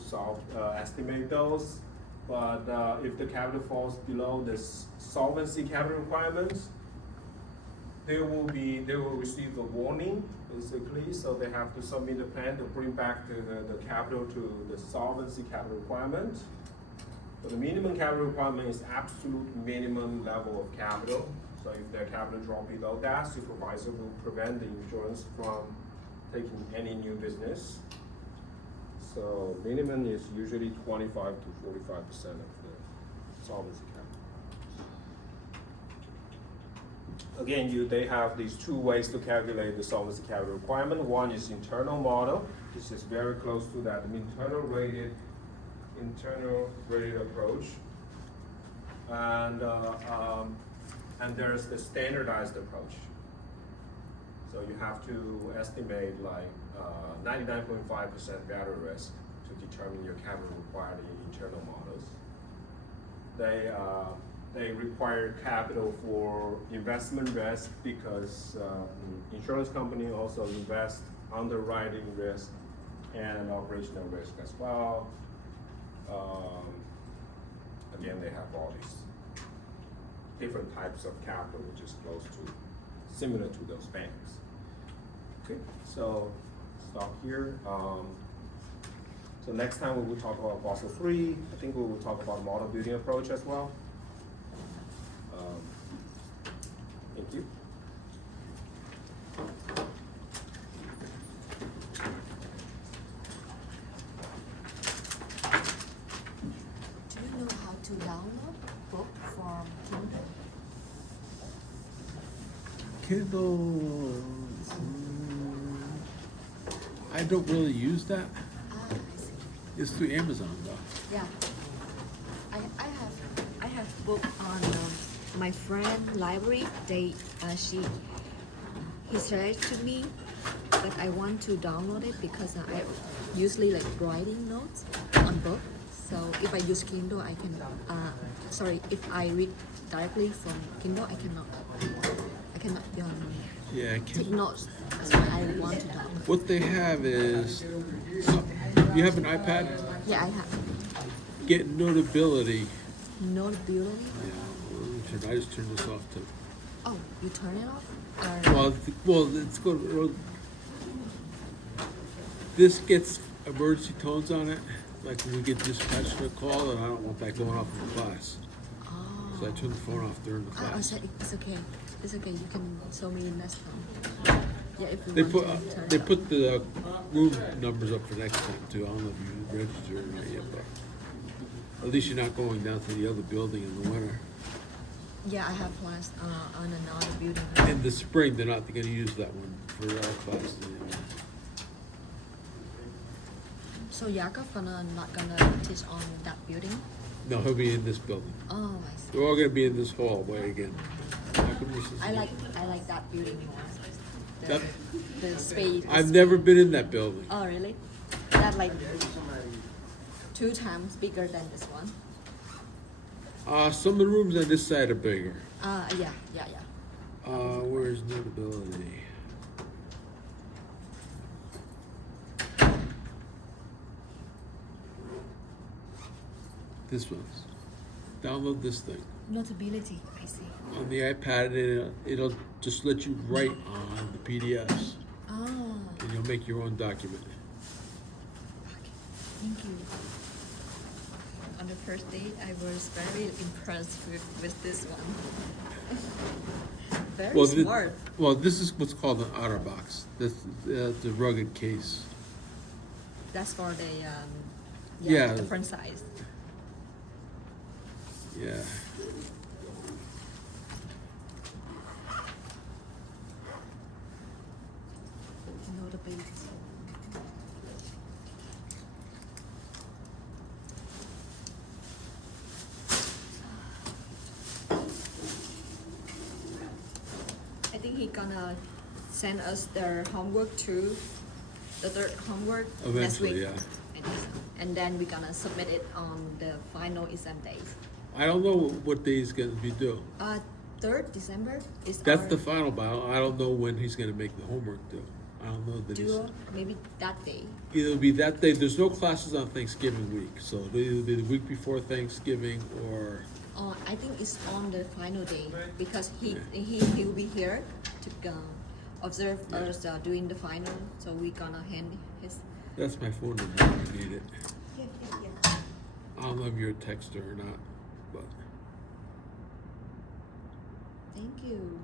estimate those. But if the capital falls below this solvency capital requirements, they will receive a warning, basically. So they have to submit a plan to bring back the capital to the solvency capital requirement. But the minimum capital requirement is absolute minimum level of capital. So if their capital drop below that, supervisor will prevent the insurance from taking any new business. So minimum is usually 25 to 45% of the solvency capital. Again, they have these two ways to calculate the solvency capital requirement. One is internal model. This is very close to that internal rated approach. And there's the standardized approach. So you have to estimate like 99.5% value risk to determine your capital required in internal models. They require capital for investment risk because insurance company also invest underwriting risk and operational risk as well. Again, they have all these different types of capital, which is close to, similar to those banks. Okay, so stop here. So next time we will talk about Basel III. I think we will talk about model building approach as well. Thank you. Do you know how to download book from Kindle? Kindle. I don't really use that. I see. It's through Amazon though. Yeah. I have book on my friend library. he said to me, like I want to download it because I usually like writing notes on book. So if I use Kindle, I can. If I read directly from Kindle, I cannot. Yeah, Take notes. That's why I want to download. what they have is, you have an iPad? Yeah, I have Get Notability. Notability. I just turned this off too. Oh, you turn it off? Or Well, it's good. This gets emergency tones on it, like when we get dispatched for a call, and I don't want that going off in class. So I turn the phone off during the I class. said it's okay. It's okay. You can show me next time. Yeah, if you They want put to turn they it put the room numbers up for next time too. I don't know if you registered or not yet, but at least you're not going down to the other building in the winter. Yeah, I have plans on another building. In the spring, they're not going to use that one for our classes anymore. So Yakov not gonna teach on that building? No, he'll be in this building. Oh, I see. They're all going to be in this hallway again. I like that building more. That- The space. I've never been in that building. Oh, really? That like 2 times bigger than this one. Some of the rooms on this side are bigger. Yeah. Where's Notability? This one's. Download this thing. Notability, I see. On the iPad, it'll just let you write on the PDFs, Oh, and you'll make your own document. okay. Thank you. On the first date, I was very impressed with this one. Very smart. This is what's called an OtterBox. That's the rugged case. That's for the Yeah. the front size. Yeah. Notability. I think he gonna send us their homework too, the third homework next Eventually, week. yeah. I think so. And then we're gonna submit it on the final exam days. I don't know what day he's going to be due. 3rd December is That's our the final, but I don't know when he's going to make the homework due. I don't know that he's. duo, maybe that day. It'll be that day. There's no classes on Thanksgiving week, so it'll either be the week before Thanksgiving or. I think it's on the final day because he will be here to observe us doing the final. So we gonna hand his. That's my phone number if you need it. Yeah. I don't know if you're a texter or not, but Thank you.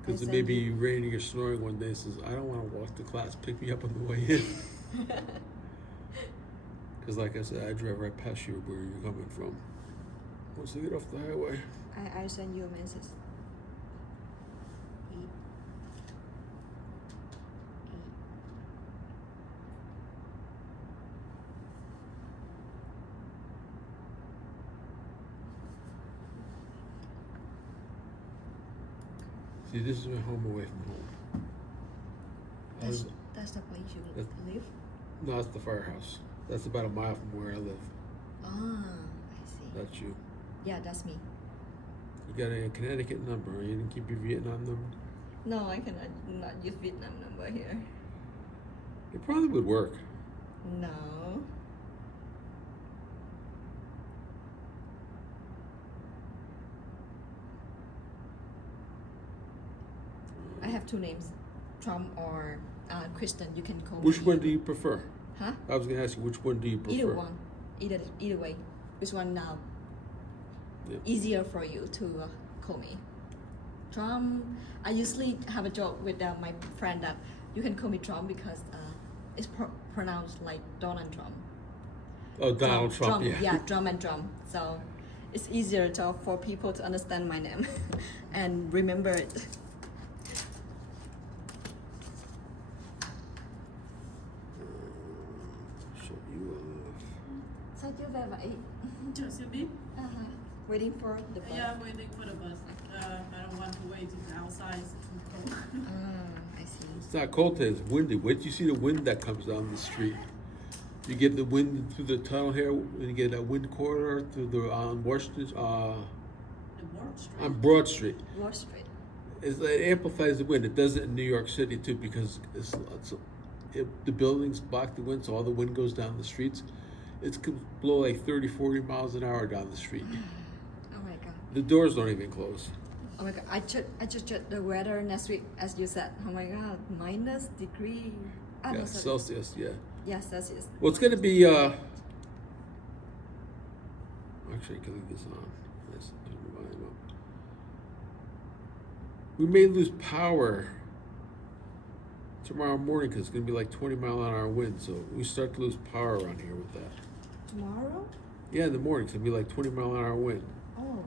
because it I may send be you- raining or snowing one day. Says I don't want to walk to class. Pick me up on the way in. Because like I said, I drive right past you where you're coming from. Once I get off the highway. I send you a message. See, this is my home away from home. That's the place you That's- live? No, that's the firehouse. That's about a mile from where I live. Ah, I see. That's you. Yeah, that's me. You got a Connecticut number. You didn't keep your Vietnam number? No, I cannot not use Vietnam number here. It probably would work. No. I have 2 names, Trump or Kristen. You can call Which me. one do you prefer? Huh? I was going to ask you, which one do you prefer? Either one. Either way. Which one now? Yep. Easier for you to call me. Trump. I usually have a joke with my friend that you can call me Trump because it's pronounced like Donald Trump. Oh, Donald Trump, yeah. Yeah, drum and drum. So it's easier for people to understand my name and remember it. Shut you off. Sao chưa về vậy? Chợ xe buýt. À hả? Waiting for the bus. Yeah, I'm waiting for the bus. I don't want to wait outside. It's too cold. I see. It's not cold today, it's windy. Wait till you see the wind that comes down the street. You get the wind through the tunnel here, and you get that wind corridor through the, on Washington, The Wall Street. on Broad Street. Wall Street. It amplifies the wind. It does it in New York City too because the buildings block the wind, so all the wind goes down the streets. It can blow like 30, 40 miles an hour down the street. Oh my god. The doors don't even close. Oh my god. I just checked the weather next week, as you said. Oh my god, minus degree. Ah, no, Yeah, sorry. Celsius, yeah. Yes, Celsius. Well, it's going to be, actually, I can leave this on. Let's turn the volume up. We may lose power tomorrow morning because it's going to be like 20-mile-an-hour wind, so we start to lose power around here with that. Tomorrow? Yeah, in the morning, it's going to be like 20-mile-an-hour wind. Oh.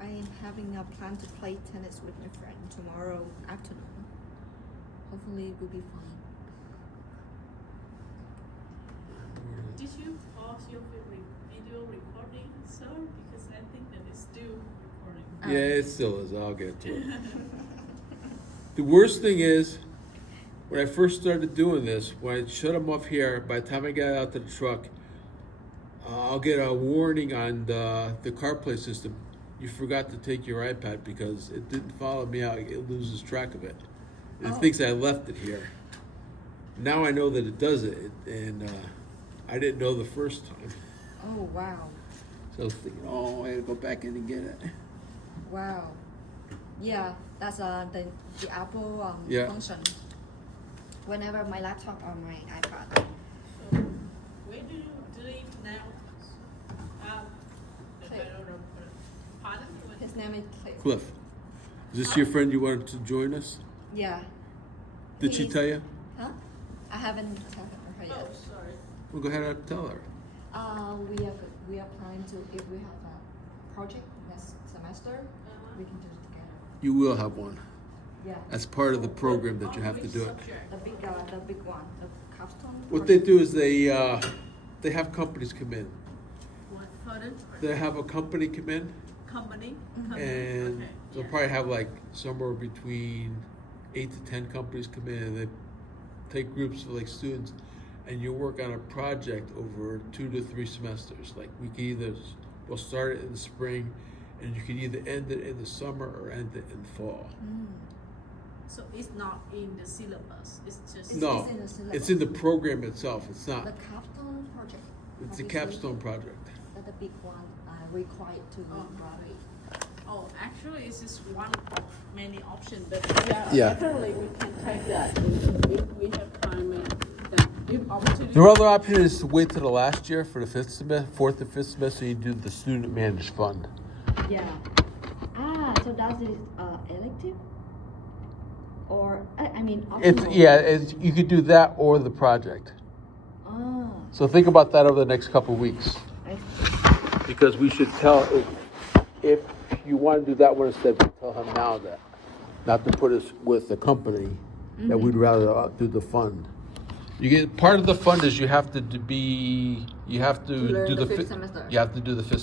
I am having a plan to play tennis with my friend tomorrow afternoon. Hopefully it will be fun. Did you pause your video recording, sir? Because I think that it's still recording. Yeah, it still is. I'll get to it. The worst thing is, when I first started doing this, when I shut them off here, by the time I got out to the truck, I'll get a warning on the CarPlay system. You forgot to take your iPad because it didn't follow me out. It loses track of it. It Oh. thinks I left it here. Now I know that it does it, and I didn't know the first time. Oh wow. So I was thinking, oh, I gotta go back in and get it. Wow. Yeah, that's the Apple Yeah. function. Whenever my laptop or my iPad. So, where do you live now? Cliff. I don't know. Pardon? What- His name is Cliff. Cliff, is this your friend you wanted to join us? Yeah. Did she He's- tell you? Huh? I haven't told her Oh, yet. sorry. Well, go ahead and tell her. We are planning to, if we have a project next semester, we can do it together. You will have one. Yeah. That's part of the program that you have to Which do it. subject? The big one, the capstone. What they do is they have companies come in. What? Pardon? They have a company come in, Company? Mhm. and Okay, they'll yeah. probably have like somewhere between 8 to 10 companies come in, and they take groups of like students, and you work on a project over 2 to 3 semesters. Like we'll start it in the spring, and you can either end it in the summer or end it in the fall. Mm. So it's not in the syllabus. It's just. No, it's in the syllabus. it's in the program itself. It's not. The capstone project. It's a obviously, capstone project. That's the big one required to Oh. graduate. Oh, actually, it's just one of many options, but Yeah. definitely we can take that if we have time and that if opportunity. The other option is to wait till the last year for the 4th and 5th semester. You do the student managed fund. Yeah. So that is elective? Or, I mean, optional? You could do that or the project. Ah, So think about that over the next couple of weeks, I see. because we should tell if you want to do that one instead, we tell him now that not to put us with the company that we'd rather do the fund. You get part of the fund is you have to learn do the the fifth semester. You have to do the 5th